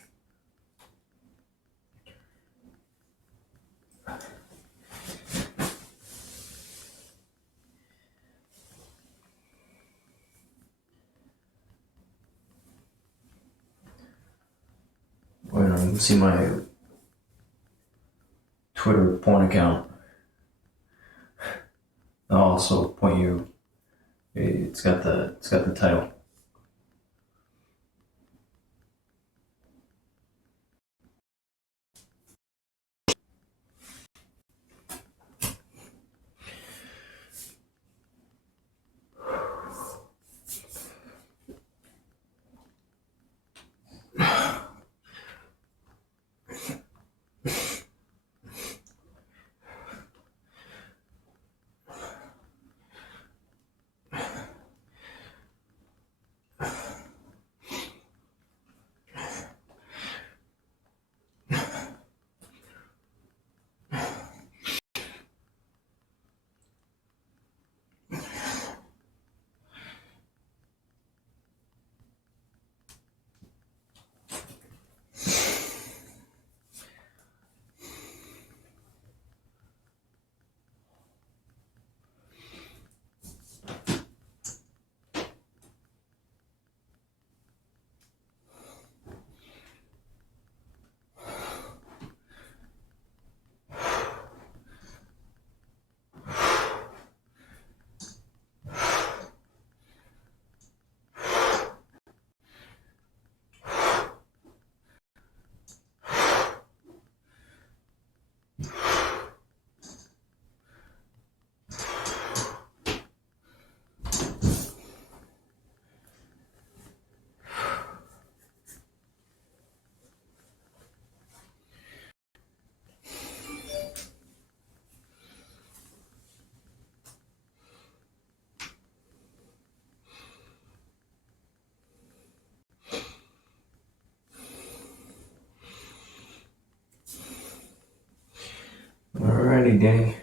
Wait, you can see my Twitter porn account. I'll also point you. It's got the title. Alrighty, gang.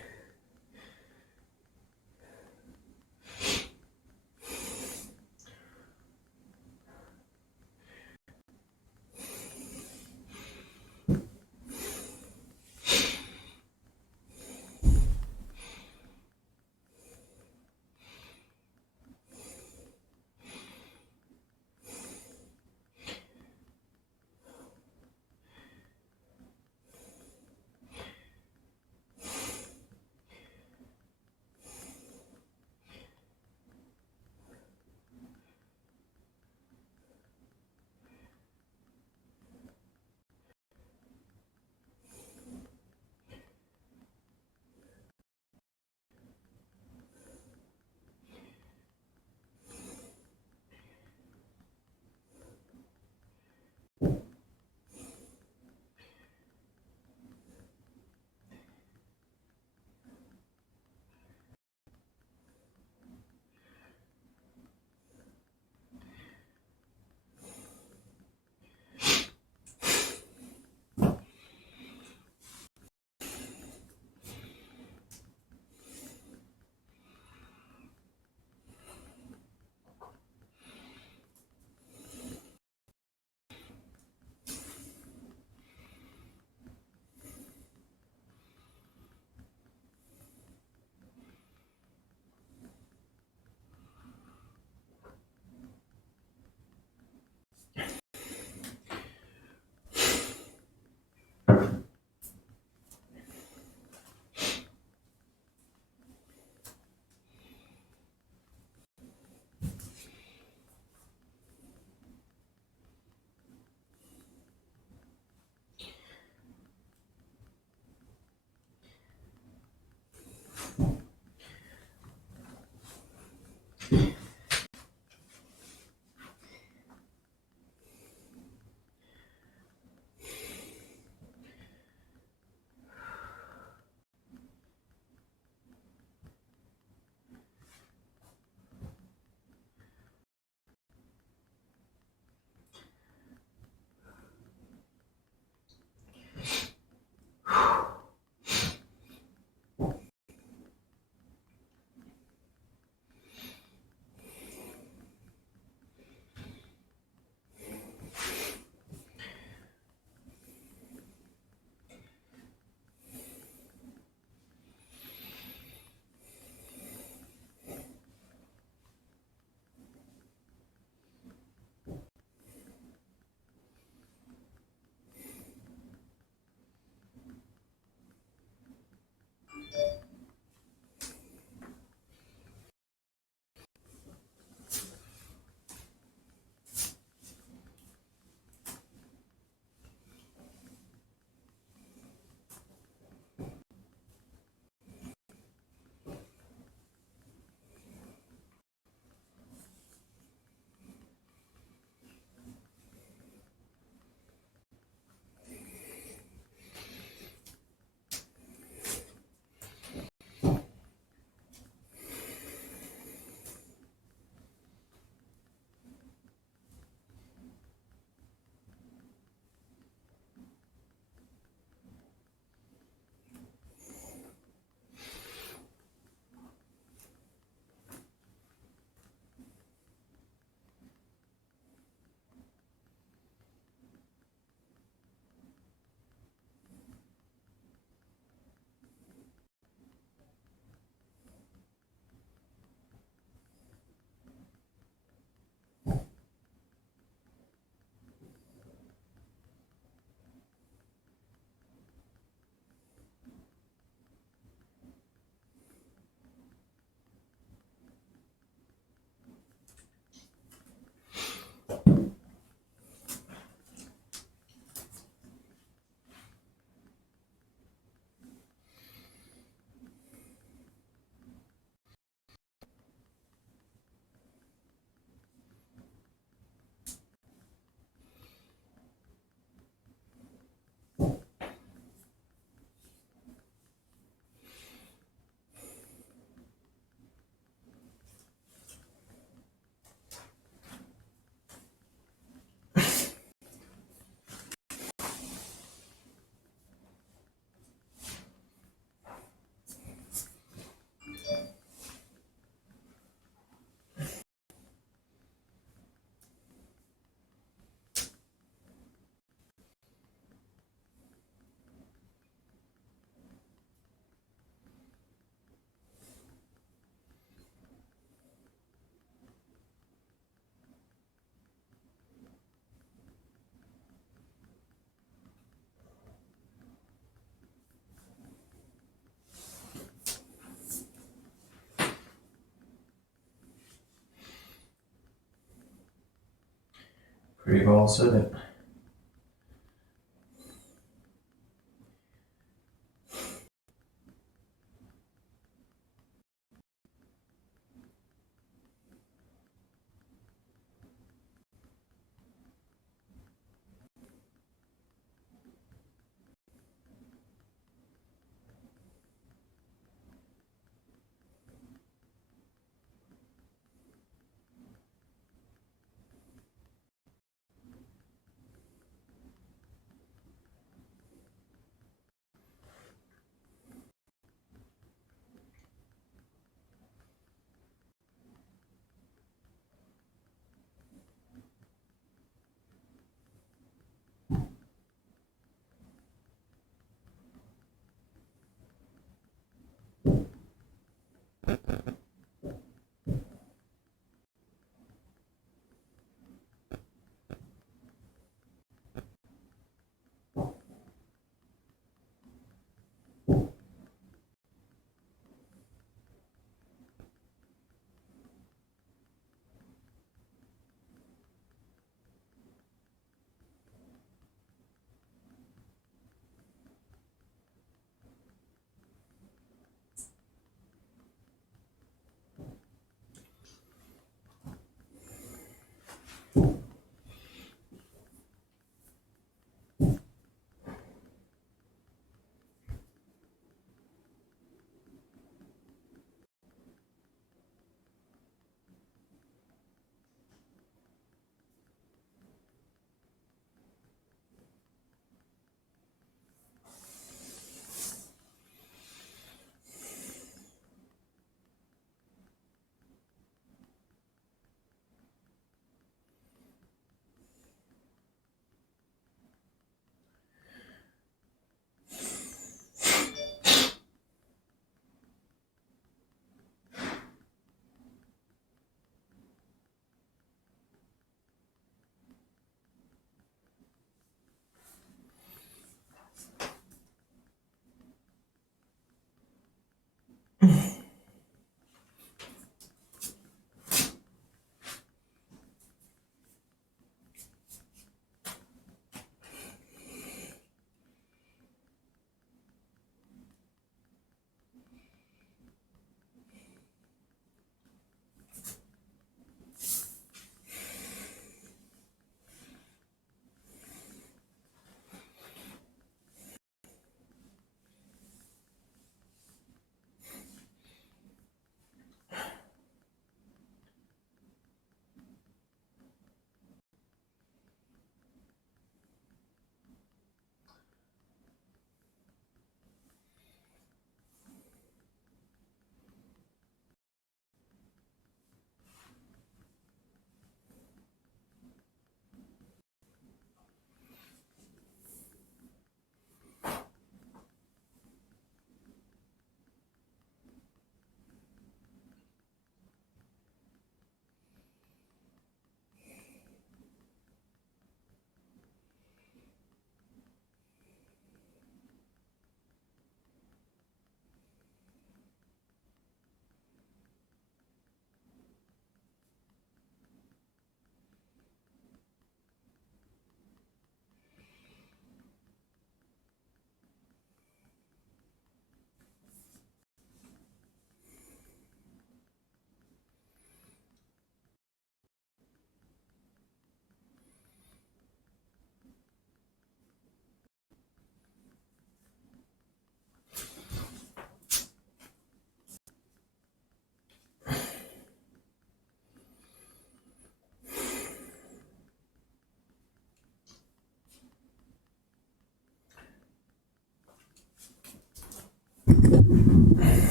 Pretty well said it.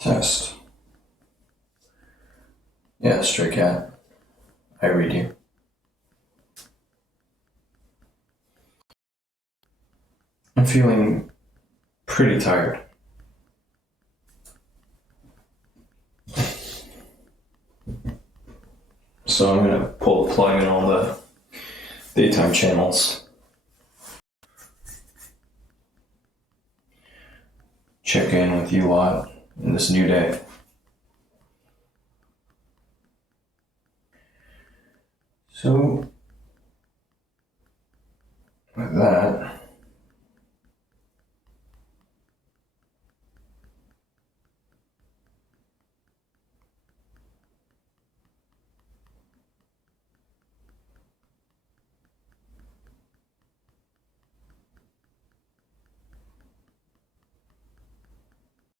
Test. Yeah, stray cat. I read you. I'm feeling pretty tired. So I'm gonna pull the plug in all the daytime channels. Check in with you lot in this new day. So